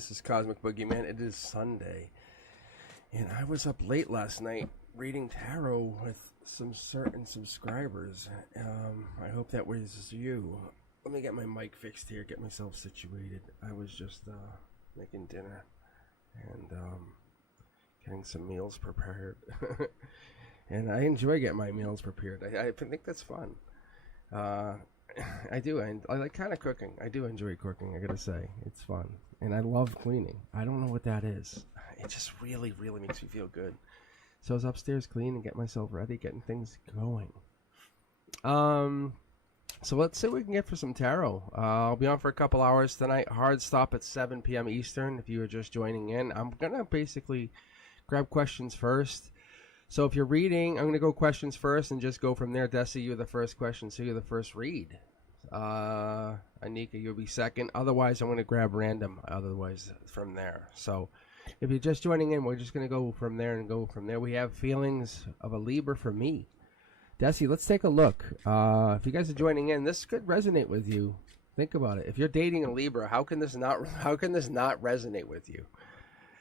This is Cosmic Boogeyman. It is Sunday, and I was up late last night reading tarot with some certain subscribers. I hope that was you. Let me get my mic fixed here, get myself situated. I was just making dinner and getting some meals prepared. And I enjoy getting my meals prepared. I think that's fun. I do. I like kind of cooking. I do enjoy cooking, I gotta say. It's fun. And I love cleaning. I don't know what that is. It just really, really makes me feel good. So I was upstairs cleaning, getting myself ready, getting things going. So let's see what we can get for some tarot. I'll be on for a couple hours tonight. Hard stop at 7 p.m. Eastern if you are just joining in. I'm going to basically grab questions first. So if you're reading, I'm going to go questions first and just go from there. Desi, you're the first question, so you're the first read. Anika, you'll be second. Otherwise, I'm going to grab random. Otherwise, from there. So if you're just joining in, we're just going to go from there and go from there. We have feelings of a Libra for me. Desi, let's take a look. If you guys are joining in, this could resonate with you. Think about it. If you're dating a Libra, how can this not resonate with you?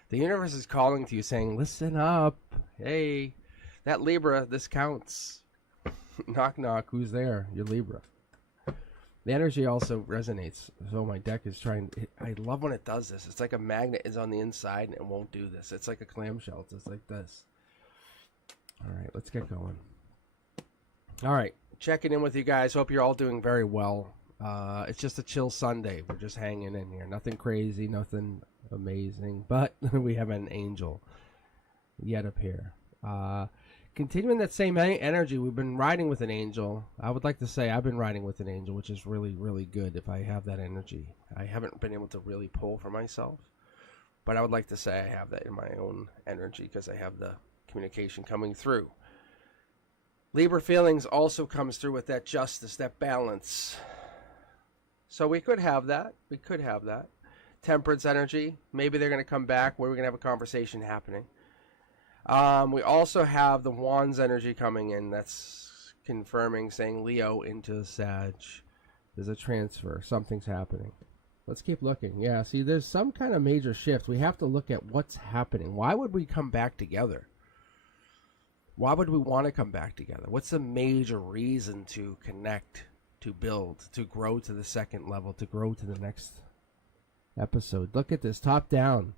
The universe is calling to you saying, listen up. Hey, that Libra, this counts. Knock, knock. Who's there? You're Libra. The energy also resonates. So my deck is trying. I love when it does this. It's like a magnet is on the inside and it won't do this. It's like a clamshell. It's like this. All right, let's get going. All right, checking in with you guys. Hope you're all doing very well. It's just a chill Sunday. We're just hanging in here. Nothing crazy, nothing amazing, but we have an angel yet up here. Continuing that same energy, we've been riding with an angel. I would like to say I've been riding with an angel, which is really, really good if I have that energy. I haven't been able to really pull for myself, but I would like to say I have that in my own energy because I have the communication coming through. Libra feelings also comes through with that justice, that balance. So we could have that. We could have that. Temperance energy. Maybe they're going to come back where we're going to have a conversation happening. We also have the Wands energy coming in. That's confirming, saying Leo into Sag. There's a transfer. Something's happening. Let's keep looking. Yeah, see, there's some kind of major shift. We have to look at what's happening. Why would we come back together? Why would we want to come back together? What's the major reason to connect, to build, to grow to the second level, to grow to the next episode? Look at this, top down.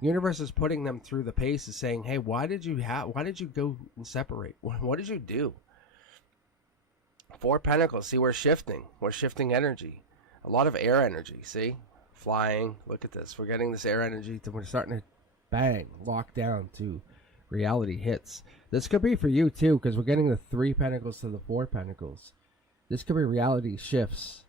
Universe is putting them through the paces, saying, "Hey, why did you go and separate? What did you do?" Four Pentacles. See, we're shifting. We're shifting energy. A lot of air energy. See, flying. Look at this. We're getting this air energy. We're starting to bang, lock down to reality hits. This could be for you too, because we're getting the 3 Pentacles to the 4 Pentacles. This could be reality shifts.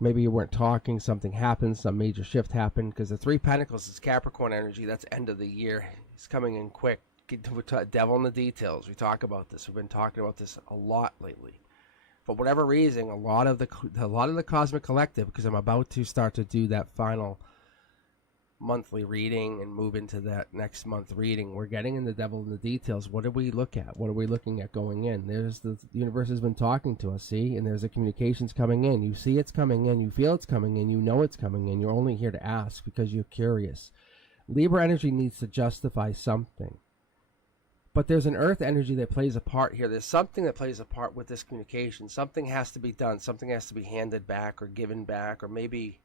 Maybe you weren't talking, something happened, some major shift happened, because the 3 Pentacles is Capricorn energy. That's end of the year. It's coming in quick. Devil in the details. We talk about this. We've been talking about this a lot lately. For whatever reason, a lot of the Cosmic Collective, because I'm about to start to do that final monthly reading and move into that next month reading, we're getting in the devil in the details. What do we look at? What are we looking at going in? There's the universe has been talking to us, see, and there's the communications coming in. You see it's coming in, you feel it's coming in, you know it's coming in. You're only here to ask because you're curious. Libra energy needs to justify something, but there's an earth energy that plays a part here. There's something that plays a part with this communication. Something has to be done. Something has to be handed back or given back, or maybe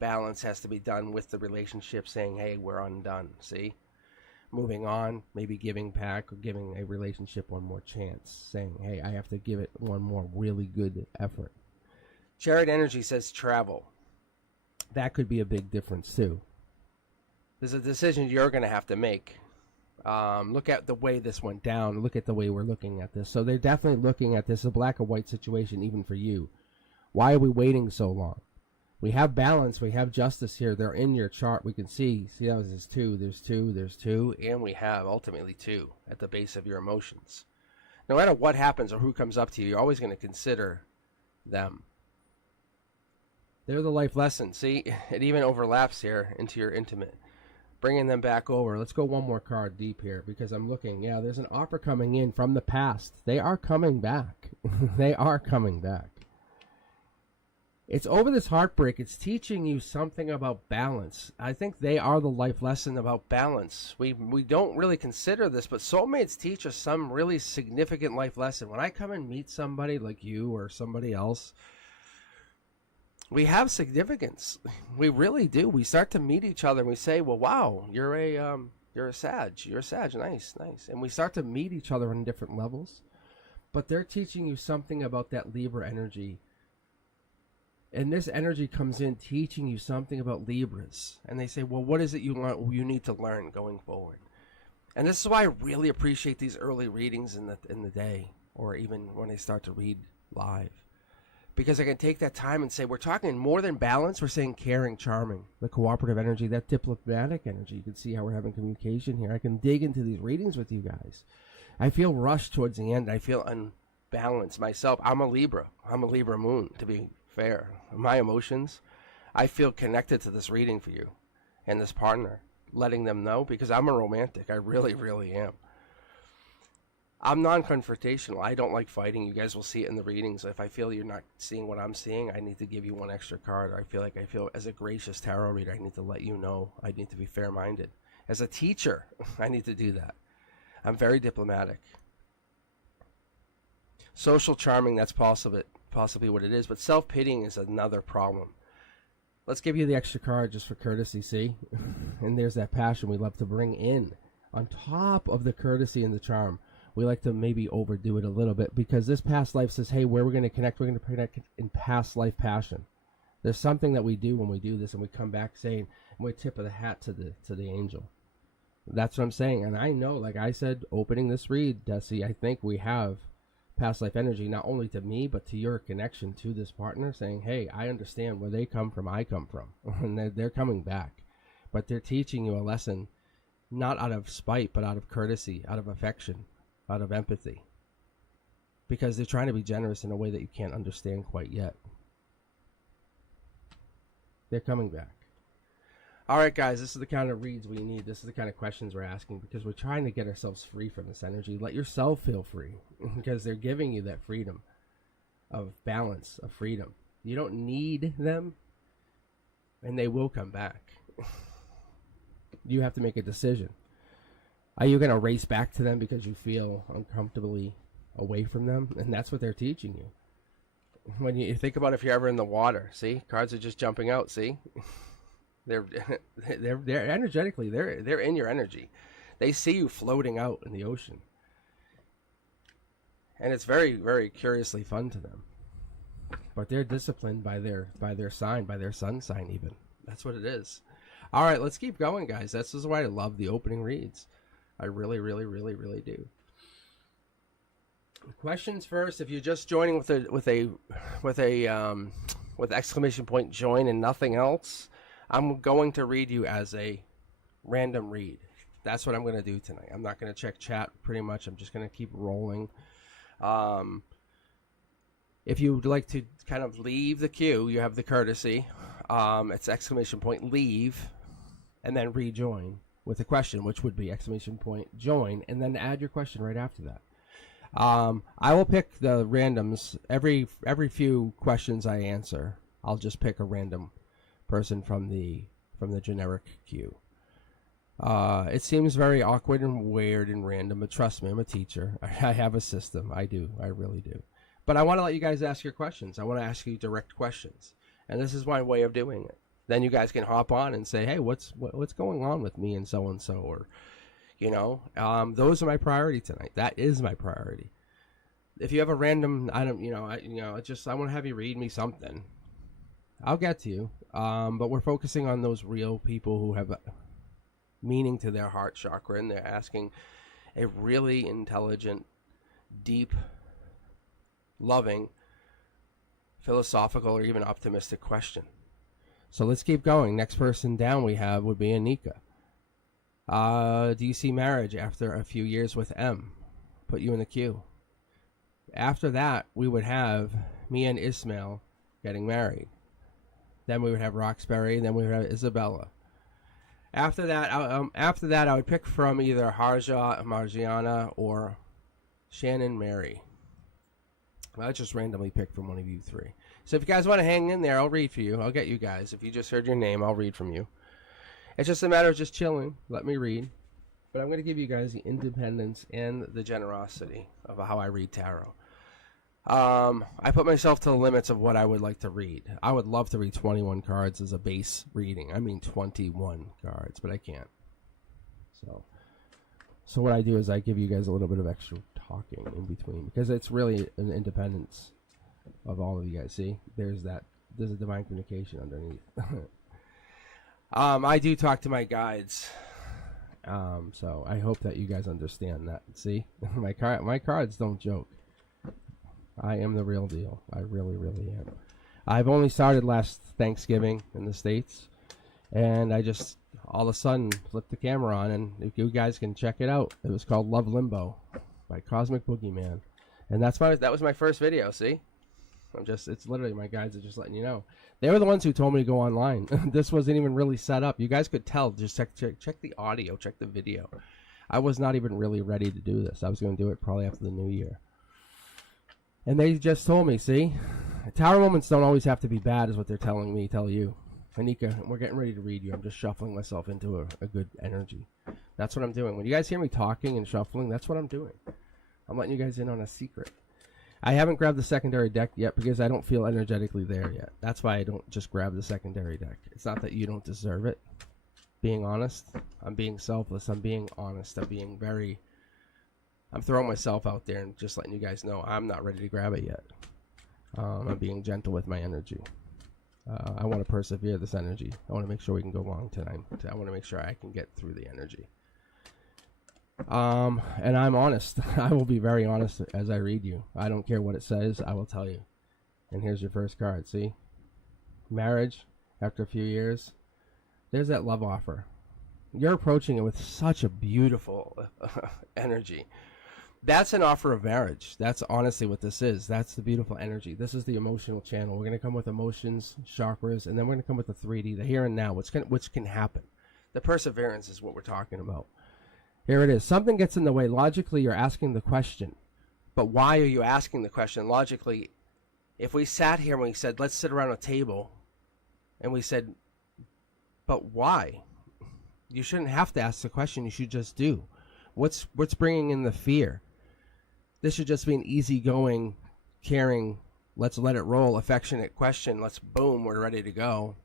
balance has to be done with the relationship, saying, hey, we're undone. See, moving on, maybe giving back or giving a relationship one more chance, saying, hey, I have to give it one more really good effort. Chariot energy says travel. That could be a big difference too. There's a decision you're going to have to make. Look at the way this went down. Look at the way we're looking at this. So they're definitely looking at this as a black or white situation, even for you. Why are we waiting so long? We have balance, we have justice here. They're in your chart. We can see that was this 2, there's 2, there's 2, and we have ultimately 2 at the base of your emotions. No matter what happens or who comes up to you, you're always going to consider them. They're the life lesson. See, it even overlaps here into your intimate. Bringing them back over. Let's go one more card deep here because I'm looking. Yeah, there's an offer coming in from the past. They are coming back. They are coming back. It's over this heartbreak. It's teaching you something about balance. I think they are the life lesson about balance. We don't really consider this, but soulmates teach us some really significant life lesson. When I come and meet somebody like you or somebody else, we have significance. We really do. We start to meet each other and we say, well, wow, you're a Sag. You're a Sag. Nice, nice. And we start to meet each other on different levels. But they're teaching you something about that Libra energy. And this energy comes in teaching you something about Libras. And they say, well, what is it you need to learn going forward? And this is why I really appreciate these early readings in the day, or even when I start to read live. Because I can take that time and say, we're talking more than balance, we're saying caring, charming, the cooperative energy, that diplomatic energy. You can see how we're having communication here. I can dig into these readings with you guys. I feel rushed towards the end. I feel unbalanced myself. I'm a Libra. I'm a Libra moon, to be fair. My emotions, I feel connected to this reading for you and this partner, letting them know, because I'm a romantic. I really, really am. I'm non-confrontational. I don't like fighting. You guys will see it in the readings. If I feel you're not seeing what I'm seeing, I need to give you one extra card. Or I feel as a gracious tarot reader, I need to let you know. I need to be fair-minded. As a teacher, I need to do that. I'm very diplomatic. Social charming, that's possibly what it is, but self-pitying is another problem. Let's give you the extra card just for courtesy, see? And there's that passion we love to bring in. On top of the courtesy and the charm, we like to maybe overdo it a little bit, because this past life says, hey, where we're going to connect, we're going to connect in past life passion. There's something that we do when we do this, and we come back saying, and we tip of the hat to the angel. That's what I'm saying. And I know, like I said, opening this read, Desi, I think we have past life energy, not only to me, but to your connection to this partner, saying, hey, I understand where they come from, I come from. And they're coming back. But they're teaching you a lesson, not out of spite, but out of courtesy, out of affection, out of empathy. Because they're trying to be generous in a way that you can't understand quite yet. They're coming back. All right, guys, this is the kind of reads we need. This is the kind of questions we're asking, because we're trying to get ourselves free from this energy. Let yourself feel free, because they're giving you that freedom of balance, of freedom. You don't need them, and they will come back. You have to make a decision. Are you going to race back to them because you feel uncomfortably away from them? And that's what they're teaching you. When you think about if you're ever in the water, see? Cards are just jumping out, see? They're energetically, they're in your energy. They see you floating out in the ocean. And it's very, very curiously fun to them. But they're disciplined by their sign, by their sun sign even. That's what it is. All right, let's keep going, guys. This is why I love the opening reads. I really, really, really, really do. Questions first. If you're just joining with exclamation point join and nothing else, I'm going to read you as a random read. That's what I'm going to do tonight. I'm not going to check chat pretty much. I'm just going to keep rolling. If you'd like to kind of leave the queue, you have the courtesy. It's exclamation point leave and then rejoin with a question, which would be exclamation point join, and then add your question right after that. I will pick the randoms every few questions I answer. I'll just pick a random person from the generic queue. It seems very awkward and weird and random, but trust me, I'm a teacher. I have a system. I really do. But I want to let you guys ask your questions. I want to ask you direct questions, and this is my way of doing it. Then you guys can hop on and say, hey, what's going on with me and so, or those are my priority tonight. That is my priority. If you have a random, I want to have you read me something. I'll get to you. But we're focusing on those real people who have meaning to their heart chakra, and they're asking a really intelligent, deep, loving, philosophical, or even optimistic question. So let's keep going. Next person down would be Anika. Do you see marriage after a few years with M? Put you in the queue. After that, we would have me and Ismail getting married. Then we would have Roxbury, and then we would have Isabella. After that, I would pick from either Harja, Margiana, or Shannon Mary. I just randomly pick from one of you three. So if you guys want to hang in there, I'll read for you. I'll get you guys. If you just heard your name, I'll read from you. It's just a matter of just chilling. Let me read. But I'm going to give you guys the independence and the generosity of how I read tarot. I put myself to the limits of what I would like to read. I would love to read 21 cards as a base reading. I mean 21 cards, but I can't. So what I do is I give you guys a little bit of extra talking in between, because it's really an independence of all of you guys. See, there's a divine communication underneath. I do talk to my guides, so I hope that you guys understand that. See, my cards don't joke. I am the real deal. I really, really am. I've only started last Thanksgiving in the States, and I just all of a sudden flipped the camera on, and if you guys can check it out, it was called Love Limbo by Cosmic Boogeyman, and that was my first video. See, it's literally my guides are just letting you know. They were the ones who told me to go online. This wasn't even really set up. You guys could tell. Just check the audio, check the video. I was not even really ready to do this. I was going to do it probably after the new year. And they just told me, see, tower moments don't always have to be bad, is what they're telling me, tell you. Anika, we're getting ready to read you. I'm just shuffling myself into a good energy. That's what I'm doing. When you guys hear me talking and shuffling, that's what I'm doing. I'm letting you guys in on a secret. I haven't grabbed the secondary deck yet because I don't feel energetically there yet. That's why I don't just grab the secondary deck. It's not that you don't deserve it. Being honest, I'm being selfless. I'm being honest. I'm throwing myself out there and just letting you guys know I'm not ready to grab it yet. I'm being gentle with my energy. I want to persevere this energy. I want to make sure we can go long tonight. I want to make sure I can get through the energy. And I'm honest. I will be very honest as I read you. I don't care what it says. I will tell you. And here's your first card. See? Marriage after a few years. There's that love offer. You're approaching it with such a beautiful energy. That's an offer of marriage. That's honestly what this is. That's the beautiful energy. This is the emotional channel. We're going to come with emotions, chakras, and then we're going to come with the 3D, the here and now, which can happen. The perseverance is what we're talking about. Here it is. Something gets in the way. Logically, you're asking the question. But why are you asking the question? Logically, if we sat here and we said, let's sit around a table, and we said, but why? You shouldn't have to ask the question. You should just do. What's bringing in the fear? This should just be an easygoing, caring, let's let it roll, affectionate question. Let's, boom, we're ready to go.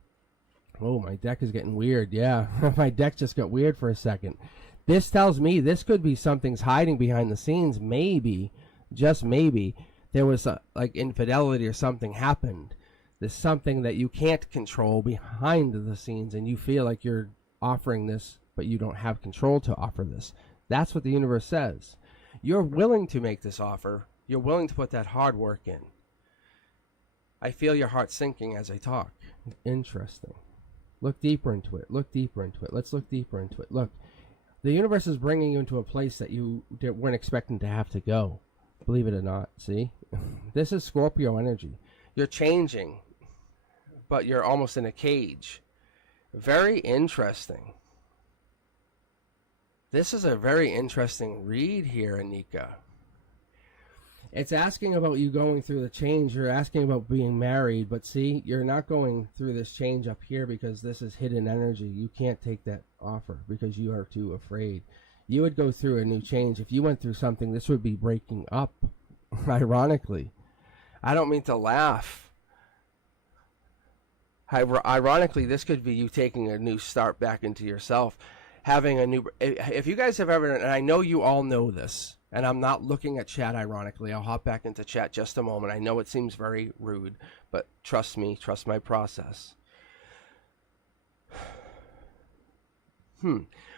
Oh, my deck is getting weird. Yeah, my deck just got weird for a second. This tells me this could be something's hiding behind the scenes. Maybe, just maybe, there was like infidelity or something happened. There's something that you can't control behind the scenes, and you feel like you're offering this, but you don't have control to offer this. That's what the universe says. You're willing to make this offer. You're willing to put that hard work in. I feel your heart sinking as I talk. Interesting. Look deeper into it. Look deeper into it. Let's look deeper into it. Look, the universe is bringing you into a place that you weren't expecting to have to go. Believe it or not, see? This is Scorpio energy. You're changing, but you're almost in a cage. Very interesting. This is a very interesting read here, Anika. It's asking about you going through the change. You're asking about being married, but see, you're not going through this change up here because this is hidden energy. You can't take that offer because you are too afraid. You would go through a new change. If you went through something, this would be breaking up, ironically. I don't mean to laugh. Ironically, this could be you taking a new start back into yourself. Having a new, if you guys have ever, and I know you all know this, and I'm not looking at chat ironically. I'll hop back into chat just a moment. I know it seems very rude, but trust me, trust my process.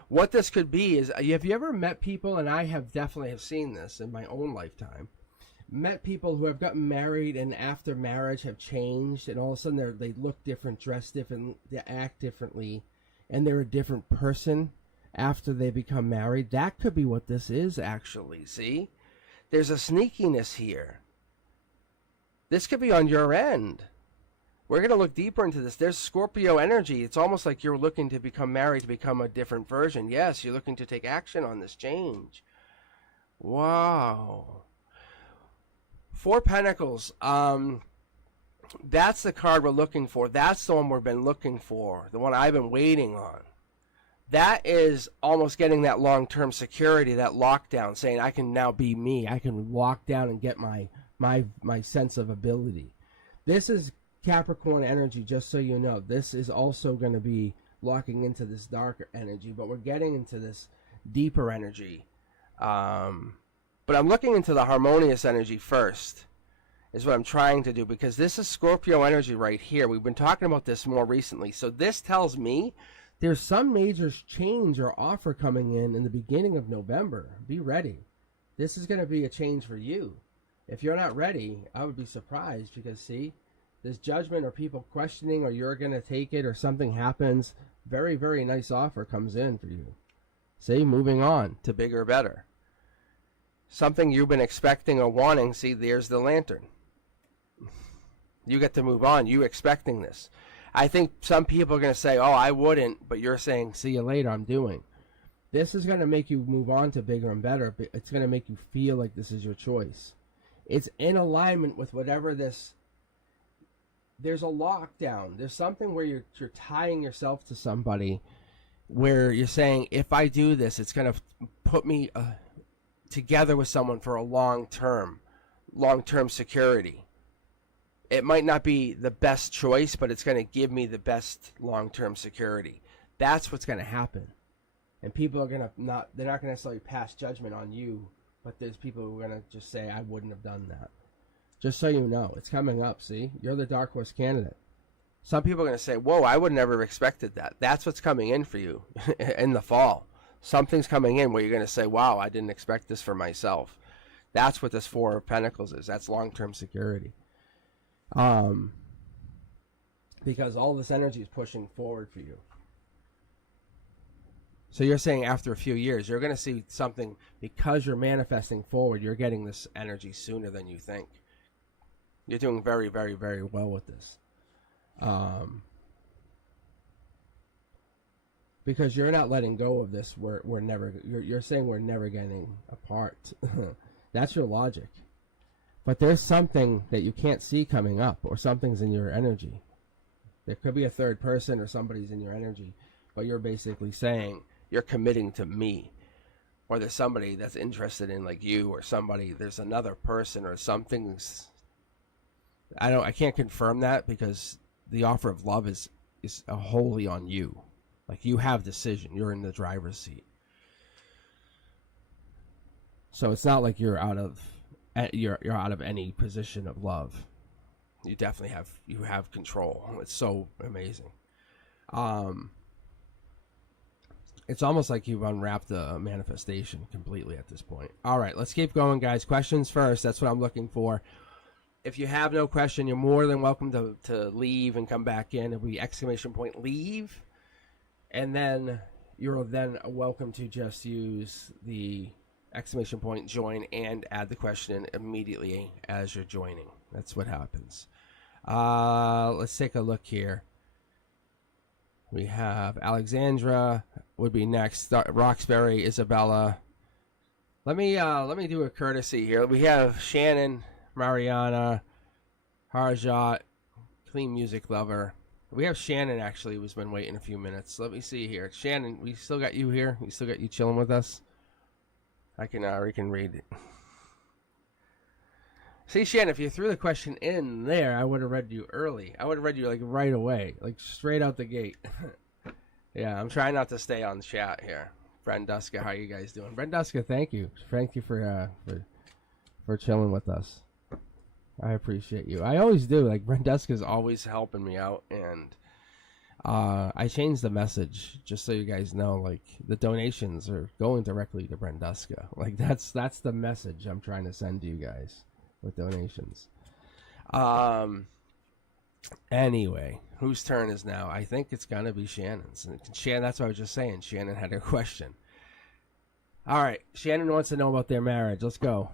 What this could be is, have you ever met people, and I have definitely seen this in my own lifetime, met people who have gotten married and after marriage have changed, and all of a sudden they look different, dress different, they act differently, and they're a different person after they become married. That could be what this is, actually. See? There's a sneakiness here. This could be on your end. We're going to look deeper into this. There's Scorpio energy. It's almost like you're looking to become married, to become a different version. Yes, you're looking to take action on this change. Wow. Four Pentacles. That's the card we're looking for. That's the one we've been looking for, the one I've been waiting on. That is almost getting that long-term security, that lockdown, saying I can now be me. I can walk down and get my sense of ability. This is Capricorn energy, just so you know. This is also going to be locking into this darker energy, but we're getting into this deeper energy. But I'm looking into the harmonious energy first, is what I'm trying to do, because this is Scorpio energy right here. We've been talking about this more recently. So this tells me there's some major change or offer coming in the beginning of November. Be ready. This is going to be a change for you. If you're not ready, I would be surprised, because see, there's judgment or people questioning, or you're going to take it, or something happens. Very, very nice offer comes in for you. See, moving on to bigger, better. Something you've been expecting or wanting. See, there's the lantern. You get to move on. You expecting this. I think some people are going to say, oh, I wouldn't, but you're saying, see you later, I'm doing. This is going to make you move on to bigger and better. It's going to make you feel like this is your choice. It's in alignment with whatever this. There's a lockdown. There's something where you're tying yourself to somebody, where you're saying, if I do this, it's going to put me together with someone for a long-term security. It might not be the best choice, but it's going to give me the best long-term security. That's what's going to happen. And people are going to they're not going to necessarily pass judgment on you, but there's people who are going to just say, I wouldn't have done that. Just so you know, it's coming up, see? You're the dark horse candidate. Some people are going to say, whoa, I would never have expected that. That's what's coming in for you in the fall. Something's coming in where you're going to say, wow, I didn't expect this for myself. That's what this Four of Pentacles is. That's long-term security. Because all this energy is pushing forward for you. So you're saying after a few years, you're going to see something, because you're manifesting forward, you're getting this energy sooner than you think. You're doing very, very, very well with this. Because you're not letting go of this. We're never. You're saying we're never getting apart. That's your logic. But there's something that you can't see coming up, or something's in your energy. There could be a third person, or somebody's in your energy, but you're basically saying you're committing to me, or there's somebody that's interested in like you, or somebody. There's another person, or something's. I can't confirm that, because the offer of love is wholly on you. Like, you have decision. You're in the driver's seat. So it's not like you're out of any position of love. You definitely have control. It's so amazing. It's almost like you've unwrapped the manifestation completely at this point. All right, let's keep going, guys. Questions first. That's what I'm looking for. If you have no question, you're more than welcome to leave and come back in. It'll be exclamation point leave. And then you're then welcome to just use the exclamation point join and add the question in immediately as you're joining. That's what happens. Let's take a look here. We have Alexandra would be next. Roxbury, Isabella. Let me do a courtesy here. We have Shannon, Mariana, Harjot, Clean Music Lover. We have Shannon, actually, who's been waiting a few minutes. Let me see here. Shannon, we still got you here? We still got you chilling with us? We can read it. See, Shannon, if you threw the question in there, I would have read you early. I would have read you, like, right away. Like, straight out the gate. Yeah, I'm trying not to stay on the chat here. Brenduska, how are you guys doing? Brenduska, thank you. Thank you for chilling with us. I appreciate you. I always do. Like, Brenduska's always helping me out, and I changed the message just so you guys know. Like, the donations are going directly to Brenduska. Like, that's the message I'm trying to send to you guys with donations. Anyway, whose turn is now? I think it's gonna be Shannon's. Shannon, that's what I was just saying. Shannon had a question. All right, Shannon wants to know about their marriage. Let's go.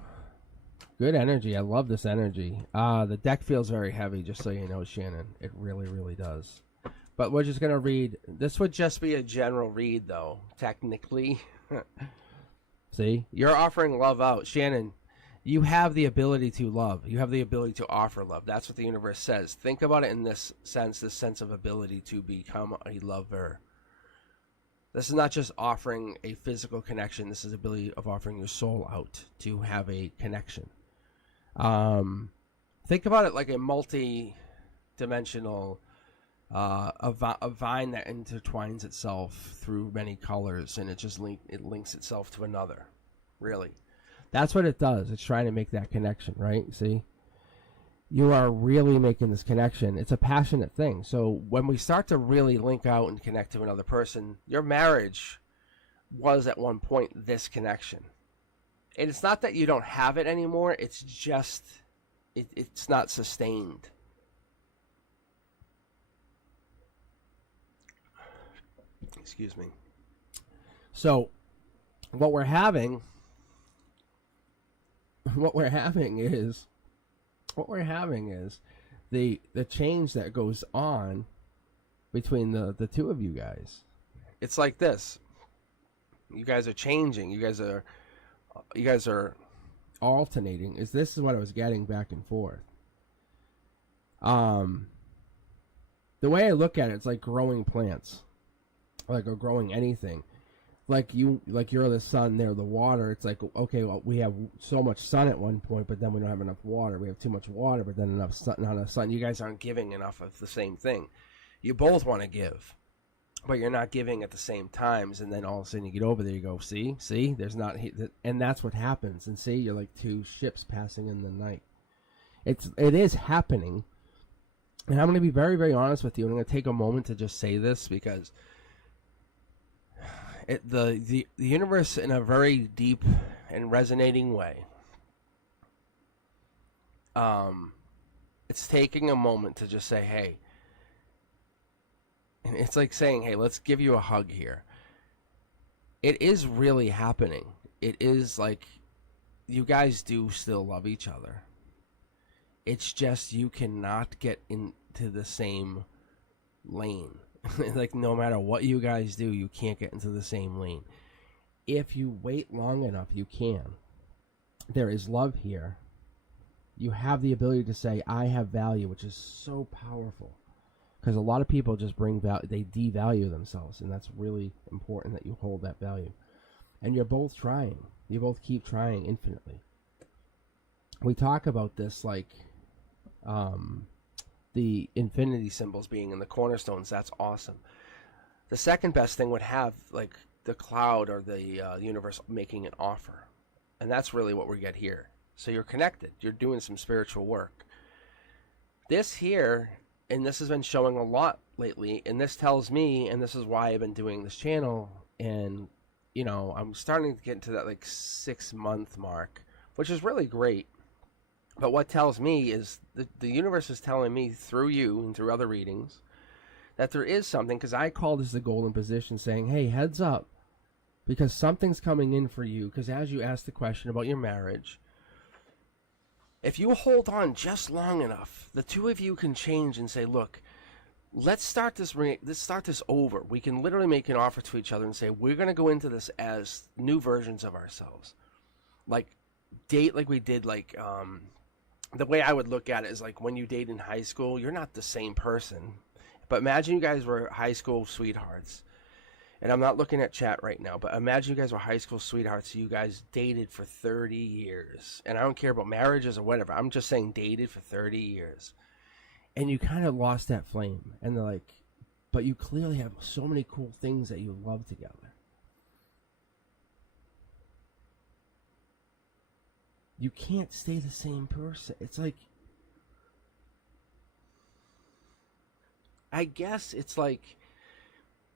Good energy. I love this energy. The deck feels very heavy, just so you know, Shannon. It really, really does. But we're just going to read. This would just be a general read, though, technically. See? You're offering love out. Shannon, you have the ability to love. You have the ability to offer love. That's what the universe says. Think about it in this sense of ability to become a lover. This is not just offering a physical connection. This is ability of offering your soul out to have a connection. Think about it like a multi-dimensional a vine that intertwines itself through many colors, and it links itself to another. Really. That's what it does. It's trying to make that connection, right? See? You are really making this connection. It's a passionate thing. So when we start to really link out and connect to another person, your marriage was at one point this connection. And it's not that you don't have it anymore. It's just, it's not sustained. Excuse me. So what we're having is the change that goes on between the two of you guys. It's like this. You guys are changing. You guys are alternating. This is what I was getting back and forth. The way I look at it, it's like growing plants, or growing anything. Like you're the sun, they're the water. It's like, okay, well, we have so much sun at one point, but then we don't have enough water. We have too much water, but then not enough sun. You guys aren't giving enough of the same thing. You both want to give, but you're not giving at the same times. And then all of a sudden you get over there, you go, see, there's not, and that's what happens. And see, you're like two ships passing in the night. It is happening. And I'm going to be very, very honest with you. And I'm going to take a moment to just say this because the universe, in a very deep and resonating way, it's taking a moment to just say, hey, and it's like saying, hey, let's give you a hug here. It is really happening. It is like you guys do still love each other. It's just you cannot get into the same lane. Like, no matter what you guys do, you can't get into the same lane. If you wait long enough, you can. There is love here. You have the ability to say, I have value, which is so powerful. Because a lot of people just bring value, they devalue themselves, and that's really important that you hold that value. And you're both trying. You both keep trying infinitely. We talk about this like the infinity symbols being in the cornerstones. That's awesome. The second best thing would have like the cloud or the universe making an offer. And that's really what we get here. So you're connected. You're doing some spiritual work. This here, and this has been showing a lot lately, and this tells me, and this is why I've been doing this channel, and, you know, I'm starting to get into that like 6-month mark, which is really great. But what tells me is the universe is telling me through you and through other readings that there is something, because I call this the golden position, saying, hey, heads up, because something's coming in for you. Because as you asked the question about your marriage, if you hold on just long enough, the two of you can change and say, look, let's start this over. We can literally make an offer to each other and say, we're going to go into this as new versions of ourselves. Like, date like we did, like, the way I would look at it is like when you date in high school, you're not the same person. But imagine you guys were high school sweethearts. And I'm not looking at chat right now, but imagine you guys were high school sweethearts. So you guys dated for 30 years. And I don't care about marriages or whatever. I'm just saying dated for 30 years. And you kind of lost that flame. And they're like, but you clearly have so many cool things that you love together. You can't stay the same person. It's like, I guess it's like,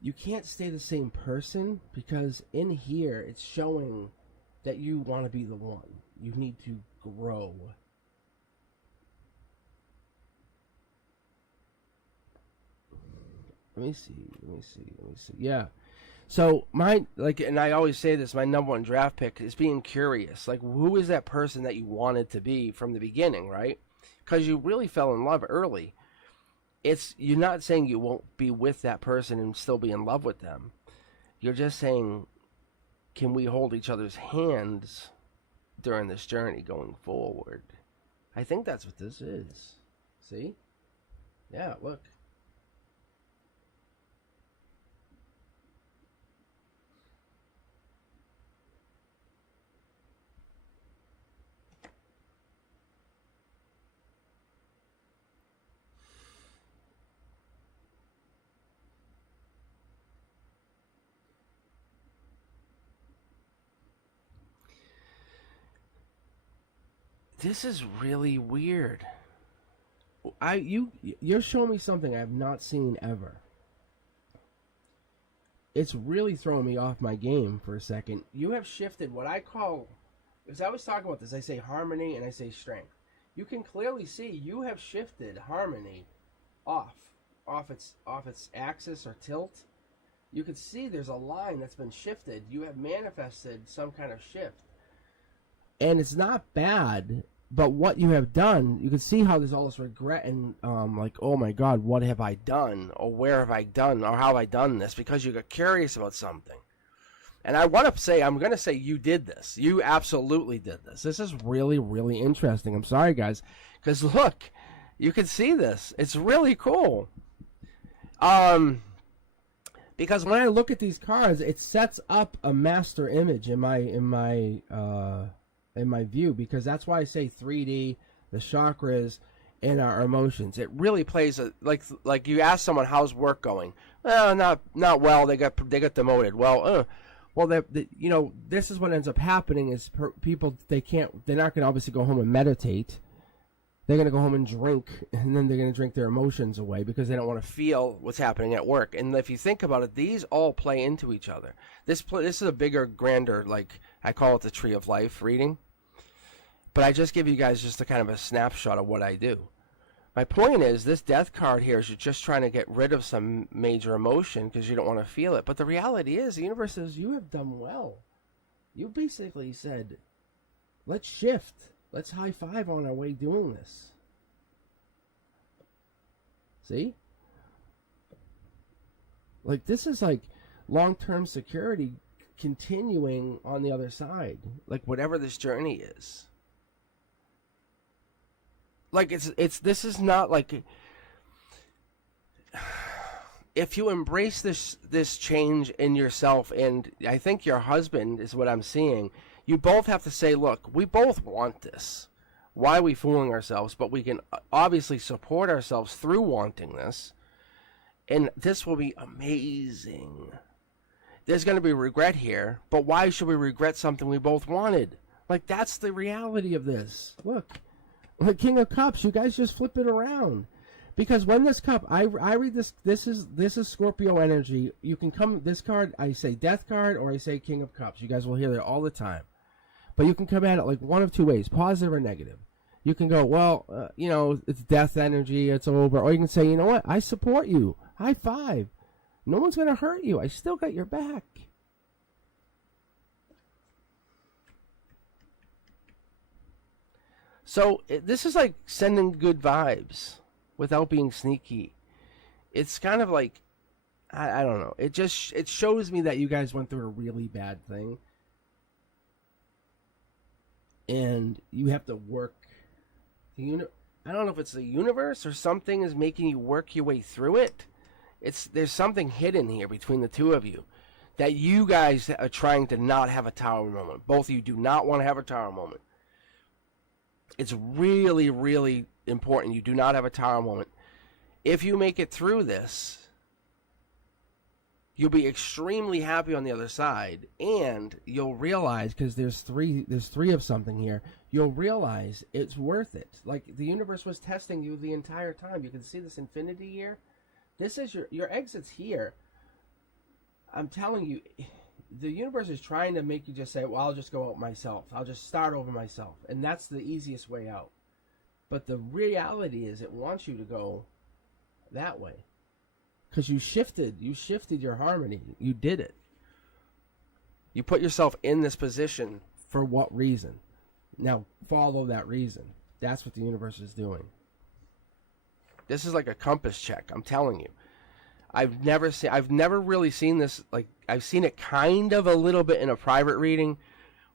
you can't stay the same person because in here it's showing that you want to be the one. You need to grow. Let me see. Yeah. So and I always say this, my number one draft pick is being curious. Like, who is that person that you wanted to be from the beginning, right? Because you really fell in love early. You're not saying you won't be with that person and still be in love with them. You're just saying, can we hold each other's hands during this journey going forward. I think that's what this is. See? Yeah, look. This is really weird. You're showing me something I have not seen ever. It's really throwing me off my game for a second. You have shifted what I call, because I was talking about this, I say harmony and I say strength. You can clearly see you have shifted harmony off its axis or tilt. You can see there's a line that's been shifted. You have manifested some kind of shift. And it's not bad, but what you have done, you can see how there's all this regret and like, oh my God, what have I done? Or where have I done? Or how have I done this? Because you got curious about something. And I'm going to say you did this. You absolutely did this. This is really, really interesting. I'm sorry, guys. Because look, you can see this. It's really cool. Because when I look at these cards, it sets up a master image in my view, because that's why I say 3D, the chakras, and our emotions. It really plays like you ask someone, how's work going? Well, not well. They got demoted. Well, this is what ends up happening is people they're not going to obviously go home and meditate. They're going to go home and drink, and then they're going to drink their emotions away because they don't want to feel what's happening at work. And if you think about it, these all play into each other. This is a bigger, grander, like I call it the Tree of Life reading. But I just give you guys just a kind of a snapshot of what I do. My point is, this death card here is you're just trying to get rid of some major emotion because you don't want to feel it. But the reality is, the universe says, you have done well. You basically said, let's shift. Let's high five on our way doing this. See? Like, this is like long-term security continuing on the other side. Like, whatever this journey is. Like, this is not like, if you embrace this change in yourself, and I think your husband is what I'm seeing, you both have to say, look, we both want this. Why are we fooling ourselves? But we can obviously support ourselves through wanting this. And this will be amazing. There's going to be regret here, but why should we regret something we both wanted? Like, that's the reality of this. Look, the King of Cups, you guys just flip it around. Because when this cup, I read this is Scorpio energy. You can come, this card, I say Death card or I say King of Cups. You guys will hear that all the time. But you can come at it like one of two ways, positive or negative. You can go, well, it's death energy, it's over. Or you can say, you know what, I support you. High five. No one's going to hurt you. I still got your back. So this is like sending good vibes without being sneaky. It's kind of like, I don't know. It shows me that you guys went through a really bad thing. And you have to work. I don't know if it's the universe or something is making you work your way through it. There's something hidden here between the two of you that you guys are trying to not have a tower moment. Both of you do not want to have a tower moment. It's really, really important you do not have a tower moment. If you make it through this, you'll be extremely happy on the other side, and you'll realize, because there's three of something here, you'll realize it's worth it. Like, the universe was testing you the entire time. You can see this infinity here. This is your exit's here. I'm telling you, the universe is trying to make you just say, well, I'll just go out myself. I'll just start over myself. And that's the easiest way out. But the reality is it wants you to go that way. Because you shifted your harmony. You did it. You put yourself in this position for what reason? Now, follow that reason. That's what the universe is doing. This is like a compass check, I'm telling you. I've never really seen this, like, I've seen it kind of a little bit in a private reading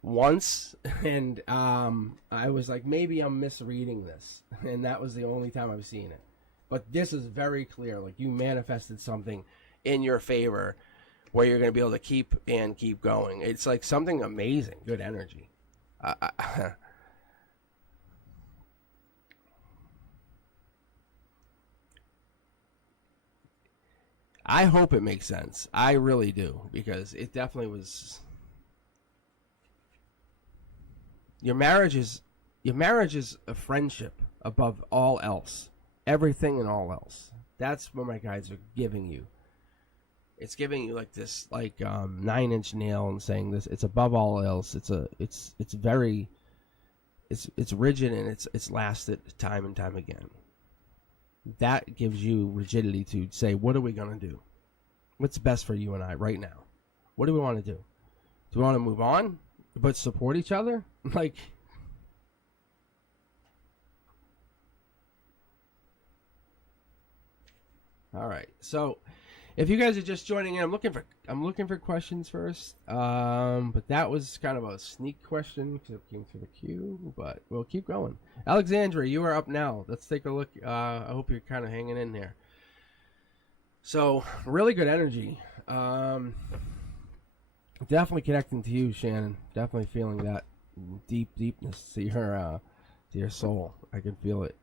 once, and I was like, maybe I'm misreading this, and that was the only time I've seen it. But this is very clear. Like, you manifested something in your favor where you're going to be able to keep going. It's like something amazing. Good energy. I hope it makes sense. I really do, because it definitely was. Your marriage is a friendship above all else. Everything and all else. That's what my guides are giving you. It's giving you like this 9-inch nail and saying this. It's above all else. It's rigid, and it's lasted time and time again. That gives you rigidity to say, what are we gonna do? What's best for you and I right now? What do we want to do? Do we want to move on but support each other? Like. All right, so if you guys are just joining in, I'm looking for questions first. But that was kind of a sneak question because it came through the queue. But we'll keep going. Alexandra, you are up now. Let's take a look. I hope you're kind of hanging in there. So really good energy. Definitely connecting to you, Shannon. Definitely feeling that deepness to your soul. I can feel it.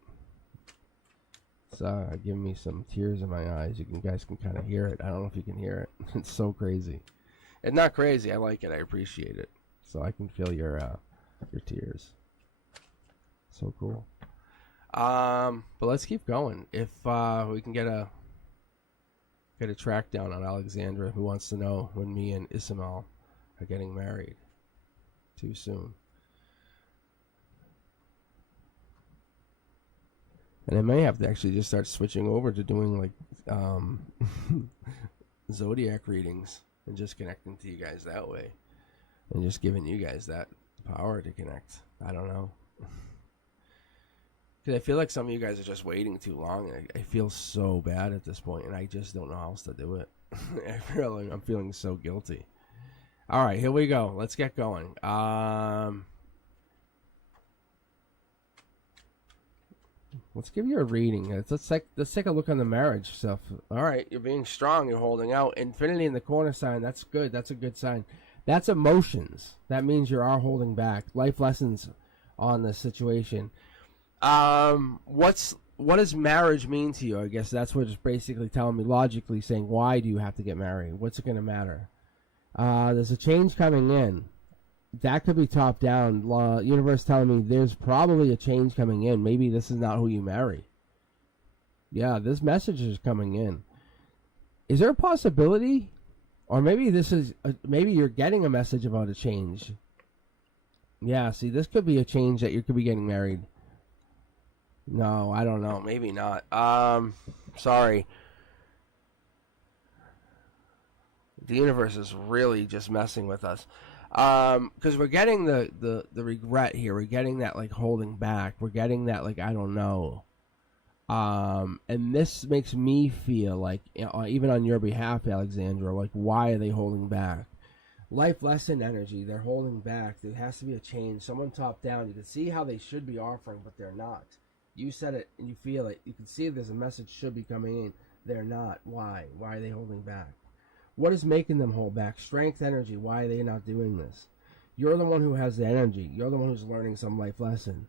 It's giving me some tears in my eyes. You guys can kind of hear it. I don't know if you can hear it. It's so crazy. It's not crazy. I like it. I appreciate it. So I can feel your tears. So cool. But let's keep going. If we can get a track down on Alexandra, who wants to know when me and Ismail are getting married. Too soon. And I may have to actually just start switching over to doing like zodiac readings and just connecting to you guys that way. And just giving you guys that power to connect. I don't know. Because I feel like some of you guys are just waiting too long. And I feel so bad at this point, and I just don't know how else to do it. I'm feeling so guilty. All right, here we go. Let's get going. Let's give you a reading. Let's take a look on the marriage stuff. All right, you're being strong. You're holding out. Infinity in the corner sign. That's good. That's a good sign. That's emotions. That means you are holding back. Life lessons on the situation. What does marriage mean to you? I guess that's what it's basically telling me, logically saying, why do you have to get married? What's it going to matter? There's a change coming in. That could be top down. Universe telling me there's probably a change coming in. Maybe this is not who you marry. Yeah, this message is coming in. Is there a possibility? Or maybe maybe you're getting a message about a change. Yeah, see, this could be a change that you could be getting married. No, I don't know. Maybe not. Sorry. The universe is really just messing with us. Because we're getting the regret here. We're getting that like holding back. We're getting that like I don't know. And this makes me feel like, even on your behalf, Alexandra, like why are they holding back? Life lesson energy. They're holding back. There has to be a change. Someone top down. You can see how they should be offering, but they're not. You said it and you feel it. You can see there's a message should be coming in. They're not. Why? Why are they holding back? What is making them hold back? Strength energy. Why are they not doing this? You're the one who has the energy. You're the one who's learning some life lesson.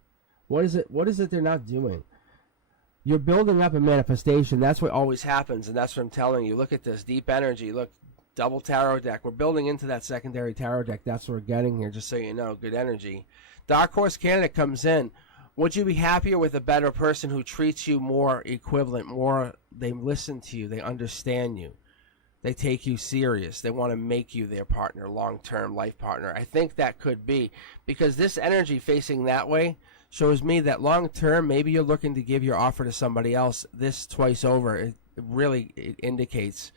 What is it? What is it they're not doing? You're building up a manifestation. That's what always happens, and that's what I'm telling you. Look at this deep energy. Look, double tarot deck. We're building into that secondary tarot deck. That's what we're getting here, just so you know. Good energy. Dark Horse candidate comes in. Would you be happier with a better person who treats you more equivalent, more, they listen to you, they understand you, they take you serious, they want to make you their partner, long-term life partner? I think that could be, because this energy facing that way shows me that long-term, maybe you're looking to give your offer to somebody else this twice over. It indicates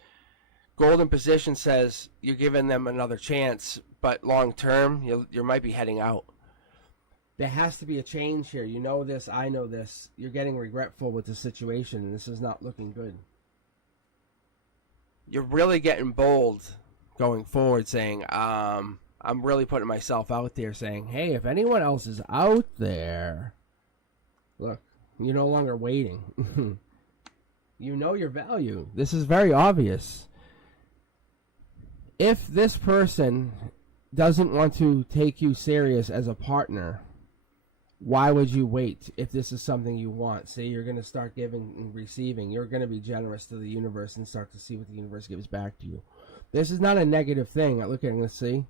golden position says you're giving them another chance, but long-term, you might be heading out. There has to be a change here. You know this. I know this. You're getting regretful with the situation, and this is not looking good. You're really getting bold going forward, saying, I'm really putting myself out there saying, hey, if anyone else is out there, look, you're no longer waiting. You know your value. This is very obvious. If this person doesn't want to take you serious as a partner, why would you wait if this is something you want? See, you're going to start giving and receiving. You're going to be generous to the universe and start to see what the universe gives back to you. This is not a negative thing. Look at it, let's see.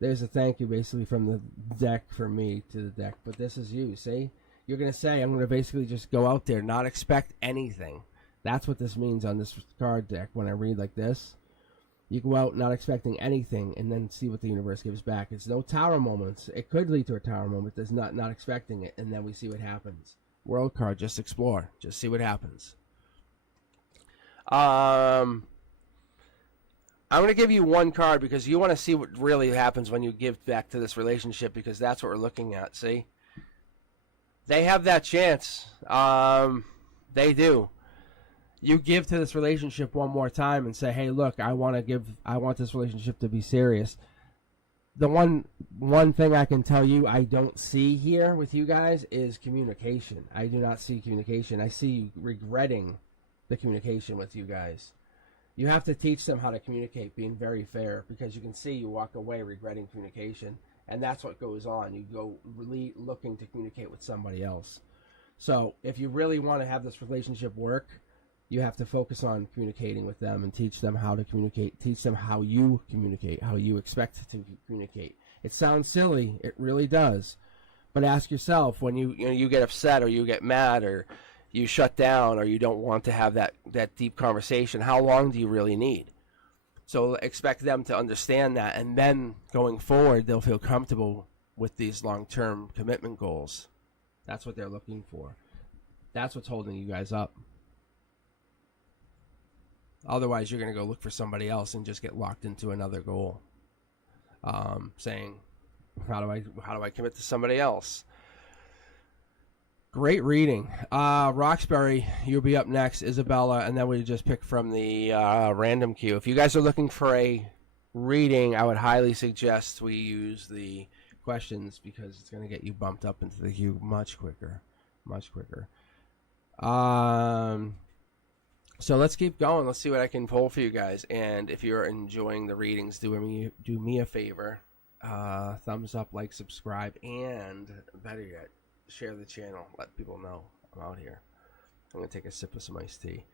There's a thank you basically from the deck for me to the deck. But this is you, see? You're going to say, I'm going to basically just go out there, not expect anything. That's what this means on this card deck when I read like this. You go out not expecting anything and then see what the universe gives back. It's no tower moments. It could lead to a tower moment. There's not expecting it, and then we see what happens. World card, just explore. Just see what happens. I'm going to give you one card because you want to see what really happens when you give back to this relationship, because that's what we're looking at, see? They have that chance. They do. You give to this relationship one more time and say, hey, look, I want this relationship to be serious. The one thing I can tell you I don't see here with you guys is communication. I do not see communication. I see you regretting the communication with you guys. You have to teach them how to communicate, being very fair, because you can see you walk away regretting communication, and that's what goes on. You go really looking to communicate with somebody else. So if you really want to have this relationship work, you have to focus on communicating with them and teach them how to communicate. Teach them how you communicate, how you expect to communicate. It sounds silly. It really does. But ask yourself, when you get upset or you get mad or you shut down or you don't want to have that deep conversation, how long do you really need? So expect them to understand that, and then going forward, they'll feel comfortable with these long-term commitment goals. That's what they're looking for. That's what's holding you guys up. Otherwise, you're going to go look for somebody else and just get locked into another goal. Saying, how do I commit to somebody else? Great reading. Roxbury, you'll be up next. Isabella, and then we just pick from the random queue. If you guys are looking for a reading, I would highly suggest we use the questions, because it's going to get you bumped up into the queue much quicker. Much quicker. So let's keep going. Let's see what I can pull for you guys. And if you're enjoying the readings, do me a favor. Thumbs up, like, subscribe, and better yet, share the channel. Let people know I'm out here. I'm going to take a sip of some iced tea.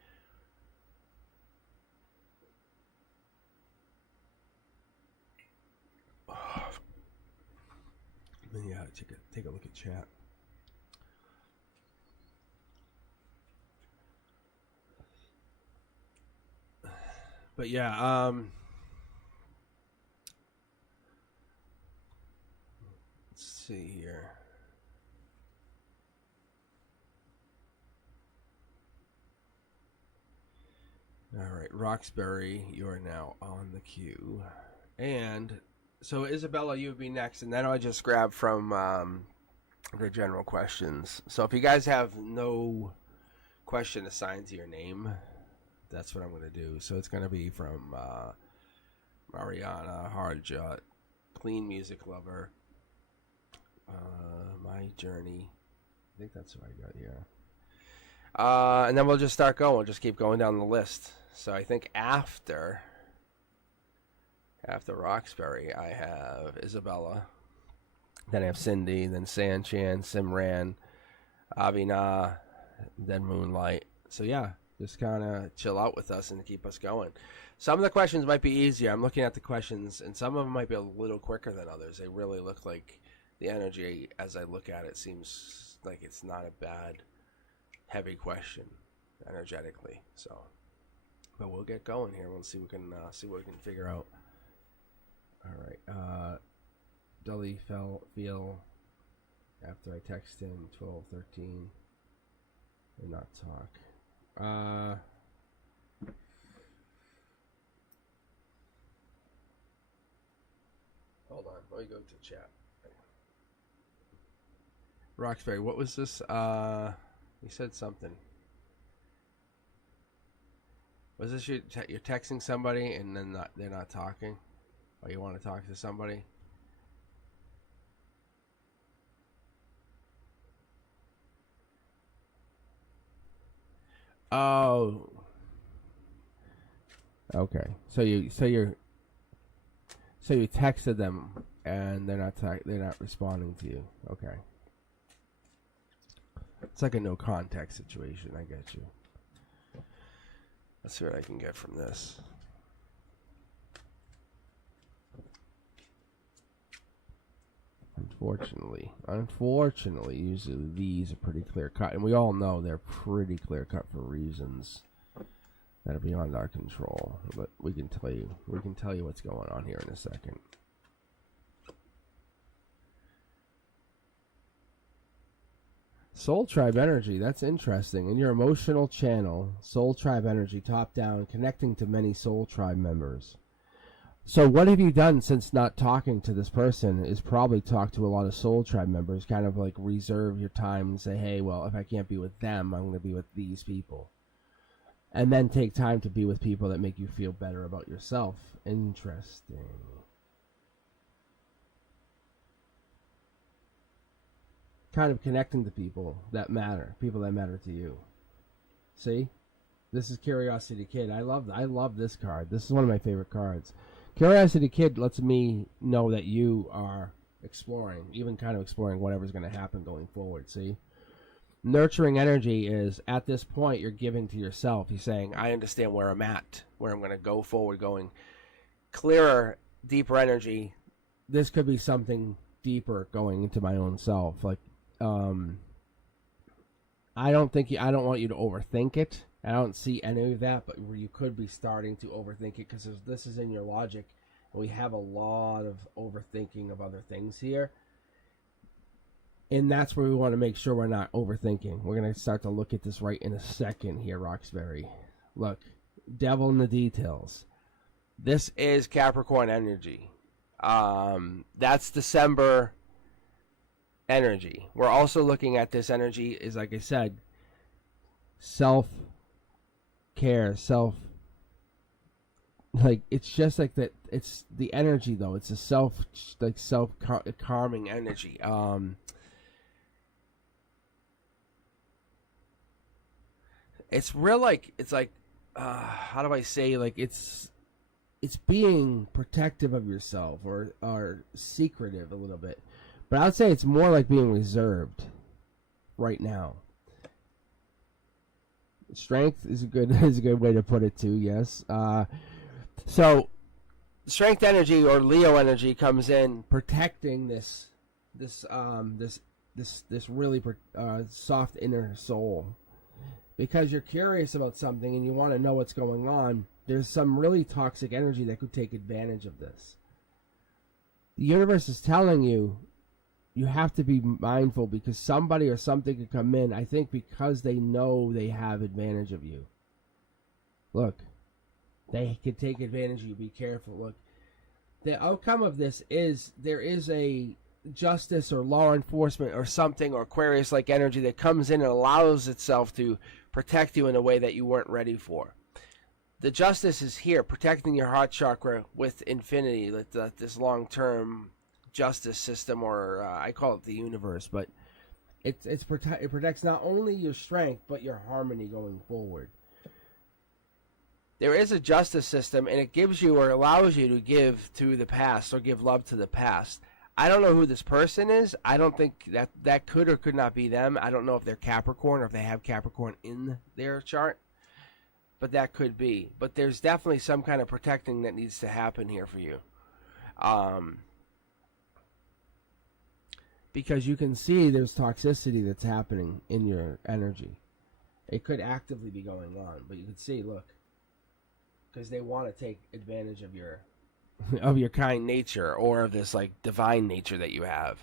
Yeah, take a look at chat. But yeah, let's see here. All right, Roxbury, you are now on the queue. And so Isabella, you would be next, and then I'll just grab from the general questions. So if you guys have no question assigned to your name, that's what I'm going to do. So it's going to be from Mariana, Hardjut, Clean Music Lover, My Journey. I think that's what I got here. And then we'll just start going. We'll just keep going down the list. So I think after Roxbury, I have Isabella. Then I have Cindy, then Sanchan, Simran, Avina, then Moonlight. So yeah, just kind of chill out with us and keep us going. Some of the questions might be easier. I'm looking at the questions, and some of them might be a little quicker than others. They really look like the energy, as I look at it, seems like it's not a bad, heavy question energetically. So, but we'll get going here. We'll see what we can figure out. All right. Dully feel after I text him 12:13 and not talk. Hold on, let me go to chat. Roxbury, what was this? You said something. Was this you're texting somebody and then they're not talking? Oh, you want to talk to somebody? Oh. Okay. So you texted them and they're not responding to you. Okay. It's like a no contact situation. I get you. Let's see what I can get from this. Unfortunately, usually these are pretty clear cut, and we all know they're pretty clear cut for reasons that are beyond our control. But we can tell you what's going on here in a second. Soul Tribe energy, that's interesting. In your emotional channel, Soul Tribe energy, top down, connecting to many Soul Tribe members. So what have you done since not talking to this person is probably talk to a lot of Soul Tribe members, kind of like reserve your time and say, hey, well, if I can't be with them, I'm going to be with these people. And then take time to be with people that make you feel better about yourself. Interesting. Kind of connecting to people that matter to you. See? This is Curiosity Kid. I love this card. This is one of my favorite cards. Curiosity Kid lets me know that you are exploring, even kind of exploring whatever's going to happen going forward, see? Nurturing energy is, at this point, you're giving to yourself. You're saying, I understand where I'm at, where I'm going to go forward, going clearer, deeper energy. This could be something deeper going into my own self. Like, I don't want you to overthink it. I don't see any of that, but you could be starting to overthink it because this is in your logic, and we have a lot of overthinking of other things here. And that's where we want to make sure we're not overthinking. We're going to start to look at this right in a second here, Roxbury. Look, devil in the details. This is Capricorn energy. That's December energy. We're also looking at this energy is, like I said, self-care, like, it's just like that. It's the energy, though. It's a self-calming energy. It's real, like, it's like, how do I say, like, it's being protective of yourself or secretive a little bit. But I'd say it's more like being reserved right now. Strength is a good way to put it too. Yes. So strength energy or Leo energy comes in protecting this really soft inner soul, because you're curious about something and you want to know what's going on. There's some really toxic energy that could take advantage of this. The universe is telling you have to be mindful, because somebody or something could come in, I think, because they know they have advantage of you. Look, they could take advantage of you. Be careful. Look, the outcome of this is there is a justice or law enforcement or something, or Aquarius-like energy that comes in and allows itself to protect you in a way that you weren't ready for. The justice is here, protecting your heart chakra with infinity, this long-term justice system, or I call it the universe, but it protects not only your strength but your harmony going forward. There is a justice system, and it gives you or allows you to give to the past or give love to the past. I don't know who this person is. I don't think that could or could not be them. I don't know if they're Capricorn or if they have Capricorn in their chart, but that could be. But there's definitely some kind of protecting that needs to happen here for you. Because you can see there's toxicity that's happening in your energy. It could actively be going on, but you can see, look, because they want to take advantage of your kind nature, or of this like divine nature that you have.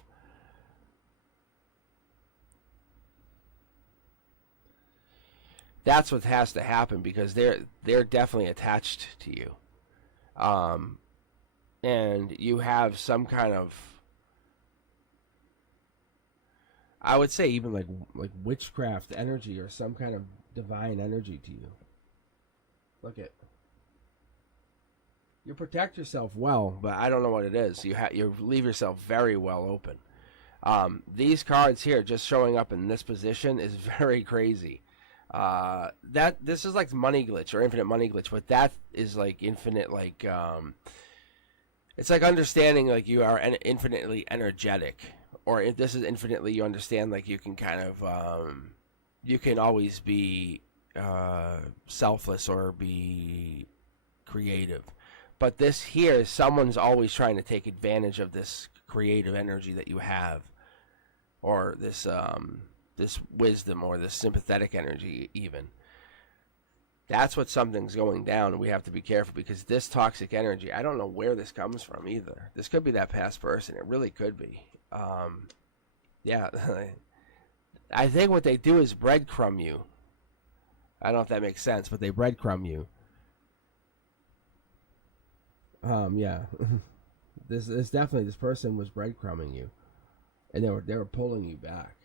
That's what has to happen, because they're definitely attached to you, and you have some kind of, I would say, even like witchcraft energy or some kind of divine energy to you. Look at. You protect yourself well, but I don't know what it is. You leave yourself very well open. These cards here just showing up in this position is very crazy. This is like money glitch or infinite money glitch, but that is like infinite, like it's like understanding like you are infinitely energetic, or if this is infinitely, you understand like you can kind of you can always be selfless or be creative. But this here, someone's always trying to take advantage of this creative energy that you have, or this this wisdom, or this sympathetic energy even. That's what something's going down, and we have to be careful, because this toxic energy, I don't know where this comes from either. This could be that past person. It really could be. Yeah, I think what they do is breadcrumb you. I don't know if that makes sense, but they breadcrumb you. Yeah. This is definitely, this person was breadcrumbing you, and they were pulling you back,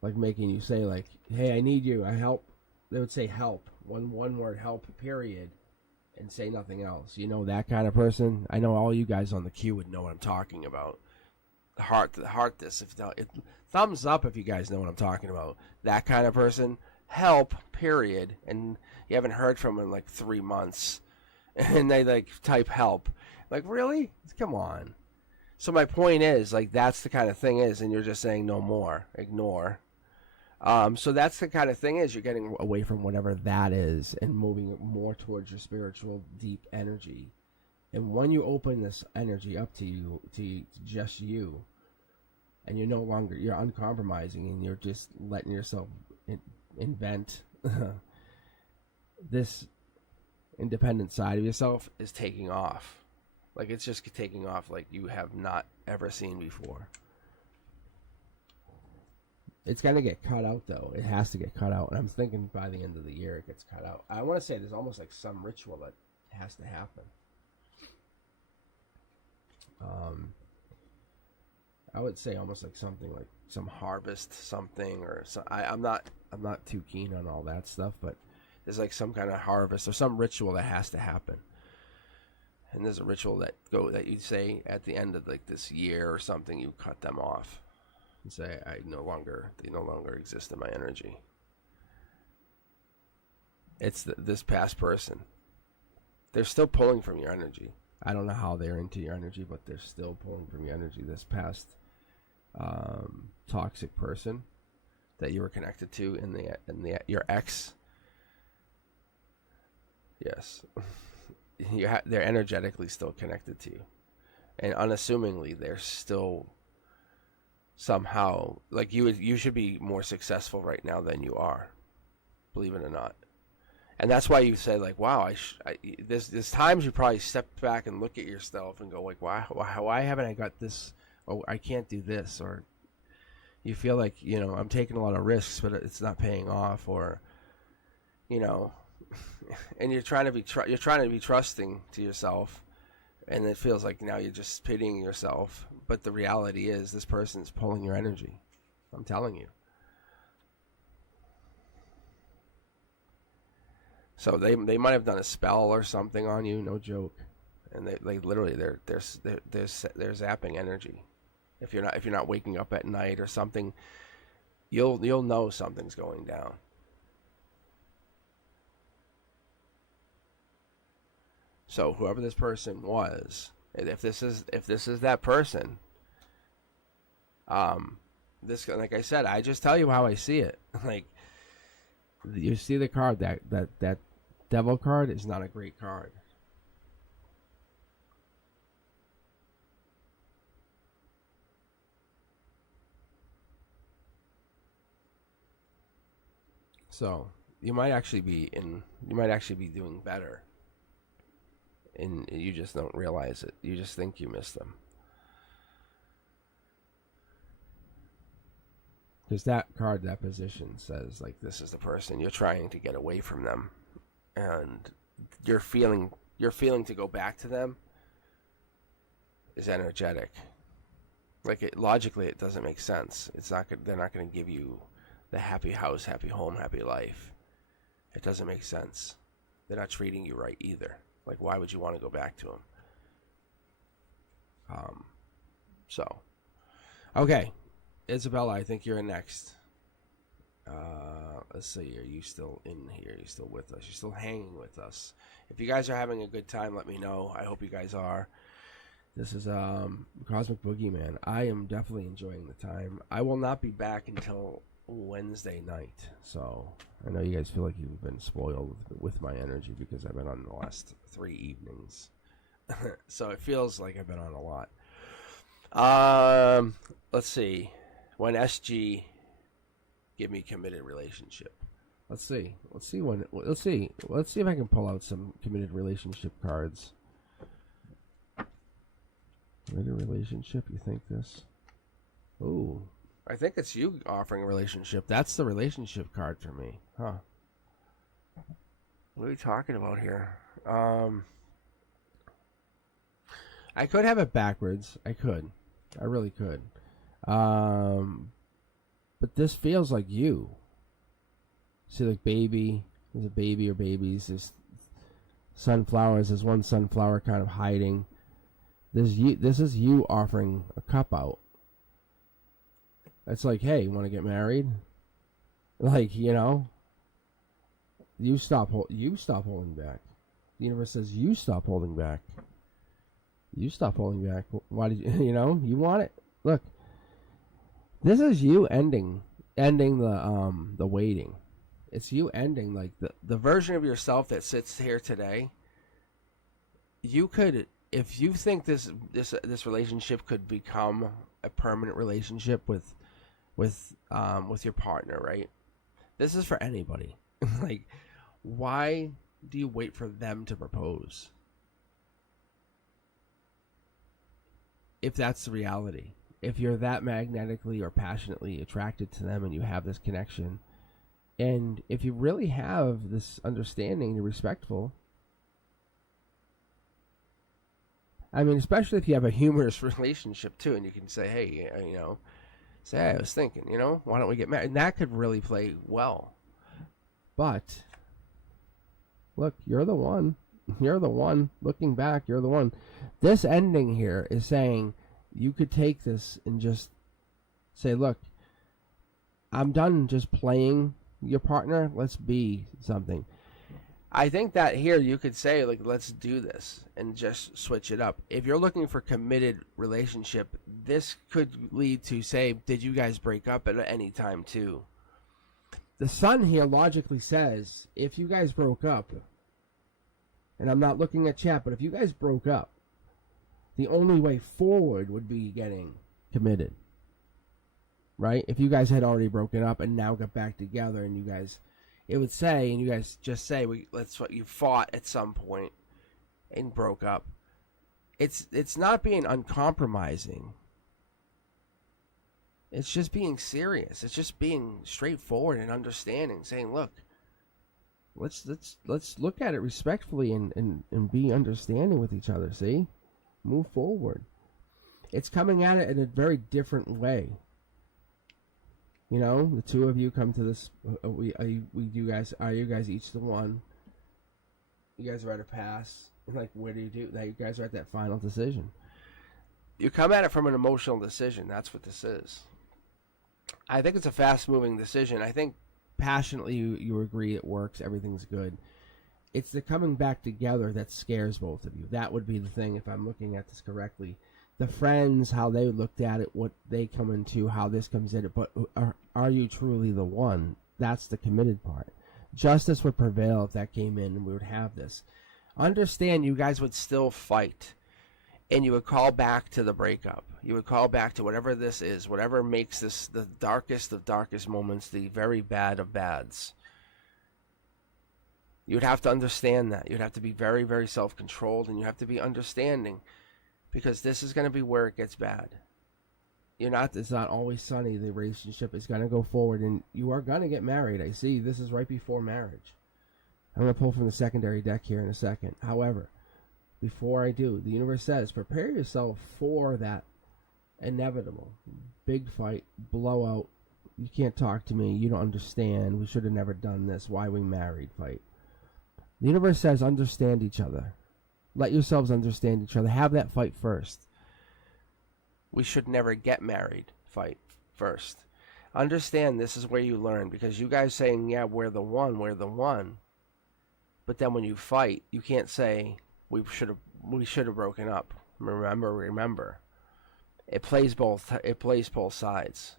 like making you say like, "Hey, I need you. I help." They would say help, one word, help, period, and say nothing else. You know that kind of person. I know all you guys on the queue would know what I'm talking about. Heart this. Thumbs up if you guys know what I'm talking about. That kind of person. Help, period, and you haven't heard from them in like 3 months. And they like type help. Like, really? Come on. So my point is, like, that's the kind of thing is, and you're just saying no more. Ignore. So that's the kind of thing is, you're getting away from whatever that is and moving more towards your spiritual deep energy. And when you open this energy up to you, to just you, and you're no longer, you're uncompromising, and you're just letting yourself invent this independent side of yourself is taking off. Like, it's just taking off like you have not ever seen before. It's going to get cut out, though. It has to get cut out. And I'm thinking by the end of the year it gets cut out. I want to say there's almost like some ritual that has to happen. I would say almost like something like some harvest something, or some, I'm not too keen on all that stuff, but there's like some kind of harvest or some ritual that has to happen. And there's a ritual that you say at the end of like this year or something, you cut them off and say, they no longer exist in my energy. It's this past person. They're still pulling from your energy. I don't know how they're into your energy, but they're still pulling from your energy. This past toxic person that you were connected to in your ex. Yes. They're energetically still connected to you, and unassumingly they're still somehow like you should be more successful right now than you are, believe it or not. And that's why you say like, wow, there's times you probably step back and look at yourself and go like, why haven't I got this? Oh, I can't do this. Or you feel like, I'm taking a lot of risks, but it's not paying off, or and you're trying to be trusting to yourself, and it feels like now you're just pitying yourself. But the reality is, this person's pulling your energy. I'm telling you. So they might have done a spell or something on you, no joke, and they literally they're zapping energy. If you're not waking up at night or something, you'll know something's going down. So whoever this person was, if this is that person, this, like I said, I just tell you how I see it. Like, you see the card, that devil card is not a great card. So you might actually be doing better, and you just don't realize it. You just think you missed them. Because that card, that position says like, this is the person you're trying to get away from them, and you're feeling to go back to them is energetic. Like, logically, it doesn't make sense. They're not going to give you the happy house, happy home, happy life. It doesn't make sense. they're not treating you right either. Like, why would you want to go back to them? Okay, Isabella, I think you're next. Let's see, are you still in here? You're still with us? You're still hanging with us? If you guys are having a good time, let me know. I hope you guys are. This is Cosmic Boogeyman. I am definitely enjoying the time. I will not be back until Wednesday night, so I know you guys feel like you've been spoiled with my energy because I've been on the last 3 evenings. So it feels like I've been on a lot. Let's see. When SG give me committed relationship. Let's see if I can pull out some committed relationship cards. Committed relationship, you think this? Ooh. I think it's you offering a relationship. That's the relationship card for me. Huh. What are we talking about here? I could have it backwards. I could. I really could. But this feels like you. See, like baby. There's a baby or babies. There's sunflowers. There's one sunflower kind of hiding. This is you offering a cup out. It's like, hey, you want to get married? Like, you know, you stop holding back. The universe says you stop holding back. You stop holding back. Why did you? You know, you want it. Look, this is you ending the waiting. It's you ending like the version of yourself that sits here today. You could, if you think this relationship could become a permanent relationship with your partner, right? This is for anybody. Like, why do you wait for them to propose? If that's the reality, if you're that magnetically or passionately attracted to them and you have this connection, and if you really have this understanding, you're respectful. I mean, especially if you have a humorous relationship too, and you can say, hey, you know, hey, I was thinking, you know, why don't we get married? And that could really play well. But look, you're the one. You're the one. Looking back, you're the one. This ending here is saying you could take this and just say, look, I'm done just playing your partner. Let's be something. I think that here you could say, like, let's do this and just switch it up. If you're looking for committed relationship, this could lead to, say, did you guys break up at any time too? The sun here logically says, if you guys broke up, and I'm not looking at chat, but if you guys broke up, the only way forward would be getting committed. Right? If you guys had already broken up and now got back together and you guys, it would say, and you guys just say, that's what you fought at some point and broke up. It's not being uncompromising. It's just being serious. It's just being straightforward and understanding, saying, look, let's look at it respectfully and be understanding with each other, see? Move forward. It's coming at it in a very different way. You know, the two of you come to this. Are you guys each the one? You guys are at a pass. Like, what do you do? That you guys are at that final decision. You come at it from an emotional decision. That's what this is. I think it's a fast-moving decision. I think passionately you agree it works. Everything's good. It's the coming back together that scares both of you. That would be the thing if I'm looking at this correctly. The friends, how they looked at it, what they come into, how this comes in it, but are you truly the one? That's the committed part. Justice would prevail if that came in and we would have this. Understand you guys would still fight, and you would call back to the breakup. You would call back to whatever this is, whatever makes this the darkest of darkest moments, the very bad of bads. You would have to understand that. You'd have to be very, very self-controlled, and you have to be understanding. Because this is going to be where it gets bad. It's not always sunny. The relationship is going to go forward, and you are going to get married. I see this is right before marriage. I'm going to pull from the secondary deck here in a second. However, before I do, the universe says, prepare yourself for that inevitable big fight, blowout. You can't talk to me. You don't understand. We should have never done this. Why we married fight. The universe says understand each other. Let yourselves understand each other. Have that fight first. We should never get married. Fight first. Understand this is where you learn, because you guys saying, yeah, we're the one. But then when you fight, you can't say we should have broken up. Remember. It plays both sides.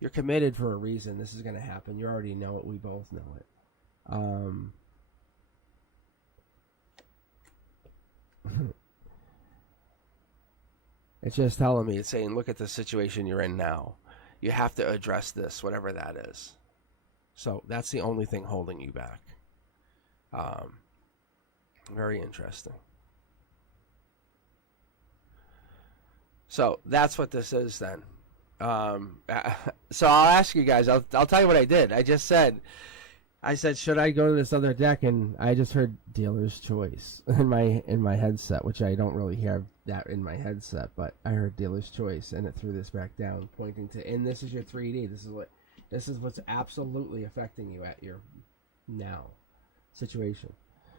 You're committed for a reason. This is going to happen. You already know it. We both know it. It's just telling me, it's saying, look at the situation you're in now. You have to address this, whatever that is. So that's the only thing holding you back. Very interesting. So that's what this is then. So I'll ask you guys. I'll tell you what I did. I said, should I go to this other deck? And I just heard dealer's choice in my headset, which I don't really have that in my headset, but I heard dealer's choice, and it threw this back down, pointing to, and this is your 3D. This is what's absolutely affecting you at your now situation.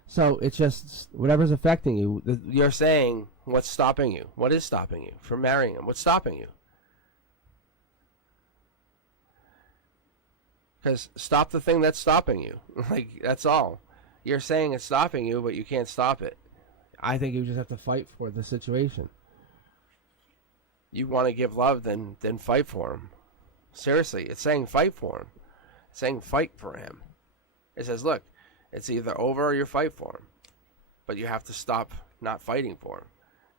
So it's just whatever's affecting you. You're saying, what's stopping you? What is stopping you from marrying him? What's stopping you? Because stop the thing that's stopping you. Like, that's all. You're saying it's stopping you, but you can't stop it. I think you just have to fight for the situation. You want to give love, then fight for him. Seriously, it's saying fight for him. It's saying fight for him. It says, look, it's either over or you fight for him. But you have to stop not fighting for him.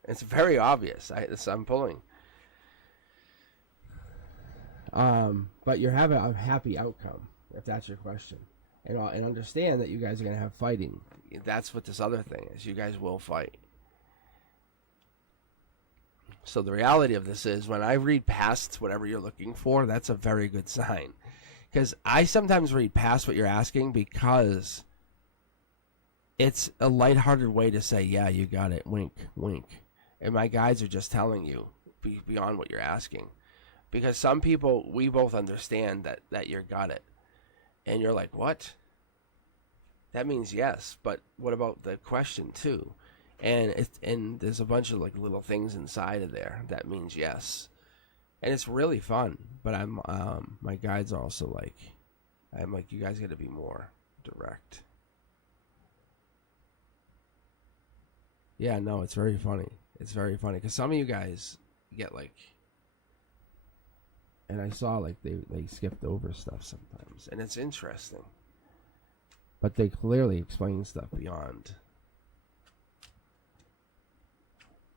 It's very obvious. I'm pulling. But you're having a happy outcome, if that's your question. And understand that you guys are going to have fighting. That's what this other thing is. You guys will fight. So the reality of this is, when I read past whatever you're looking for, that's a very good sign. Because I sometimes read past what you're asking, because it's a lighthearted way to say, yeah, you got it, wink, wink. And my guides are just telling you beyond what you're asking. Because some people, we both understand that you got it. And you're like, what? That means yes, but what about the question too? And there's a bunch of like little things inside of there that means yes. And it's really fun, but I'm my guides are also like, I'm like, you guys got to be more direct. Yeah, no, it's very funny. It's very funny because some of you guys get like, and I saw like they skipped over stuff sometimes, and it's interesting. But they clearly explain stuff beyond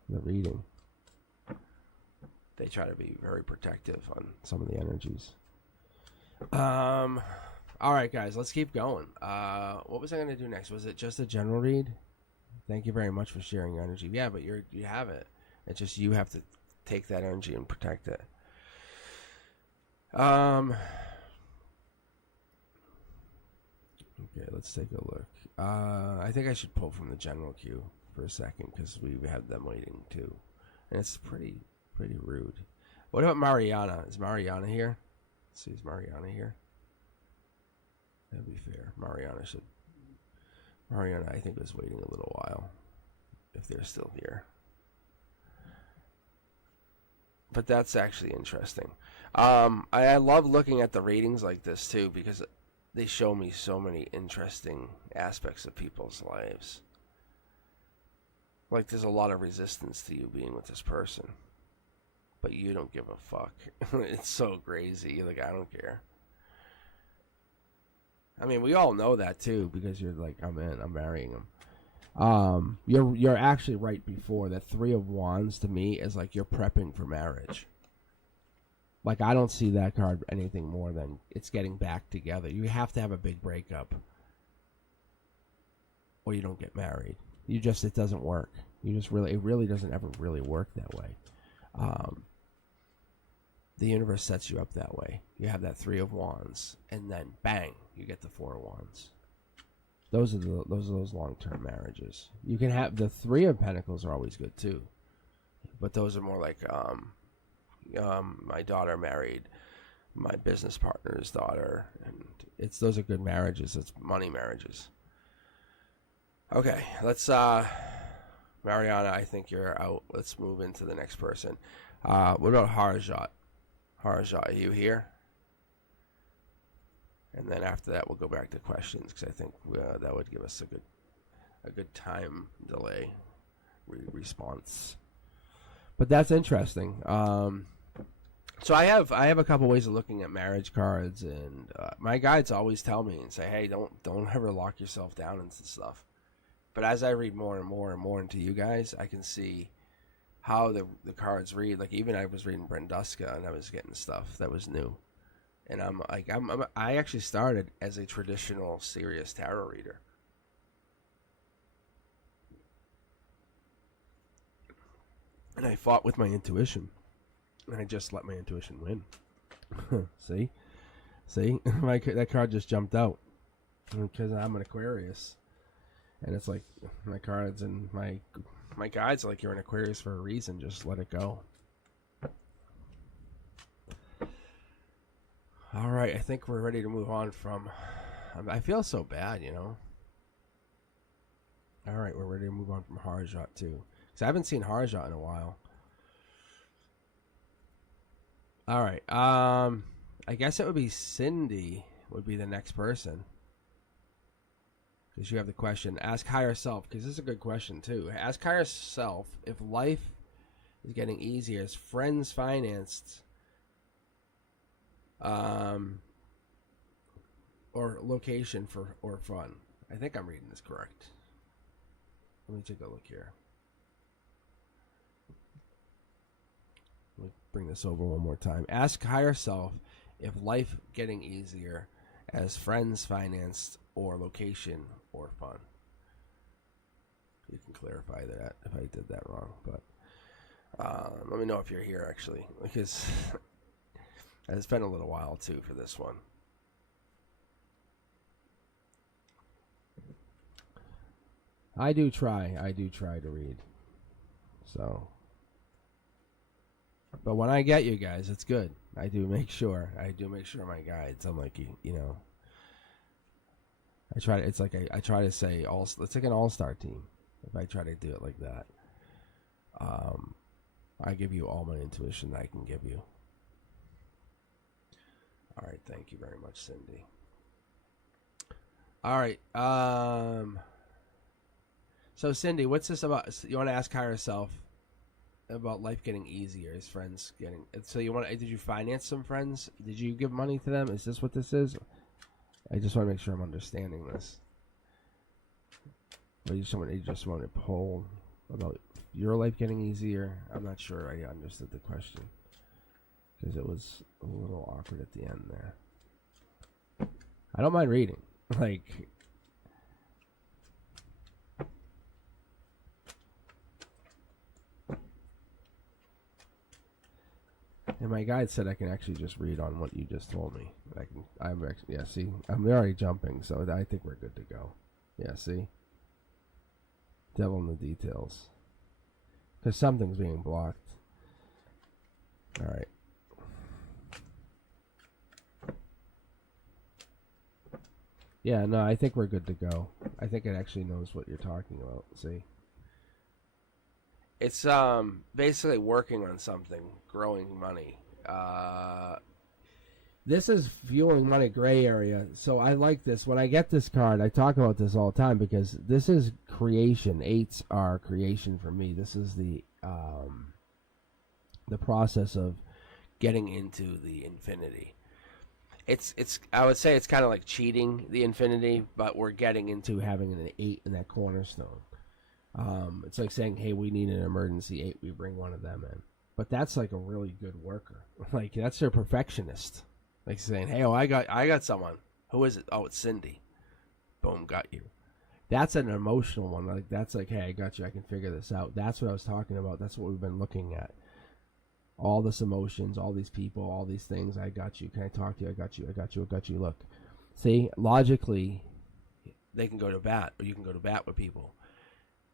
the reading. They try to be very protective on some of the energies. All right, guys, let's keep going. What was I going to do next? Was it just a general read? Thank you very much for sharing your energy. Yeah, but you have it. It's just you have to take that energy and protect it. Okay, let's take a look. I think I should pull from the general queue for a second because we had them waiting too, and it's pretty rude. What about Mariana? Is Mariana here? Let's see, is Mariana here? That'd be fair. Mariana, I think, was waiting a little while, if they're still here. But that's actually interesting. I love looking at the ratings like this too, because they show me so many interesting aspects of people's lives. Like, there's a lot of resistance to you being with this person, but you don't give a fuck. It's so crazy. Like, I don't care. I mean, we all know that too, because you're like, I'm marrying him. You're actually right before that. 3 of Wands to me is like you're prepping for marriage. Like, I don't see that card anything more than it's getting back together. You have to have a big breakup, or you don't get married. It doesn't work. It really doesn't ever really work that way. The universe sets you up that way. You have that 3 of Wands, and then bang, you get the 4 of Wands. Those are those long-term marriages. You can have the 3 of Pentacles are always good too, but those are more like my daughter married my business partner's daughter, and those are good marriages. It's money marriages. Okay, let's Mariana, I think you're out. Let's move into the next person. What about Harajat? Harajat, are you here? And then after that, we'll go back to questions because I think that would give us a good time delay response. But that's interesting. So I have a couple ways of looking at marriage cards, and my guides always tell me and say, hey, don't ever lock yourself down into stuff. But as I read more and more and more into you guys, I can see how the cards read. Like even I was reading Brenduska and I was getting stuff that was new. And I actually started as a traditional serious tarot reader. And I fought with my intuition. And I just let my intuition win. See? That card just jumped out. Because I'm an Aquarius. And it's like my cards and my guides are like, you're an Aquarius for a reason. Just let it go. All right, I think we're ready to move on from... I feel so bad, you know. All right, we're ready to move on from Harajat too. Because I haven't seen Harajat in a while. All right, I guess it would be Cindy would be the next person. Because you have the question, ask higher self, because this is a good question too. Ask higher self if life is getting easier, is friends financed, or location or fun. I think I'm reading this correct. Let me take a look here. Let me bring this over one more time. Ask higher self if life getting easier as friends financed or location or fun. You can clarify that if I did that wrong, but let me know if you're here actually, because it's been a little while too for this one. I do try to read. So, but when I get you guys, it's good. I do make sure my guides. I'm like, you know, I try. It's like I try to say it's like an all-star team. If I try to do it like that, I give you all my intuition that I can give you. All right, thank you very much, Cindy. All right, so Cindy, what's this about? You want to ask higher self about life getting easier, is friends getting... So you want? Did you finance some friends? Did you give money to them? Is this what this is? I just want to make sure I'm understanding this. Or you just want to poll about your life getting easier? I'm not sure I understood the question, because it was a little awkward at the end there. I don't mind reading. Like... And my guide said I can actually just read on what you just told me. I'm actually, yeah, see, I'm already jumping, so I think we're good to go. Yeah, see? Devil in the details. Because something's being blocked. All right. Yeah, no, I think we're good to go. I think it actually knows what you're talking about, see? It's basically working on something, growing money. This is fueling money gray area, so I like this. When I get this card, I talk about this all the time because this is creation. 8s are creation for me. This is the process of getting into the infinity. It's I would say it's kind of like cheating the infinity, but we're getting into having an 8 in that cornerstone. It's like saying, hey, we need an emergency 8. We bring one of them in. But that's like a really good worker. Like, that's their perfectionist. Like saying, hey, I got someone. Who is it? Oh, it's Cindy. Boom, got you. That's an emotional one. Like, that's like, hey, I got you. I can figure this out. That's what I was talking about. That's what we've been looking at. All this emotions, all these people, all these things. I got you. Can I talk to you? I got you. I got you. I got you. Look. See, logically, they can go to bat, or you can go to bat with people.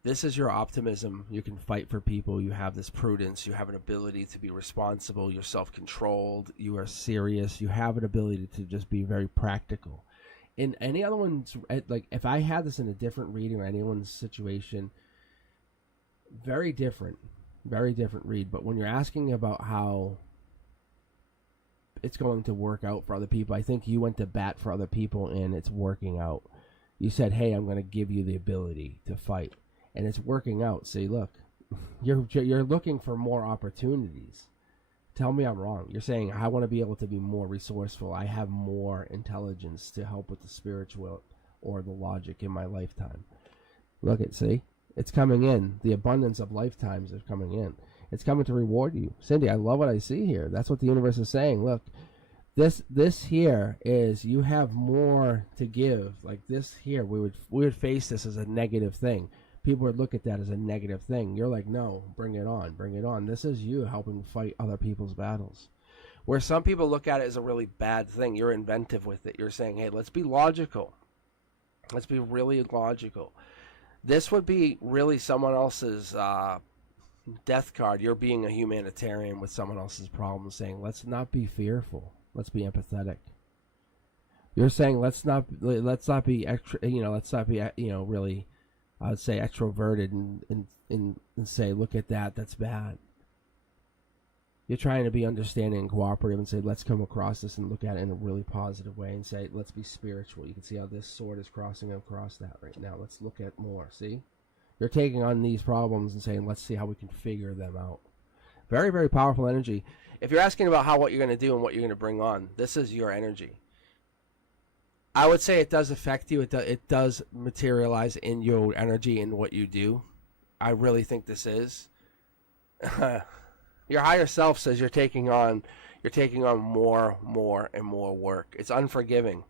This is your optimism. You can fight for people. You have this prudence. You have an ability to be responsible. You're self-controlled. You are serious. You have an ability to just be very practical. In any other one's, like if I had this in a different reading or anyone's situation, very different read. But when you're asking about how it's going to work out for other people, I think you went to bat for other people and it's working out. You said, hey, I'm going to give you the ability to fight, and it's working out. See, look, you're looking for more opportunities. Tell me I'm wrong. You're saying, I want to be able to be more resourceful. I have more intelligence to help with the spiritual or the logic in my lifetime. Look at, see? It's coming in. The abundance of lifetimes is coming in. It's coming to reward you. Cindy, I love what I see here. That's what the universe is saying. Look, this here is, you have more to give. Like this here, we would face this as a negative thing. People would look at that as a negative thing. You're like, no, bring it on, bring it on. This is you helping fight other people's battles. Where some people look at it as a really bad thing, you're inventive with it. You're saying, hey, let's be logical. Let's be really logical. This would be really someone else's death card. You're being a humanitarian with someone else's problem, saying, let's not be fearful. Let's be empathetic. You're saying, let's not be extra, let's not be, really, I would say, extroverted and say, look at that, that's bad. You're trying to be understanding and cooperative and say, let's come across this and look at it in a really positive way and say, let's be spiritual. You can see how this sword is crossing across that right now. Let's look at more, see? You're taking on these problems and saying, let's see how we can figure them out. Very, very powerful energy. If you're asking about what you're going to do and what you're going to bring on, this is your energy. I would say it does affect you. It does materialize in your energy and what you do. I really think this is. Your higher self says you're taking on more and more work. It's unforgiving.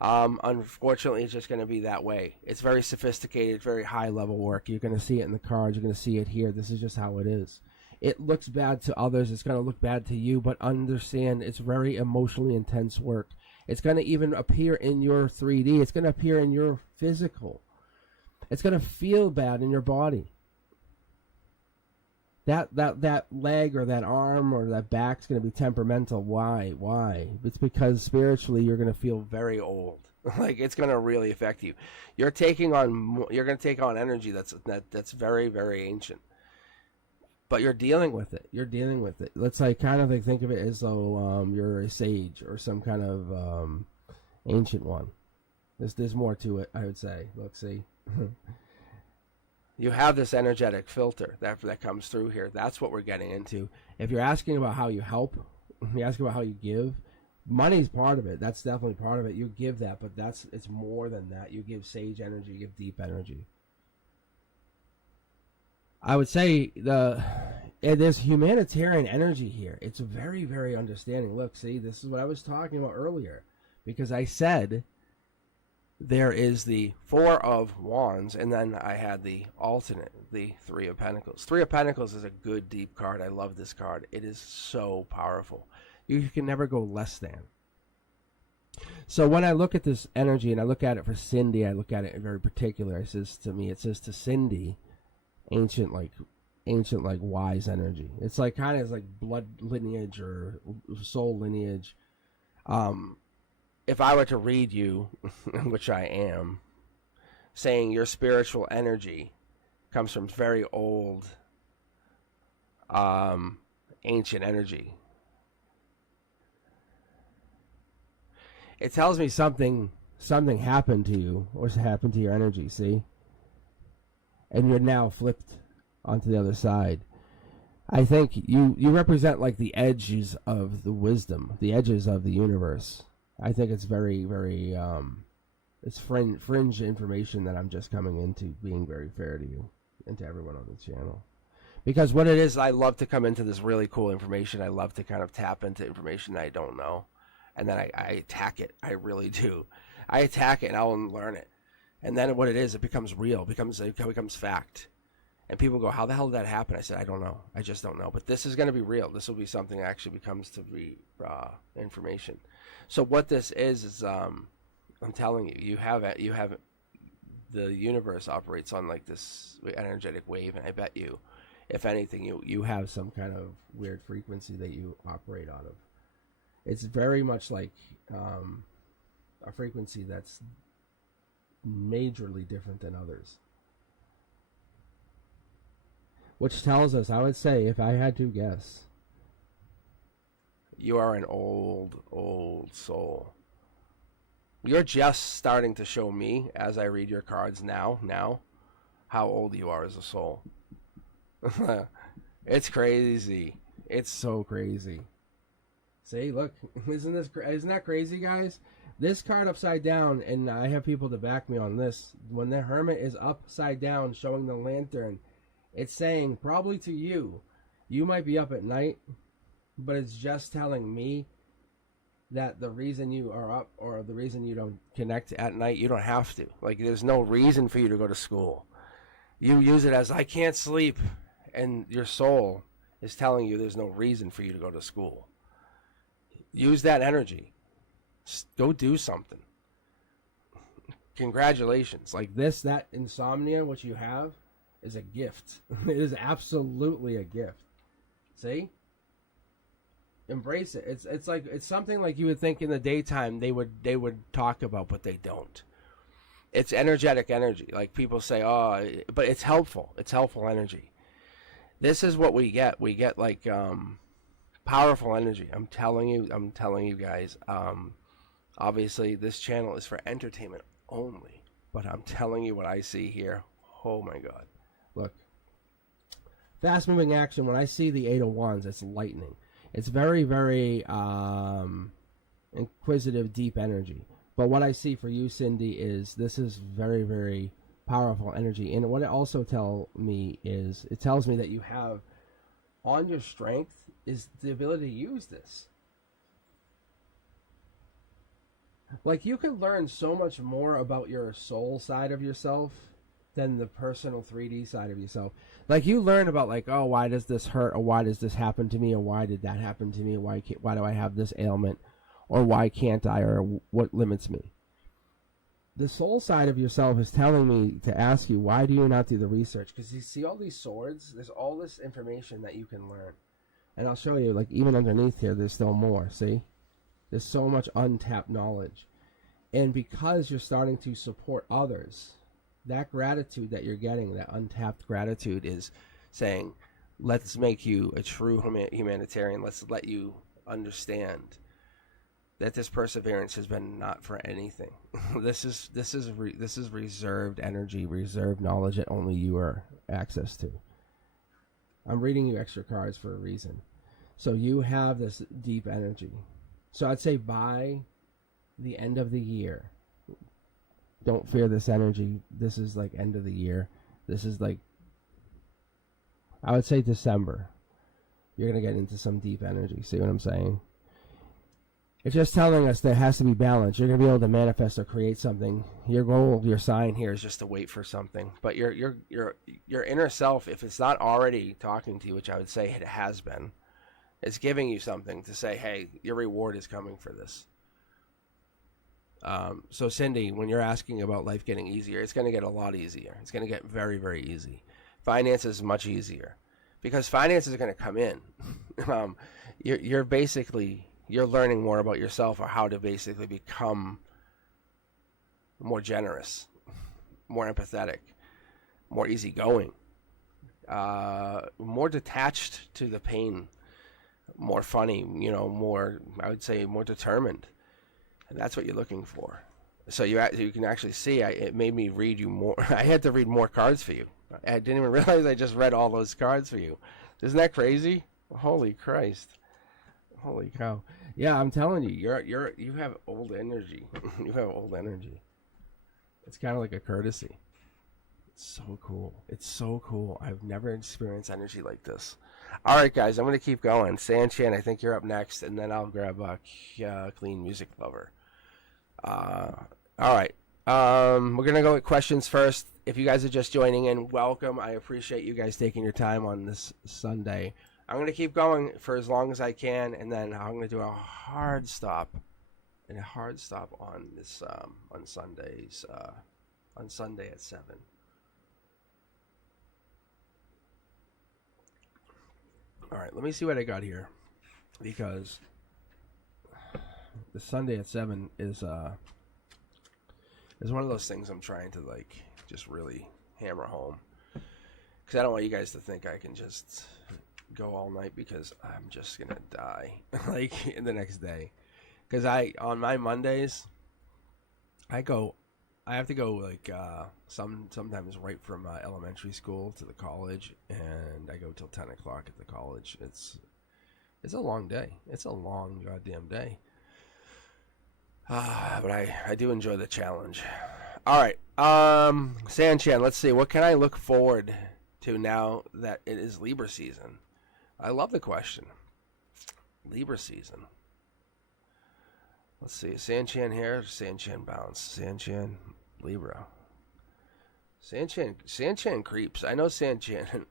Unfortunately, it's just going to be that way. It's very sophisticated, very high level work. You're going to see it in the cards. You're going to see it here. This is just how it is. It looks bad to others. It's going to look bad to you, but understand it's very emotionally intense work. It's going to even appear in your 3D. It's going to appear in your physical. It's going to feel bad in your body. That leg or that arm or that back's going to be temperamental. Why? It's because spiritually you're going to feel very old. Like it's going to really affect you. You're going to take on energy that's very, very ancient. But you're dealing with it. Let's kind of think of it as though you're a sage or some kind of ancient one. There's more to it, I would say. Look, see. You have this energetic filter that comes through here. That's what we're getting into. If you're asking about how you help, you're asking about how you give, money's part of it. That's definitely part of it. You give that, but it's more than that. You give sage energy, you give deep energy. I would say there's humanitarian energy here. It's very, very understanding. Look, see, this is what I was talking about earlier. Because I said there is the Four of Wands, and then I had the alternate, the Three of Pentacles. Three of Pentacles is a good, deep card. I love this card. It is so powerful. You can never go less than. So when I look at this energy, and I look at it for Cindy, I look at it in very particular. It says to Cindy, ancient like wise energy. It's like kind of like blood lineage or soul lineage. If I were to read you, which I am, saying your spiritual energy comes from very old, ancient energy, it tells me something happened to you, or happened to your energy, see? And you're now flipped onto the other side. I think you represent like the edges of the wisdom, the edges of the universe. I think it's very, very, it's fringe information that I'm just coming into, being very fair to you and to everyone on the channel. Because what it is, I love to come into this really cool information. I love to kind of tap into information that I don't know. And then I attack it. I really do. I attack it and I'll learn it. And then what it is, it becomes real, it becomes fact. And people go, how the hell did that happen? I said, I don't know. I just don't know. But this is going to be real. This will be something that actually becomes to be information. So what this is I'm telling you, you have the universe operates on like this energetic wave, and I bet you, if anything, you have some kind of weird frequency that you operate out of. It's very much like a frequency that's majorly different than others. Which tells us, I would say, if I had to guess, you are an old soul. You're just starting to show me, as I read your cards now, how old you are as a soul. It's crazy. It's so crazy. See, look, isn't that crazy, guys? This card upside down, and I have people to back me on this. When the Hermit is upside down, showing the lantern, it's saying probably to you, you might be up at night, but it's just telling me that the reason you are up or the reason you don't connect at night, you don't have to. Like, there's no reason for you to go to school. You use it as, I can't sleep, and your soul is telling you there's no reason for you to go to school. Use that energy. Just go do something. Congratulations. Like that insomnia, which you have, is a gift. It is absolutely a gift. See? Embrace it. It's something like you would think in the daytime they would talk about, but they don't. It's energetic energy. Like people say, oh, but it's helpful. It's helpful energy. This is what we get. We get like powerful energy. I'm telling you guys. Obviously, this channel is for entertainment only, but I'm telling you what I see here. Oh my God! Look, fast moving action. When I see the Eight of Wands, it's lightning. It's very, very inquisitive, deep energy. But what I see for you, Cindy, is this is very, very powerful energy. And what it also tells me that you have on your strength is the ability to use this. Like, you can learn so much more about your soul side of yourself than the personal 3D side of yourself. Like, you learn about, like, oh, why does this hurt, or why does this happen to me, or why did that happen to me, why do I have this ailment, or why can't I, or what limits me. The soul side of yourself is telling me to ask you, why do you not do the research? Because you see all these swords, there's all this information that you can learn. And I'll show you, like, even underneath here, there's still more, see? There's so much untapped knowledge. And because you're starting to support others, that gratitude that you're getting, that untapped gratitude, is saying, let's make you a true humanitarian. Let's let you understand that this perseverance has been not for anything. This is reserved energy, reserved knowledge that only you are access to. I'm reading you extra cards for a reason. So you have this deep energy. So I'd say by the end of the year, don't fear this energy. This is like end of the year. This is like, I would say December. You're going to get into some deep energy. See what I'm saying? It's just telling us there has to be balance. You're going to be able to manifest or create something. Your goal, your sign here is just to wait for something. But your inner self, if it's not already talking to you, which I would say it has been, it's giving you something to say, hey, your reward is coming for this. So Cindy, when you're asking about life getting easier, it's going to get a lot easier. It's going to get very, very easy. Finance is much easier because finance is going to come in. You're learning more about yourself, or how to basically become more generous, more empathetic, more easygoing, more detached to the pain, more funny, more, I would say, more determined. And that's what you're looking for. So you can actually see, it made me read you more. I had to read more cards for you. I didn't even realize I just read all those cards for you. Isn't that crazy? Holy Christ. Holy cow. Yeah, I'm telling you, you have old energy. You have old energy. It's kind of like a courtesy. It's so cool. It's so cool. I've never experienced energy like this. All right, guys, I'm going to keep going. Sanchin, I think you're up next, and then I'll grab a Clean Music Lover. All right. We're going to go with questions first. If you guys are just joining in, welcome. I appreciate you guys taking your time on this Sunday. I'm going to keep going for as long as I can, and then I'm going to do a hard stop on this on Sundays on Sunday at 7. All right, let me see what I got here, because the Sunday at 7 is It's one of those things I'm trying to like just really hammer home, because I don't want you guys to think I can just go all night, because I'm just gonna die like in the next day. Because on my Mondays, I have to go like sometimes right from elementary school to the college, and I go till 10 o'clock at the college. It's a long day. It's a long goddamn day. But I do enjoy the challenge. All right, Sanchan, let's see. What can I look forward to now that it is Libra season? I love the question. Libra season. Let's see. Sanchan here. Sanchan bounce. Sanchan Libra. Sanchan creeps. I know Sanchan.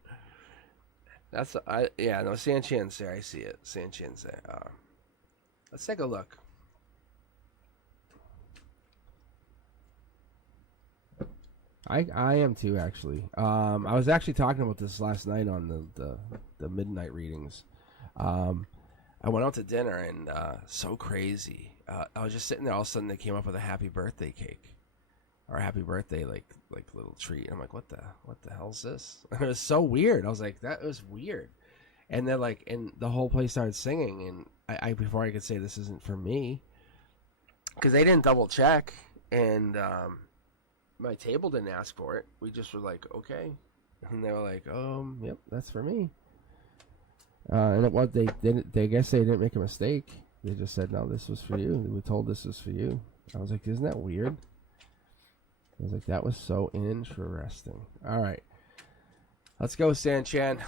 Sanchan's there. I see it. Sanchan's there. Let's take a look. I am too, actually. I was actually talking about this last night on the midnight readings. I went out to dinner, and so crazy. I was just sitting there. All of a sudden, they came up with a happy birthday cake, or a happy birthday like little treat. I'm like, what the hell's this? It was so weird. I was like, that was weird. And then and the whole place started singing, and I before I could say this isn't for me, because they didn't double check, and my table didn't ask for it. We just were like, okay, and they were like, yep, that's for me. And what they didn't, I guess they didn't make a mistake. They just said, no, this was for you. We were told this was for you. I was like, isn't that weird? I was like, that was so interesting. All right, let's go, Sanchan.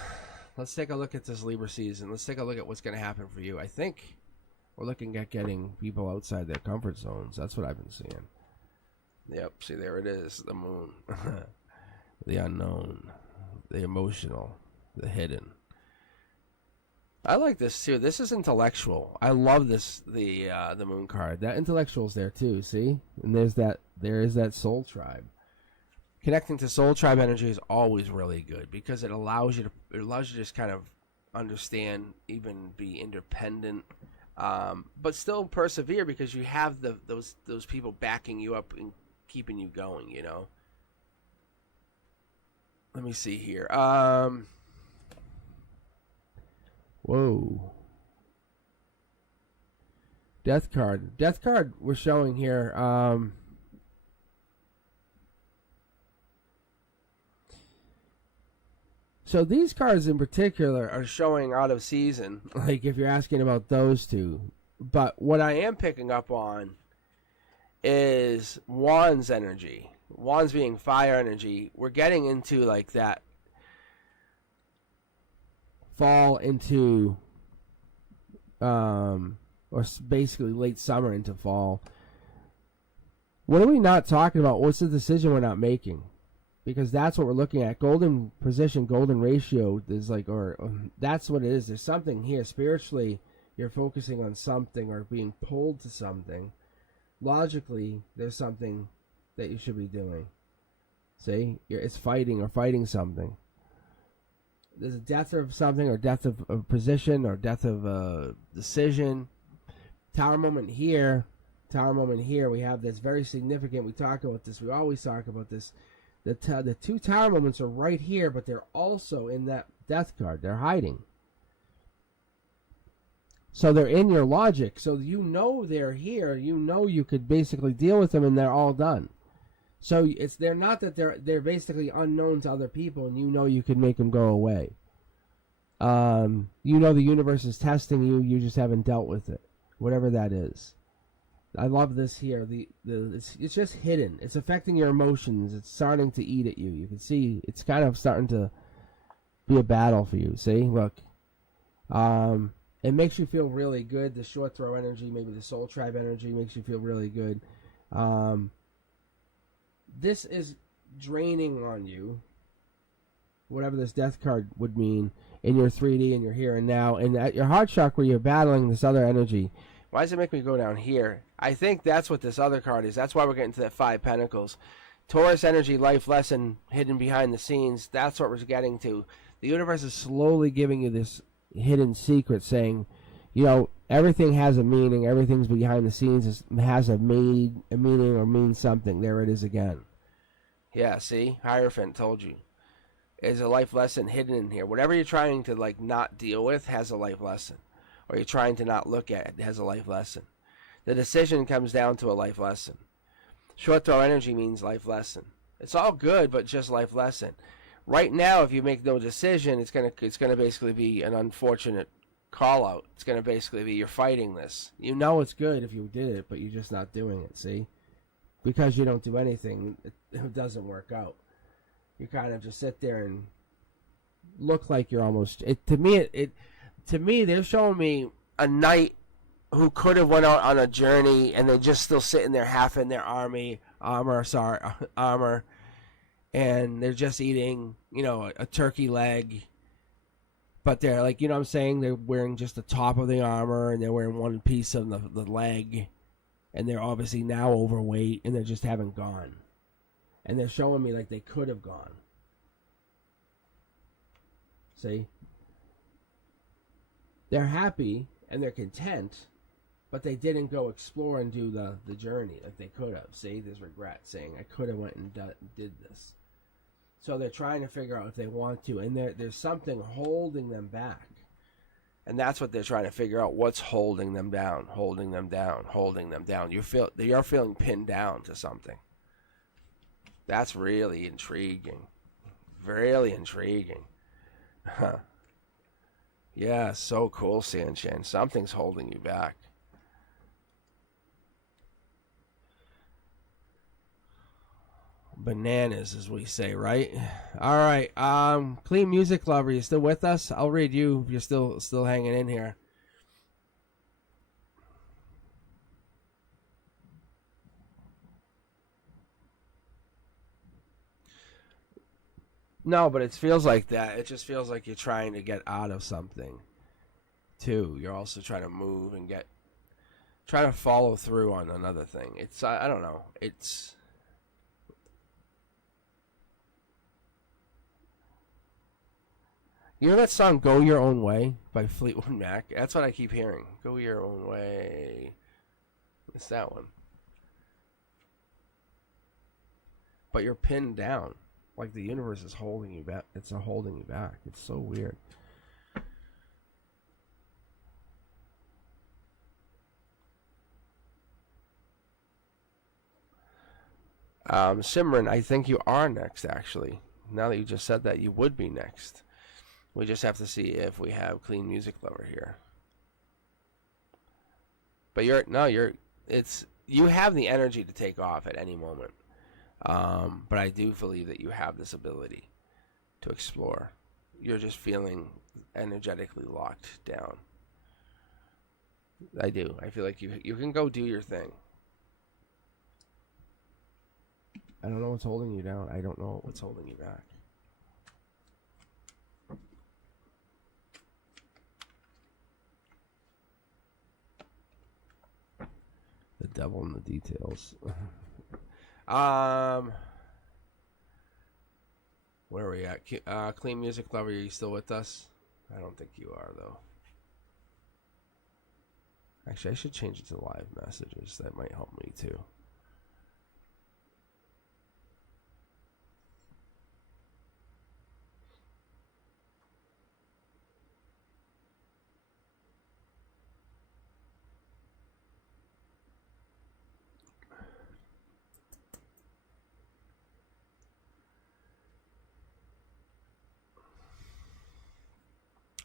Let's take a look at this Libra season. Let's take a look at what's going to happen for you. I think we're looking at getting people outside their comfort zones. That's what I've been seeing. Yep, see, there it is, the moon. The unknown, the emotional, the hidden. I like this too. This is intellectual. I love this, the moon card. That intellectual's there too, see? And there is that soul tribe. Connecting to soul tribe energy is always really good, because it allows you to just kind of understand, even be independent, but still persevere, because you have those people backing you up and keeping you going, you know. Let me see here. Whoa. Death card we're showing here. So these cards in particular are showing out of season, like if you're asking about those two. But what I am picking up on is Wands energy. Wands being fire energy. We're getting into like that fall into or basically late summer into fall. What are we not talking about? What's the decision we're not making? Because that's what we're looking at. Golden position, golden ratio is like, or that's what it is. There's something here spiritually. You're focusing on something or being pulled to something. Logically, there's something that you should be doing. See, it's fighting something. There's a death of something, or death of a position, or death of a decision. Tower moment here. We have this very significant. We talk about this. We always talk about this. The two tower moments are right here, but they're also in that death card. They're hiding. So they're in your logic. So you know they're here. You know you could basically deal with them, and they're all done. So they're not that they're basically unknown to other people, and you know you could make them go away. You know the universe is testing you. You just haven't dealt with it, whatever that is. I love this here. It's just hidden. It's affecting your emotions. It's starting to eat at you. You can see it's kind of starting to be a battle for you. See, look. It makes you feel really good. The short throw energy, maybe the soul tribe energy, makes you feel really good. This is draining on you, whatever this death card would mean, in your 3D and your here and now. And at your heart chakra, you're battling this other energy. Why does it make me go down here? I think that's what this other card is. That's why we're getting to that 5 Pentacles. Taurus energy, life lesson, hidden behind the scenes. That's what we're getting to. The universe is slowly giving you this hidden secret, saying, everything has a meaning. Everything's behind the scenes has a meaning or means something. There it is again. Yeah, see? Hierophant told you. There's a life lesson hidden in here. Whatever you're trying to not deal with has a life lesson. Or you're trying to not look at it has a life lesson. The decision comes down to a life lesson. Short throw energy means life lesson. It's all good, but just life lesson. Right now, if you make no decision, it's gonna basically be an unfortunate call out. It's gonna basically be you're fighting this. It's good if you did it, but you're just not doing it. See, because you don't do anything, it doesn't work out. You kind of just sit there and look like you're almost. To me, they're showing me a knight who could have went out on a journey, and they're just still sitting there, half in their armor, and they're just eating, a turkey leg. But they're what I'm saying, they're wearing just the top of the armor, and they're wearing one piece of the leg, and they're obviously now overweight, and they just haven't gone. And they're showing me they could have gone. See? They're happy and they're content, but they didn't go explore and do the journey like they could have. See? There's regret, saying, I could have went and did this. So they're trying to figure out if they want to, and there's something holding them back. And that's what they're trying to figure out. What's holding them down, holding them down, holding them down. You're feeling pinned down to something. That's really intriguing. Really intriguing. Huh. Yeah, so cool, Sanchin. Something's holding you back. Bananas, as we say, right? All right. Clean Music Lover, you still with us? I'll read you if you're still hanging in here. No, but it feels like that. It just feels like you're trying to get out of something, too. You're also trying to move and trying to follow through on another thing. It's, I don't know. It's... You know that song, Go Your Own Way, by Fleetwood Mac? That's what I keep hearing. Go Your Own Way. It's that one. But you're pinned down. Like the universe is holding you back. It's holding you back. It's so weird. Simran, I think you are next, actually. Now that you just said that, you would be next. We just have to see if we have Clean Music Lover here. But you have the energy to take off at any moment. But I do believe that you have this ability to explore. You're just feeling energetically locked down. I do. I feel like you can go do your thing. I don't know what's holding you down. I don't know what's holding you back. The devil in the details. Where are we at? Clean Music Lover, are you still with us? I don't think you are, though. Actually, I should change it to live messages. That might help me, too.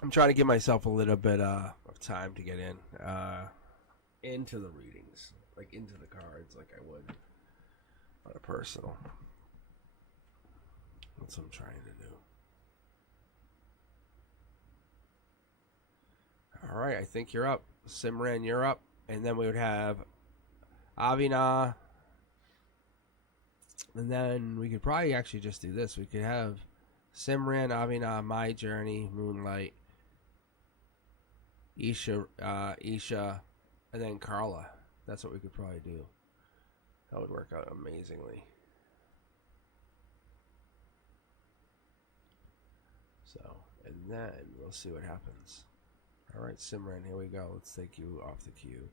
I'm trying to give myself a little bit of time to get into the readings, like into the cards, like I would on a personal. That's what I'm trying to do. All right, I think you're up. Simran, you're up. And then we would have Avina. And then we could probably actually just do this. We could have Simran, Avina, My Journey, Moonlight, Isha, and then Carla. That's what we could probably do. That would work out amazingly. So, and then we'll see what happens. All right. right, Simran, here we go. Let's take you off the queue.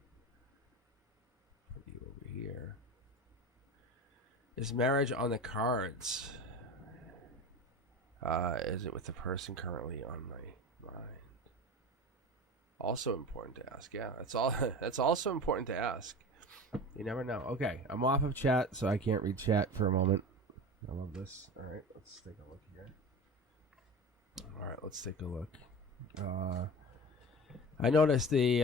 Put you over here. Is marriage on the cards? Is it with the person currently on my mind? Also important to ask. Yeah, that's all. That's also important to ask. You never know. Okay, I'm off of chat, so I can't read chat for a moment. I love this. All right, let's take a look here. All right, let's take a look. I noticed the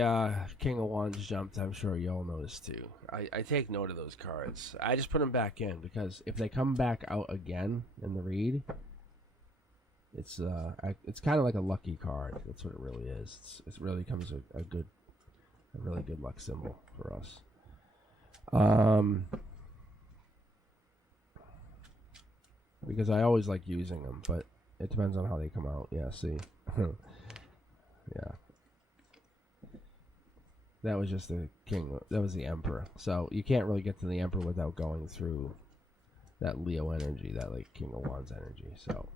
King of Wands jumped. I'm sure you all noticed too. I take note of those cards. I just put them back in because if they come back out again in the read, it's kind of like a lucky card. That's what it really is. It really comes a really good luck symbol for us. Because I always like using them, but it depends on how they come out. Yeah, see. Yeah. That was just the king. That was the emperor. So you can't really get to the emperor without going through that Leo energy, that like King of Wands energy. So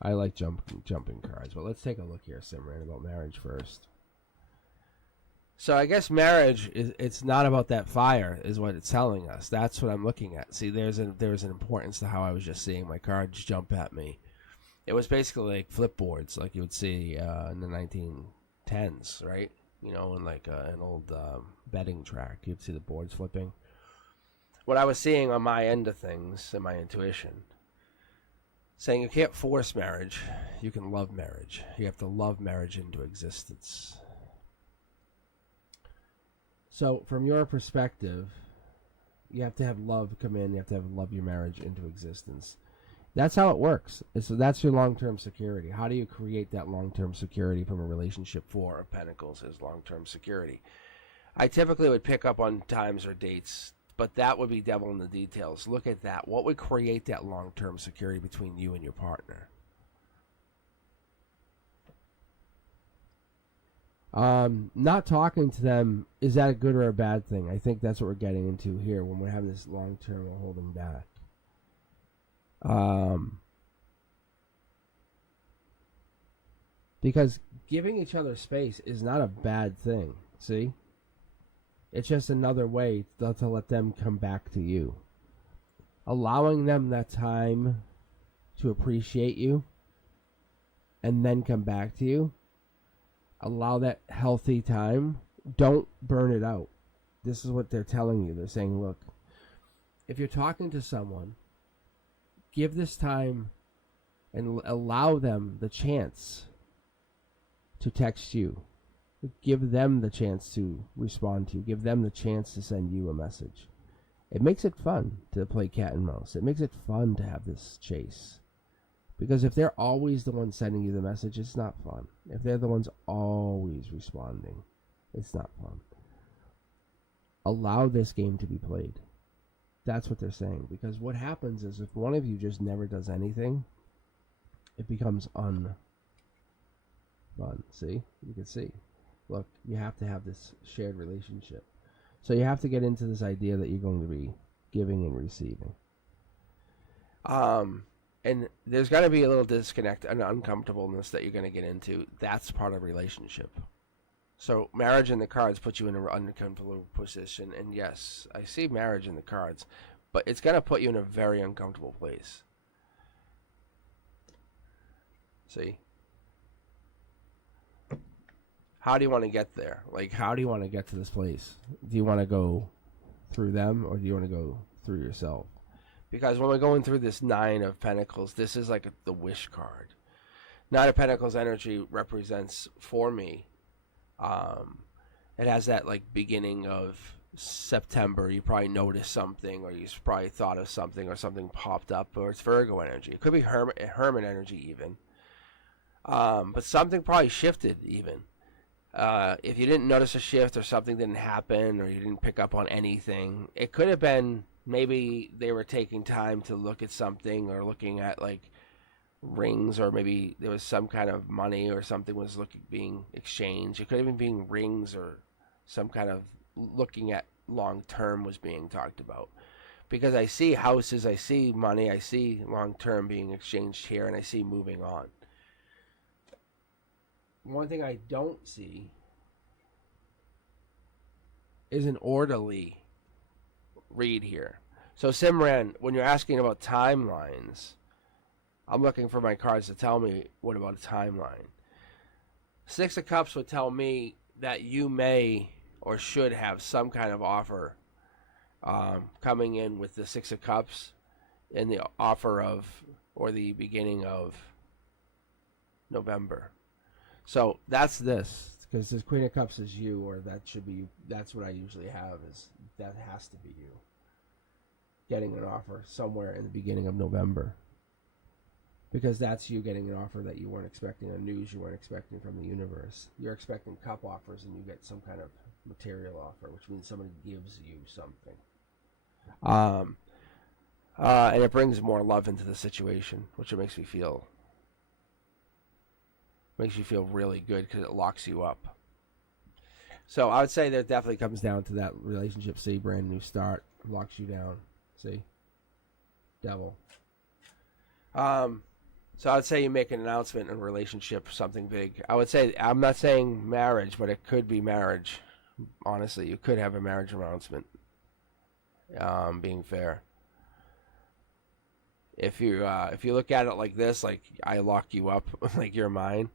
I like jumping cards. But let's take a look here, Simran, about marriage first. So I guess marriage it's not about that fire, is what it's telling us. That's what I'm looking at. See, there's an importance to how I was just seeing my cards jump at me. It was basically like flipboards, like you would see in the 1910s, right? You know, in like an old betting track, you'd see the boards flipping. What I was seeing on my end of things, and my intuition, saying you can't force marriage, you can love marriage. You have to love marriage into existence. So, from your perspective, you have to have love come in, you have to love your marriage into existence. That's how it works. So that's your long-term security. How do you create that long-term security from a relationship? Four of Pentacles is long-term security. I typically would pick up on times or dates, but that would be devil in the details. Look at that. What would create that long-term security between you and your partner? Not talking to them, is that a good or a bad thing? I think that's what we're getting into here when we're having this long-term holding back. Because giving each other space is not a bad thing, see? It's just another way to let them come back to you. Allowing them that time to appreciate you and then come back to you. Allow that healthy time. Don't burn it out. This is what they're telling you. They're saying, look, if you're talking to someone, give this time and allow them the chance to text you. Give them the chance to respond to you. Give them the chance to send you a message. It makes it fun to play cat and mouse. It makes it fun to have this chase. Because if they're always the ones sending you the message, it's not fun. If they're the ones always responding, it's not fun. Allow this game to be played. That's what they're saying. Because what happens is if one of you just never does anything, it becomes unfun. See? You can see. Look, you have to have this shared relationship. So you have to get into this idea that you're going to be giving and receiving. And there's got to be a little disconnect and uncomfortableness that you're going to get into. That's part of a relationship. So marriage in the cards puts you in an uncomfortable position. And yes, I see marriage in the cards. But it's going to put you in a very uncomfortable place. See? How do you want to get there? Like, how do you want to get to this place? Do you want to go through them or do you want to go through yourself? Because when we're going through this Nine of Pentacles, this is like the wish card. Nine of Pentacles energy represents, for me, it has that like beginning of September. You probably noticed something, or you probably thought of something, or something popped up, or it's Virgo energy. It could be Hermit energy even. But something probably shifted even. If you didn't notice a shift or something didn't happen or you didn't pick up on anything, it could have been maybe they were taking time to look at something or looking at like rings, or maybe there was some kind of money or something was being exchanged. It could have been being rings or some kind of looking at long term was being talked about. Because I see houses, I see money, I see long term being exchanged here, and I see moving on. one thing I don't see is an orderly read here. So Simran, when you're asking about timelines, I'm looking for my cards to tell me what about a timeline. Six of Cups would tell me that you may or should have some kind of offer coming in with the Six of Cups in the offer of or the beginning of November. So that's this, because this Queen of Cups is you, or that should be, that's what I usually have, is that has to be you. Getting an offer somewhere in the beginning of November. Because that's you getting an offer that you weren't expecting, a news you weren't expecting from the universe. You're expecting cup offers and you get some kind of material offer, which means somebody gives you something. And it brings more love into the situation, which it makes you feel really good because it locks you up. So I would say that it definitely comes down to that relationship. See, brand new start, locks you down. See, Devil. So I would say you make an announcement in a relationship, something big. I would say, I'm not saying marriage, but it could be marriage. Honestly, you could have a marriage announcement. Being fair. If you look at it like this, like I lock you up, like you're mine.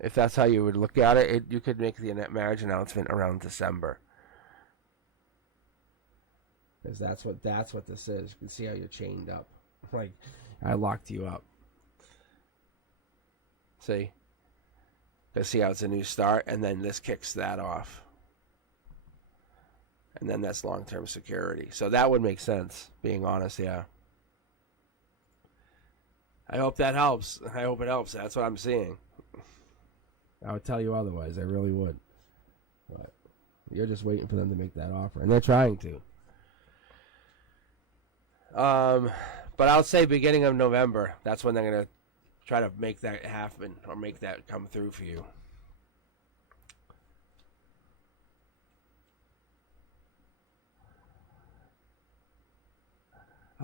If that's how you would look at it, you could make the marriage announcement around December. Because that's what this is. You can see how you're chained up. Like, I locked you up. See? Because see how it's a new start, and then this kicks that off. And then that's long-term security. So that would make sense, being honest, yeah. I hope that helps. I hope it helps. That's what I'm seeing. I would tell you otherwise. I really would. But you're just waiting for them to make that offer. And they're trying to. But I'll say beginning of November. That's when they're going to try to make that happen or make that come through for you.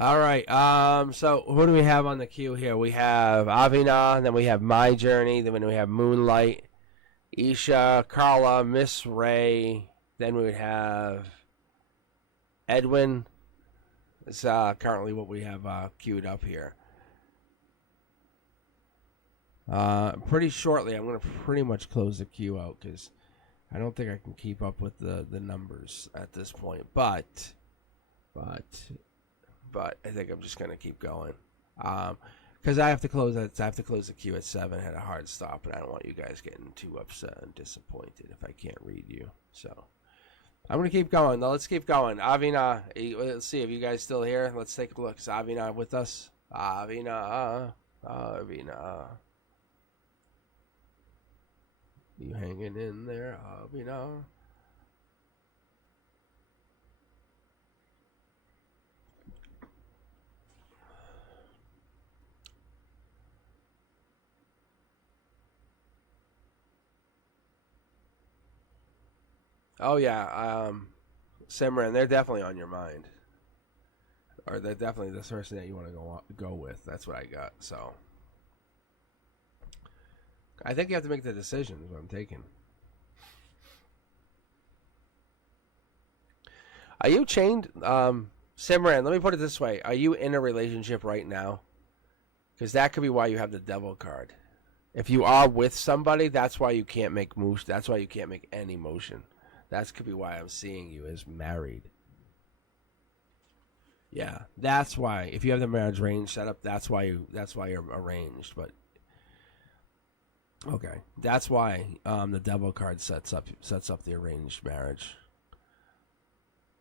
All right. So who do we have on the queue here? We have Avina, then we have My Journey, then we have Moonlight, Isha, Carla, Miss Ray. Then we would have Edwin. It's currently what we have queued up here. Pretty shortly, I'm going to pretty much close the queue out because I don't think I can keep up with the numbers at this point. But I think I'm just going to keep going. Because I have to close the queue at 7. I had a hard stop, and I don't want you guys getting too upset and disappointed if I can't read you. So I'm going to keep going. Now, let's keep going. Avina, let's see if you guys still here. Let's take a look. Is Avina with us? Avina. You hanging in there, Avina? Oh yeah, Simran, they're definitely on your mind, or they're definitely the person that you want to go with. That's what I got. So I think you have to make the decision. Is what I'm taking. Are you chained, Simran? Let me put it this way: are you in a relationship right now? Because that could be why you have the Devil card. If you are with somebody, that's why you can't make moves. That's why you can't make any motion. That could be why I'm seeing you as married. Yeah, that's why. If you have the marriage range set up, that's why you're arranged. But okay, that's why the Devil card sets up the arranged marriage.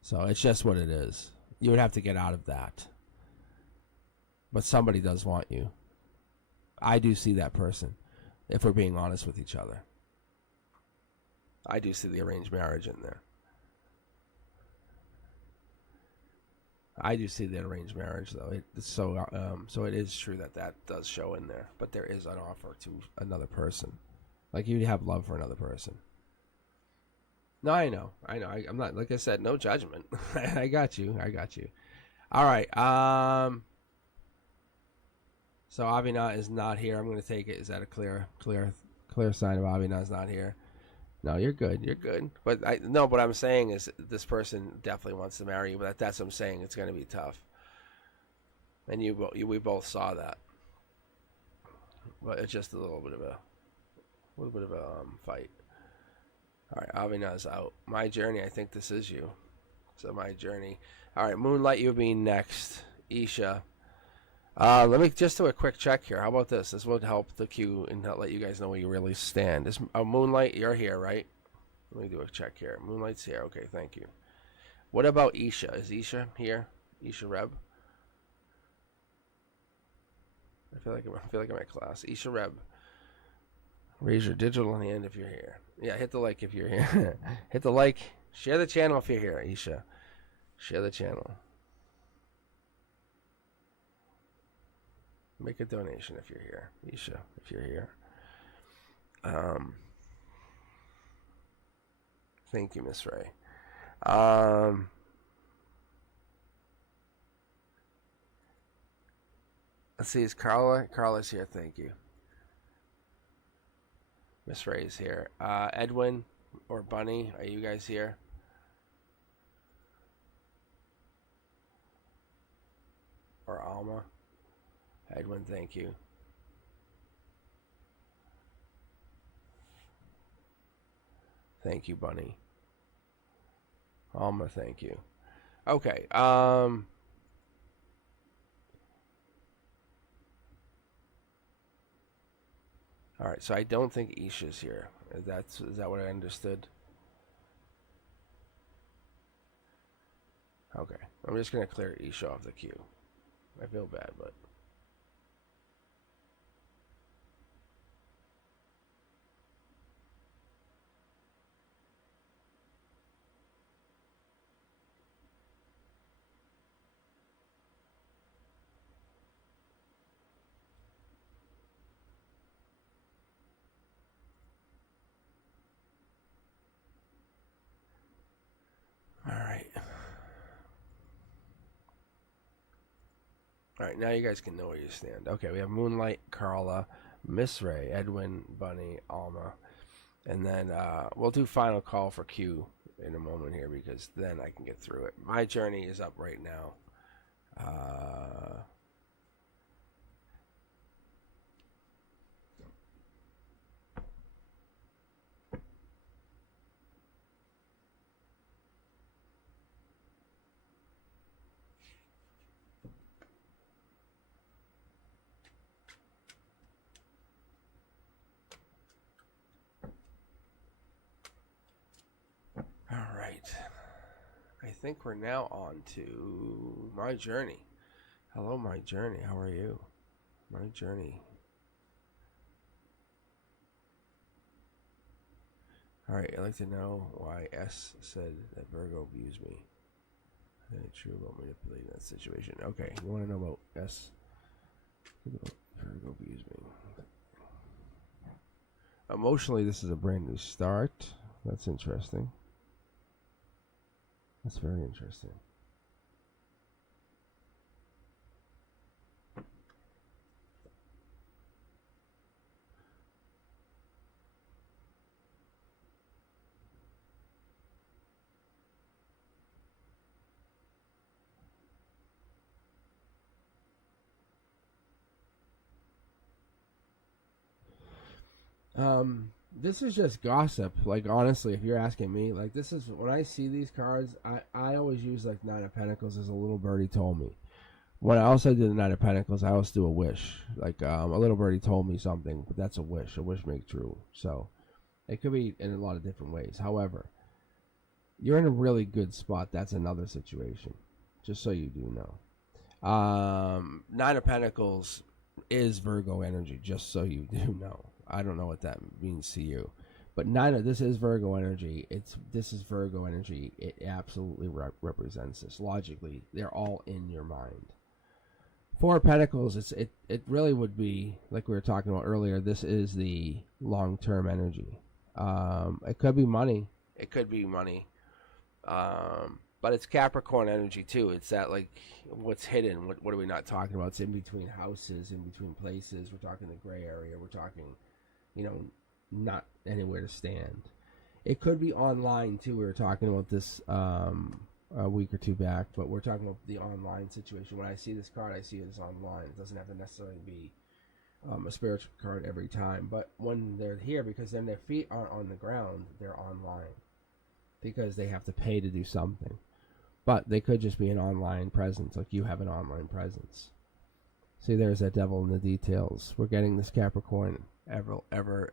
So it's just what it is. You would have to get out of that. But somebody does want you. I do see that person, if we're being honest with each other. I do see the arranged marriage in there. I do see the arranged marriage, though. So it is true that does show in there. But there is an offer to another person. Like, you have love for another person. No, I know. I'm not, like I said, no judgment. I got you. All right. So Avinat is not here. I'm going to take it. Is that a clear sign of Avinat's not here? No, you're good. You're good. But what I'm saying is this person definitely wants to marry you. But that's what I'm saying. It's going to be tough. And we both saw that. But it's just a little bit of a fight. All right, Avinat's out. My journey. I think this is you. So my journey. All right, Moonlight, you being next. Isha. Let me just do a quick check here. How about this? This would help the queue and let you guys know where you really stand. Moonlight, you're here, right? Let me do a check here. Moonlight's here. Okay, thank you. What about Isha? Is Isha here? Isha Reb? I feel like I'm at class. Isha Reb. Raise your digital hand if you're here. Yeah, hit the like if you're here. Hit the like. Share the channel if you're here, Isha. Share the channel. Make a donation if you're here, Isha, if you're here. Thank you, Miss Ray. Let's see, is Carla? Carla's here, thank you. Miss Ray's here. Edwin or Bunny, are you guys here? Or Alma? Edwin, thank you. Thank you, Bunny. Alma, thank you. Okay. All right, so I don't think Isha's here. Is that what I understood? Okay. I'm just going to clear Isha off the queue. I feel bad, but... All right, now you guys can know where you stand. Okay, we have Moonlight, Carla, Miss Ray, Edwin, Bunny, Alma, and then we'll do final call for Q in a moment here because then I can get through it. My journey is up right now. All right. I think we're now on to my journey. Hello, my journey. How are you? My journey. All right. I'd like to know why S said that Virgo views me. Is it true about manipulating that situation? Okay. You want to know about S? Virgo views me. Emotionally, this is a brand new start. That's interesting. That's very interesting. This is just gossip. Like, honestly, if you're asking me, like, this is when I see these cards, I always use like Nine of Pentacles as a little birdie told me. When I also do the Nine of Pentacles, I also do a wish. Like, a little birdie told me something, but that's a wish. A wish make true. So it could be in a lot of different ways. However, you're in a really good spot. That's another situation. Just so you do know. Nine of Pentacles is Virgo energy. Just so you do know. I don't know what that means to you, but this is Virgo energy. This is Virgo energy. It absolutely represents this. Logically, they're all in your mind. Four of Pentacles. It really would be like we were talking about earlier. This is the long-term energy. It could be money. It could be money. But it's Capricorn energy too. It's that like what's hidden. What are we not talking about? It's in between houses, in between places. We're talking the gray area. We're talking, not anywhere to stand. It could be online too. We were talking about this a week or two back, but we're talking about the online situation. When I see this card, I see it as online. It doesn't have to necessarily be a spiritual card every time. But when they're here, because then their feet aren't on the ground, they're online because they have to pay to do something. But they could just be an online presence, like you have an online presence. See, there's that devil in the details. We're getting this Capricorn every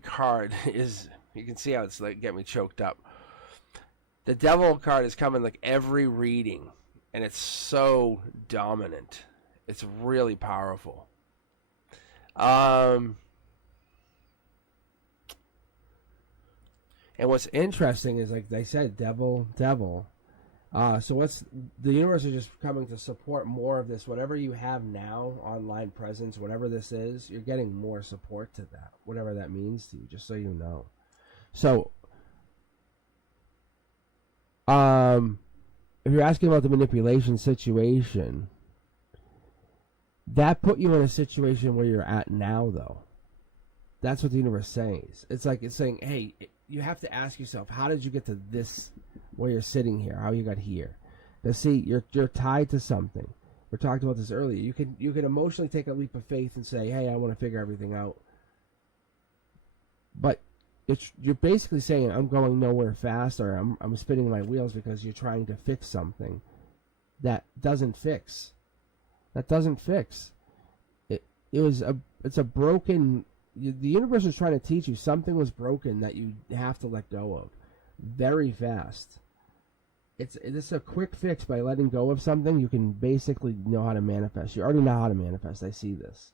card is, you can see how it's like get me choked up. The devil card is coming like every reading, and it's so dominant. It's really powerful. And what's interesting is, like they said, devil. So what's the universe is just coming to support more of this. Whatever you have now, online presence, whatever this is, you're getting more support to that. Whatever that means to you, just so you know. So, if you're asking about the manipulation situation, that put you in a situation where you're at now, though. That's what the universe says. It's like it's saying, hey, you have to ask yourself, how did you get to this, where you're sitting here, how you got here? Because see, you're tied to something. We talked about this earlier. You can emotionally take a leap of faith and say, hey, I want to figure everything out. But you're basically saying, I'm going nowhere fast, or I'm spinning my wheels because you're trying to fix something that doesn't fix. That doesn't fix. It's a broken. The universe is trying to teach you something was broken that you have to let go of very fast. It's a quick fix. By letting go of something, you can basically know how to manifest. You already know how to manifest. I see this.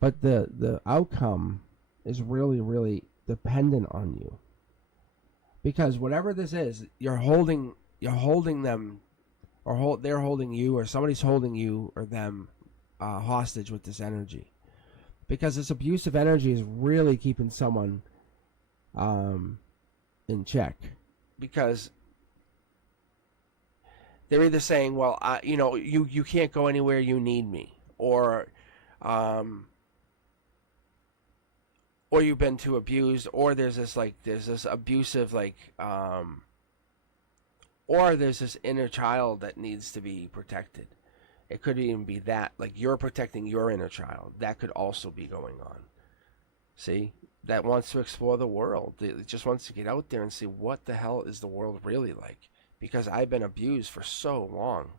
But the outcome is really, really dependent on you. Because whatever this is, you're holding them, or they're holding you, or somebody's holding you or them hostage with this energy. Because this abusive energy is really keeping someone in check. Because they're either saying, well, you can't go anywhere, you need me. Or you've been too abused, or there's this abusive, or there's this inner child that needs to be protected. It could even be that, like you're protecting your inner child. That could also be going on. See? That wants to explore the world. It just wants to get out there and see what the hell is the world really like. Because I've been abused for so long.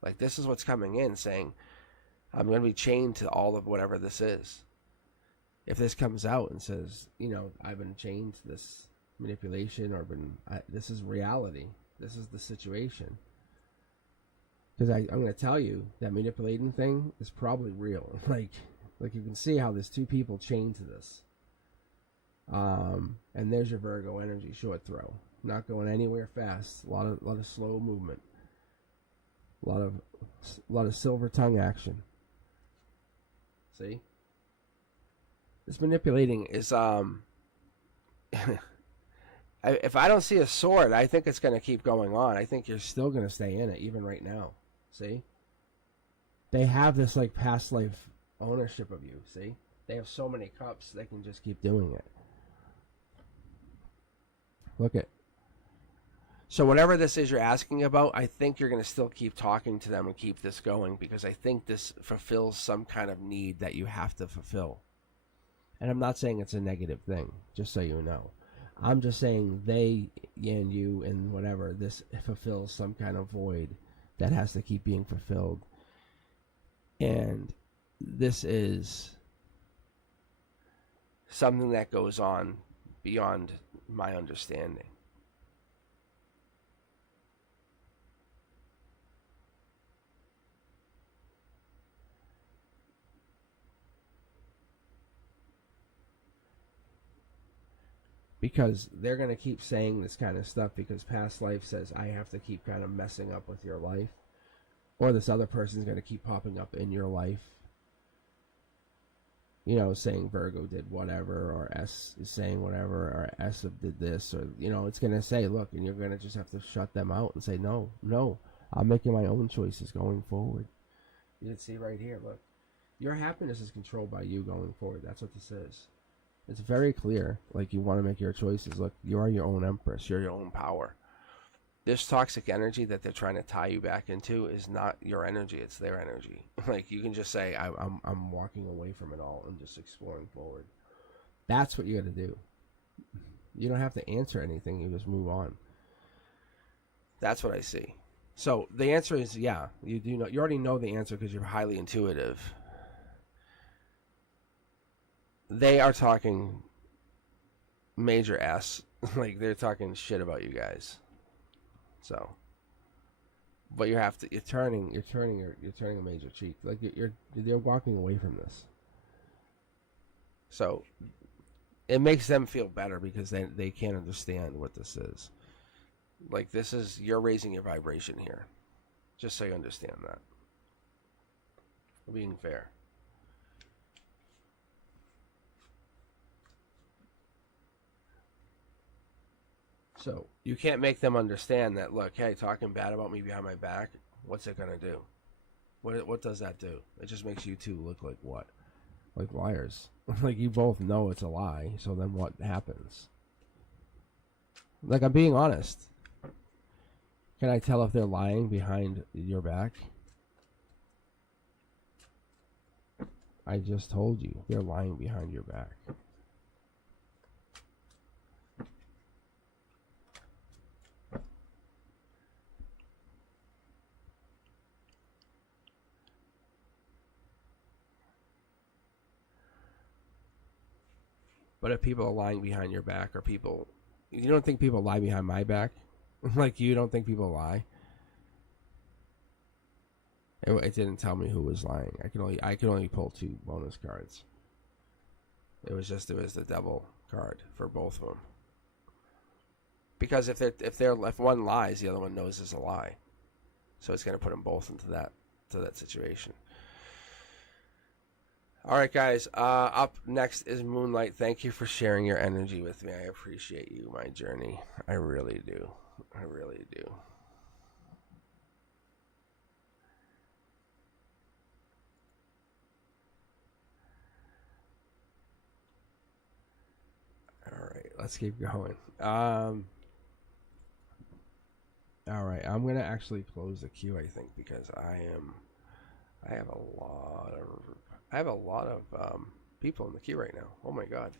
Like, this is what's coming in, saying, I'm going to be chained to all of whatever this is. If this comes out and says, I've been chained to this manipulation, or this is reality. This is the situation. Because I'm going to tell you that manipulating thing is probably real. Like you can see how there's two people chained to this. And there's your Virgo energy, short throw, not going anywhere fast. A lot of slow movement. A lot of silver tongue action. See, this manipulating is if I don't see a sword, I think it's going to keep going on. I think you're still going to stay in it, even right now. See? They have this, like, past life ownership of you, see? They have so many cups, they can just keep doing it. Look at. So whatever this is you're asking about, I think you're going to still keep talking to them and keep this going, because I think this fulfills some kind of need that you have to fulfill. And I'm not saying it's a negative thing, just so you know. I'm just saying they and you and whatever, this fulfills some kind of void that has to keep being fulfilled. And this is something that goes on beyond my understanding. Because they're going to keep saying this kind of stuff, because past life says I have to keep kind of messing up with your life. Or this other person's going to keep popping up in your life. saying Virgo did whatever, or S is saying whatever, or S did this, or, it's going to say, look, and you're going to just have to shut them out and say, no, I'm making my own choices going forward. You can see right here, look, your happiness is controlled by you going forward. That's what this is. It's very clear. Like, you want to make your choices. Look, you are your own empress. You're your own power. This toxic energy that they're trying to tie you back into is not your energy. It's their energy. Like, you can just say, I'm walking away from it all and just exploring forward. That's what you got to do. You don't have to answer anything. You just move on. That's what I see. So the answer is, yeah, you do know. You already know the answer because you're highly intuitive. They are talking major S. Like, they're talking shit about you guys. So, but you're turning a major cheek. Like, they're walking away from this. So it makes them feel better because they can't understand what this is. Like, you're raising your vibration here. Just so you understand that. Being fair. So you can't make them understand that, look, hey, talking bad about me behind my back, what's it gonna do? What does that do? It just makes you two look like what? Like liars. Like, you both know it's a lie, so then what happens? Like, I'm being honest. Can I tell if they're lying behind your back? I just told you they're lying behind your back. But if people are lying behind your back, or you don't think people lie behind my back? Like, you don't think people lie? It didn't tell me who was lying. I can only pull 2 bonus cards. It was the devil card for both of them. Because if one lies, the other one knows it's a lie. So it's going to put them both into that situation. All right, guys. Up next is Moonlight. Thank you for sharing your energy with me. I appreciate you, my journey. I really do. I really do. All right, let's keep going. All right, I'm gonna actually close the queue, I think, because I have a lot of people in the queue right now. Oh my god.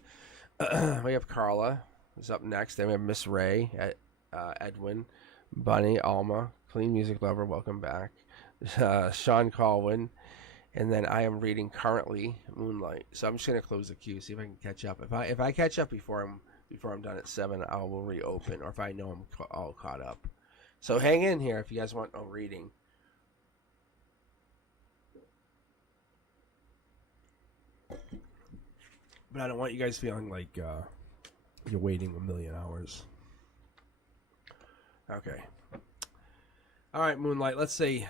We have Carla is up next. Then we have Miss Ray, Edwin, Bunny, Alma, Clean Music Lover, welcome back. Sean Colwyn, and then I am reading currently Moonlight. So I'm just gonna close the queue, see if I can catch up. If I catch up before I'm done at 7, I will reopen, or if I know I'm all caught up. So hang in here if you guys want a reading. But I don't want you guys feeling like you're waiting a million hours. Okay. All right, Moonlight, let's see.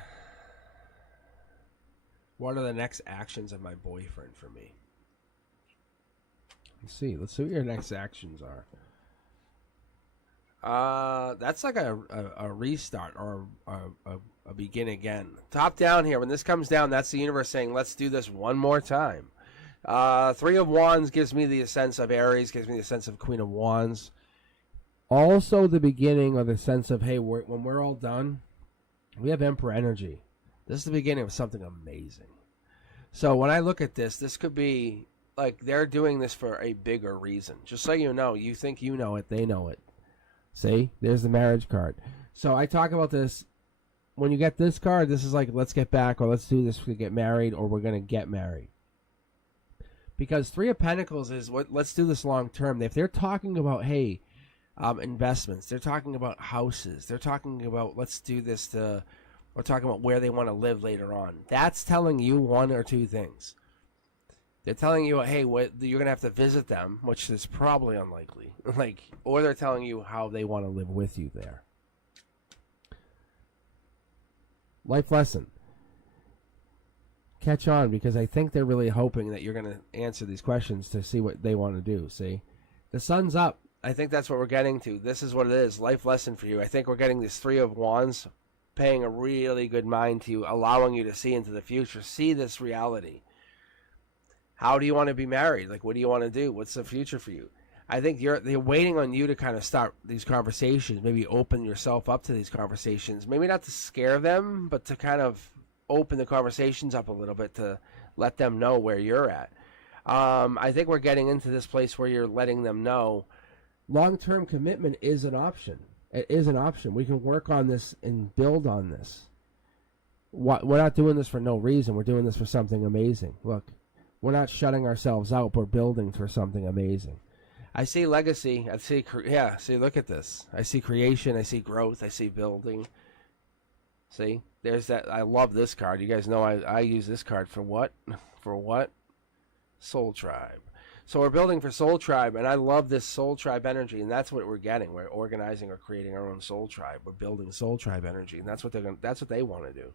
What are the next actions of my boyfriend for me? Let's see what your next actions are. That's like a restart, or a begin again. Top down here. When this comes down, that's the universe saying, let's do this one more time. 3 of Wands gives me the sense of Aries, gives me the sense of Queen of Wands. Also the beginning, or the sense of, hey, when we're all done, we have Emperor energy. This is the beginning of something amazing. So when I look at this, this could be like they're doing this for a bigger reason. Just so you know, you think you know it, they know it. See, there's the marriage card. So I talk about this. When you get this card, this is like, let's get back, or let's do this to get married, or we're going to get married. Because 3 of Pentacles is what, let's do this long term. If they're talking about, hey, investments, they're talking about houses, they're talking about, let's do this we're talking about where they want to live later on. That's telling you 1 or 2 things. They're telling you, hey, you're going to have to visit them, which is probably unlikely. Or they're telling you how they want to live with you there. Life lesson. catch on, because I think they're really hoping that you're going to answer these questions to see what they want to do. See, the sun's up. I think that's what we're getting to. This is what it is. Life lesson for you. I think we're getting this Three of Wands, paying a really good mind to you, allowing you to see into the future, see this reality. How do you want to be married? Like, what do you want to do? What's the future for you? I think they're waiting on you to kind of start these conversations, maybe open yourself up to these conversations. Maybe not to scare them, but to kind of open the conversations up a little bit to let them know where you're at. I think we're getting into this place where you're letting them know long-term commitment is an option. It is an option. We can work on this and build on this. We're not doing this for no reason. We're doing this for something amazing. Look, we're not shutting ourselves out. We're building for something amazing. I see legacy. I see, see, look at this. I see creation. I see growth. I see building. See, there's that. I love this card. You guys know I use this card for what? For what? Soul Tribe. So we're building for Soul Tribe, and I love this Soul Tribe energy, and that's what we're getting. We're organizing or creating our own Soul Tribe. We're building Soul Tribe energy, and that's what they want to do.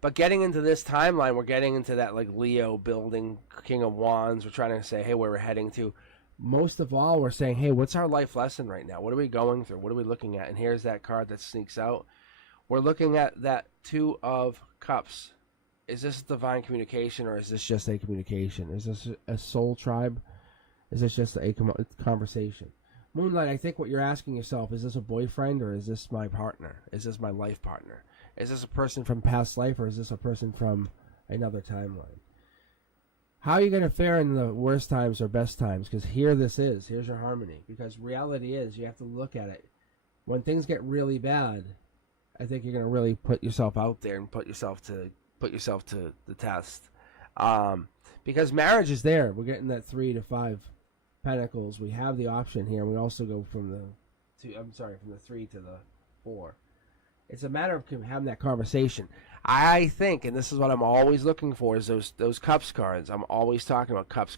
But getting into this timeline, we're getting into that like Leo building, King of Wands. We're trying to say, hey, where we're heading to. Most of all, we're saying, hey, what's our life lesson right now? What are we going through? What are we looking at? And here's that card that sneaks out. We're looking at that Two of Cups. Is this divine communication, or is this just a communication? Is this a soul tribe? Is this just a conversation? Moonlight, I think what you're asking yourself, is this a boyfriend, or is this my partner? Is this my life partner? Is this a person from past life, or is this a person from another timeline? How are you going to fare in the worst times or best times? Because here's your harmony. Because reality is, you have to look at it. When things get really bad, I think you're going to really put yourself out there and put yourself to the test. Because marriage is there. We're getting that 3 to 5 pentacles. We have the option here. We also go from the 3 to the 4. It's a matter of having that conversation. I think, and this is what I'm always looking for, is those cups cards. I'm always talking about cups.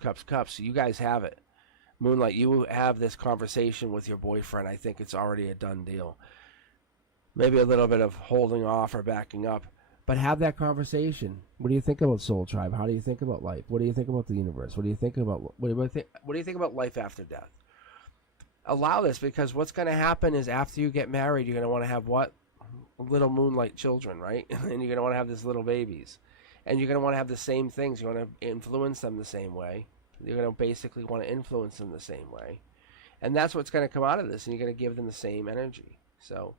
So you guys have it. Moonlight, you have this conversation with your boyfriend. I think it's already a done deal. Maybe a little bit of holding off or backing up. But have that conversation. What do you think about Soul Tribe? How do you think about life? What do you think about the universe? What do you think about what do you think about life after death? Allow this, because what's going to happen is after you get married, you're going to want to have what? Little moonlight children, right? And you're going to want to have these little babies. And you're going to want to have the same things. You want to influence them the same way. You're going to basically want to influence them the same way. And that's what's going to come out of this. And you're going to give them the same energy. So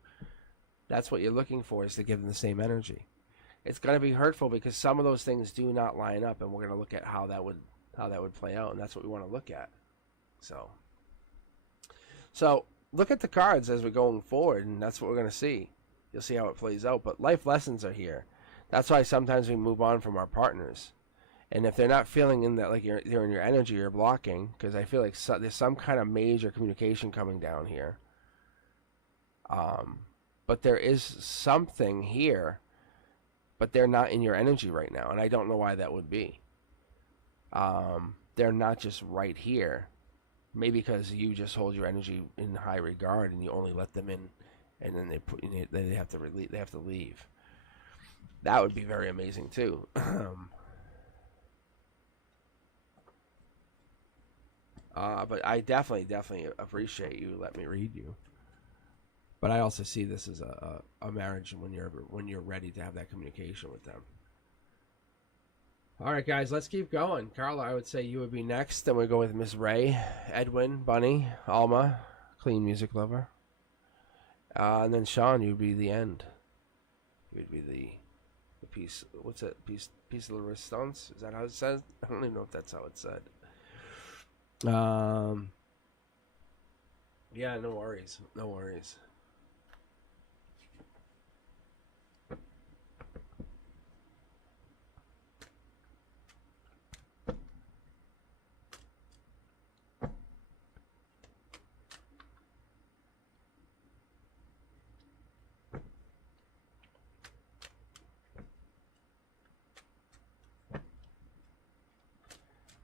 that's what you're looking for, is to give them the same energy. It's going to be hurtful because some of those things do not line up, and we're going to look at how that would play out, and that's what we want to look at. So look at the cards as we're going forward, and that's what we're going to see. You'll see how it plays out, but life lessons are here. That's why sometimes we move on from our partners, and if they're not feeling in that, like they're in your energy, you're blocking, because I feel like there's some kind of major communication coming down here. But there is something here, but they're not in your energy right now, and I don't know why that would be. They're not just right here. Maybe because you just hold your energy in high regard, and you only let them in, and then they have to leave. That would be very amazing too. But I definitely appreciate you let me read you. But I also see this as a marriage when you're ready to have that communication with them. All right, guys, let's keep going. Carla, I would say you would be next. Then we go with Miss Ray, Edwin, Bunny, Alma, Clean Music Lover. And then Sean, you'd be the end. You'd be the piece. What's that? Piece of the resistance? Is that how it says? I don't even know if that's how it's said. Yeah, no worries. No worries.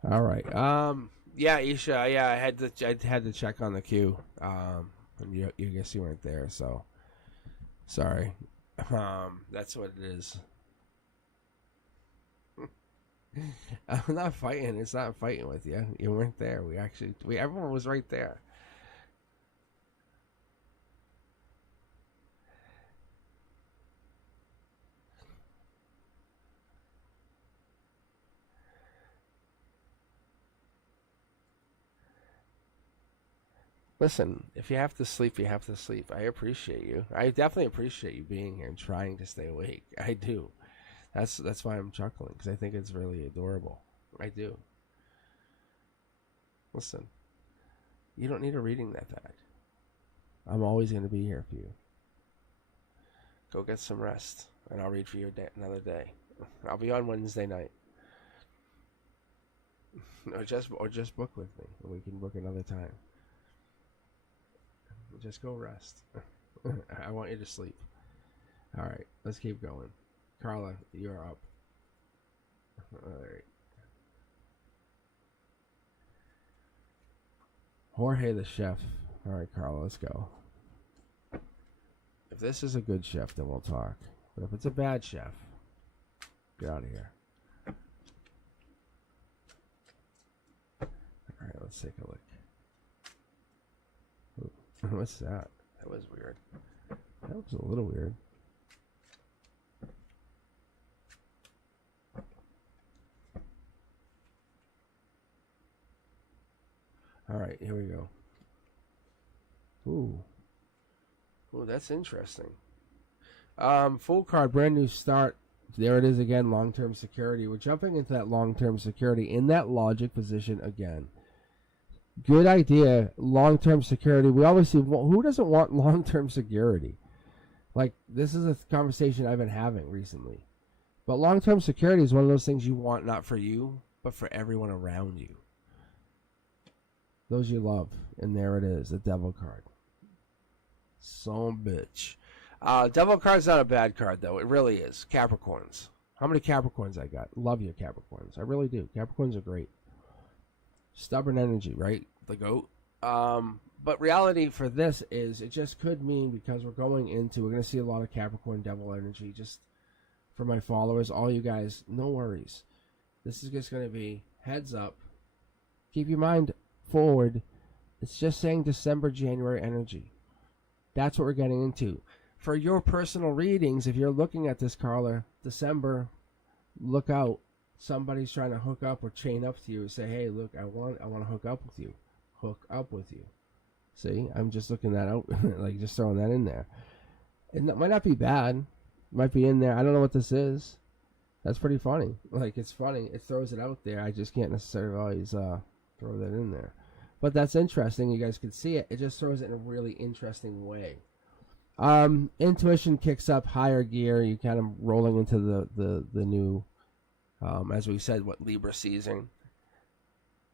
All right. Yeah, Isha. Yeah, I had to check on the queue. And you guess you weren't there, so sorry. That's what it is. I'm not fighting. It's not fighting with you. You weren't there. Everyone was right there. Listen, if you have to sleep, you have to sleep. I appreciate you. I definitely appreciate you being here and trying to stay awake. I do. That's why I'm chuckling, because I think it's really adorable. I do. Listen, you don't need a reading that bad. I'm always going to be here for you. Go get some rest, and I'll read for you another day. I'll be on Wednesday night. Or just book with me, and we can book another time. Just go rest. I want you to sleep. All right, let's keep going. Carla, you're up. All right. Jorge the chef. All right, Carla, let's go. If this is a good chef, then we'll talk. But if it's a bad chef, get out of here. All right, let's take a look. What's that? That was weird. That was a little weird. All right, here we go. Ooh, that's interesting. Full card, brand new start. There it is again, long-term security. We're jumping into that long-term security in that logic position again. Good idea, long-term security. We always see, who doesn't want long-term security? Like, this is a conversation I've been having recently. But long-term security is one of those things you want, not for you, but for everyone around you. Those you love. And there it is, the devil card. Son bitch. Devil card's not a bad card, though. It really is. Capricorns. How many Capricorns I got? Love you, Capricorns. I really do. Capricorns are great. Stubborn energy, right? The goat. But reality for this is, it just could mean, because we're going to see a lot of Capricorn devil energy. Just for my followers, all you guys, no worries. This is just going to be heads up. Keep your mind forward. It's just saying December, January energy. That's what we're getting into. For your personal readings, if you're looking at this, Carla, December, look out. Somebody's trying to hook up or chain up to you and say, hey, look, I want to hook up with you. Hook up with you. See, I'm just looking that out, like just throwing that in there. And that might not be bad. It might be in there. I don't know what this is. That's pretty funny. Like, it's funny. It throws it out there. I just can't necessarily always throw that in there. But that's interesting. You guys can see it. It just throws it in a really interesting way. Intuition kicks up higher gear. You kind of rolling into the new, as we said, what Libra season.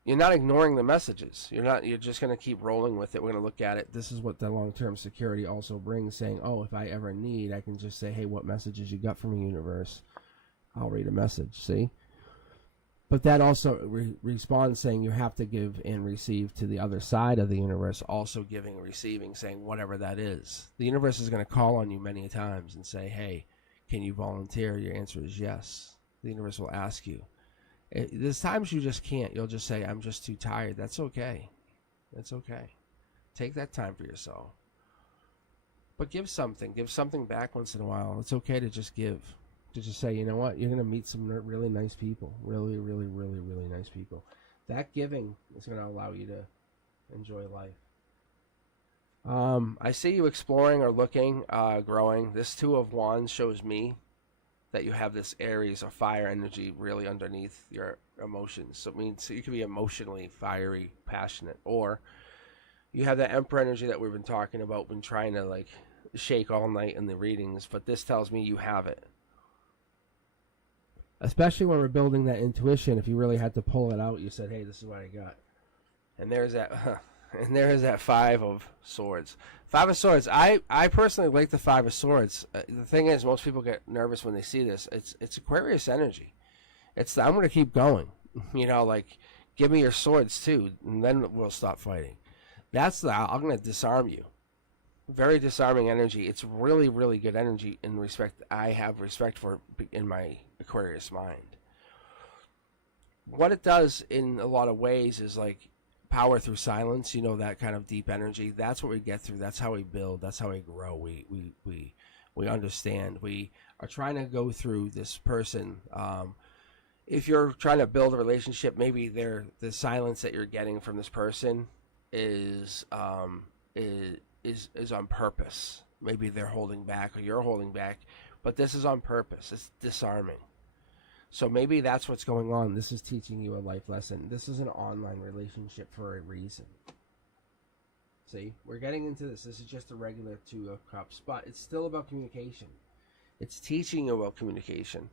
You're not ignoring the messages. You're just going to keep rolling with it. We're going to look at it. This is what the long-term security also brings, saying, oh, if I ever need, I can just say, hey, what messages you got from the universe? I'll read a message, see? But that also responds saying you have to give and receive to the other side of the universe, also giving and receiving, saying whatever that is. The universe is going to call on you many times and say, hey, can you volunteer? Your answer is yes. The universe will ask you. There's times you just can't. You'll just say, I'm just too tired. That's okay. That's okay. Take that time for yourself. But give something. Give something back once in a while. It's okay to just give. To just say, you know what? You're going to meet some really nice people. Really, really, really, really nice people. That giving is going to allow you to enjoy life. I see you exploring or looking, growing. This Two of Wands shows me that you have this Aries or fire energy really underneath your emotions. So it means you can be emotionally fiery, passionate, or you have that Emperor energy that we've been talking about, been trying to like shake all night in the readings, but this tells me you have it. Especially when we're building that intuition, if you really had to pull it out, you said, hey, this is what I got. And there's that and there is that Five of Swords. Five of Swords. I personally like the Five of Swords. The thing is, most people get nervous when they see this. It's Aquarius energy. It's I'm going to keep going. You know, like, give me your swords too, and then we'll stop fighting. That's I'm going to disarm you. Very disarming energy. It's really, really good energy in respect. I have respect for in my Aquarius mind. what it does in a lot of ways is like power through silence. You know, that kind of deep energy. That's what we get through. That's how we build. That's how we grow. We understand. We are trying to go through this person. If you're trying to build a relationship, maybe the silence that you're getting from this person is on purpose. Maybe they're holding back or you're holding back, but this is on purpose. It's disarming. So maybe that's what's going on. This is teaching you a life lesson. This is an online relationship for a reason. See, we're getting into this. This is just a regular Two of Cups, but it's still about communication. It's teaching you about communication.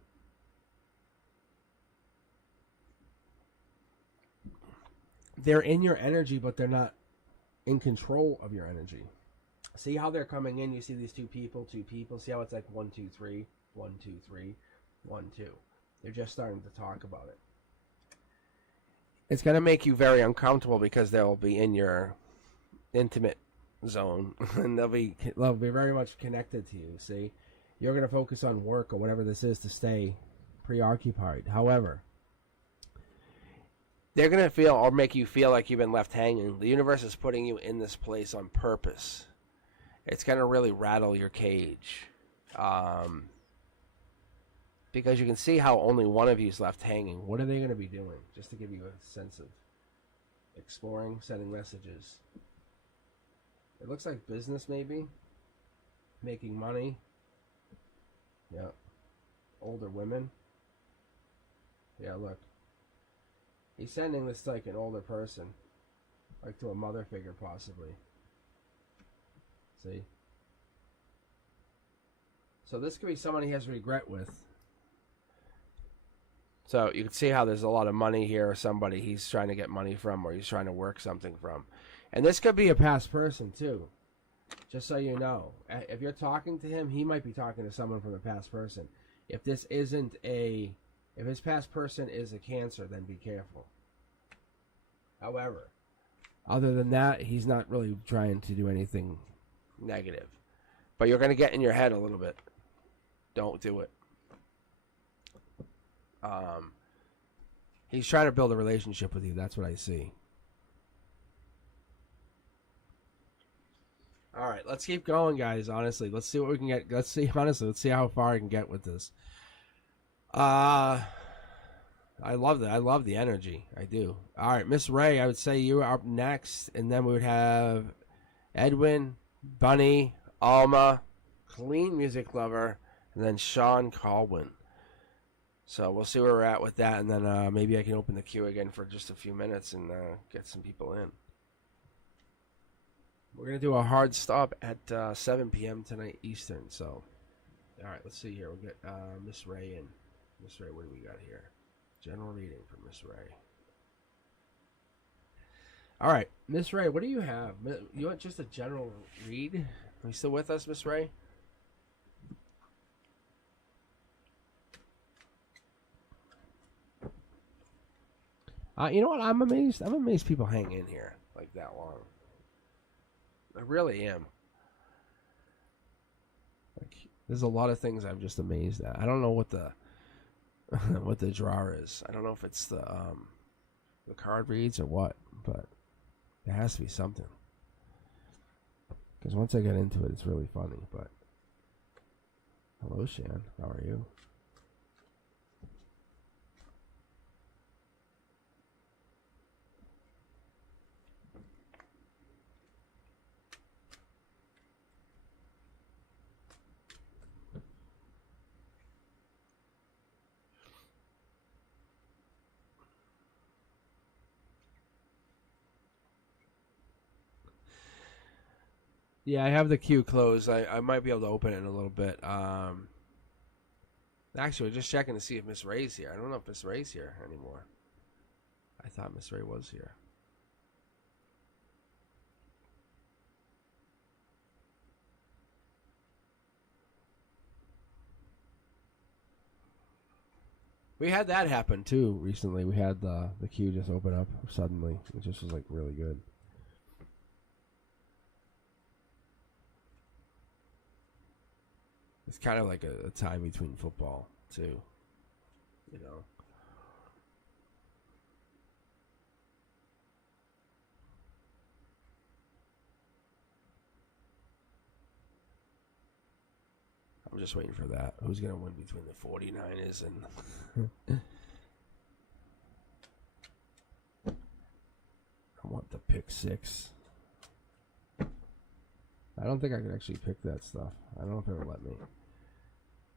They're in your energy, but they're not in control of your energy. See how they're coming in? You see these two people. See how it's like 1, 2, 3, 1, 2, 3, 1, 2. They're just starting to talk about it. It's going to make you very uncomfortable because they'll be in your intimate zone and they'll be very much connected to you. See, you're going to focus on work or whatever this is to stay preoccupied. However, they're going to feel or make you feel like you've been left hanging. The universe is putting you in this place on purpose. It's going to really rattle your cage. Because you can see how only one of you is left hanging. What are they going to be doing? Just to give you a sense of exploring, sending messages. It looks like business, maybe. Making money. Yeah. Older women. Yeah, look. He's sending this to like an older person. Like to a mother figure, possibly. See? So this could be someone he has regret with. So you can see how there's a lot of money here, or somebody he's trying to get money from, or he's trying to work something from. And this could be a past person, too. Just so you know. If you're talking to him, he might be talking to someone from a past person. If this isn't if his past person is a Cancer, then be careful. However, other than that, he's not really trying to do anything negative. But you're going to get in your head a little bit. Don't do it. He's trying to build a relationship with you. That's what I see. All right, let's keep going, guys. Honestly, let's see what we can get. Let's see how far I can get with this. I love that. I love the energy. I do. All right, Miss Ray, I would say you are up next, and then we would have Edwin, Bunny, Alma, Clean Music Lover, and then Sean Colwyn. So we'll see where we're at with that, and then maybe I can open the queue again for just a few minutes and get some people in. We're going to do a hard stop at 7 p.m. tonight Eastern. So, all right, let's see here. We'll get Miss Ray in. Miss Ray, what do we got here? General reading for Miss Ray. All right, Miss Ray, what do you have? You want just a general read? Are you still with us, Miss Ray? You know what? I'm amazed. I'm amazed people hang in here like that long. I really am. Like, there's a lot of things I'm just amazed at. I don't know what the what the drawer is. I don't know if it's the card reads or what, but it has to be something. Because once I get into it, it's really funny. But hello, Shan. How are you? Yeah, I have the queue closed. I might be able to open it in a little bit. Actually, we're just checking to see if Miss Ray's here. I don't know if Miss Ray's here anymore. I thought Miss Ray was here. We had that happen too recently. We had the queue just open up suddenly. It just was like really good. It's kind of like a time between football too, you know. I'm just waiting for that. Who's going to win between the 49ers and... I want the pick 6. I don't think I could actually pick that stuff. I don't know if it'll let me.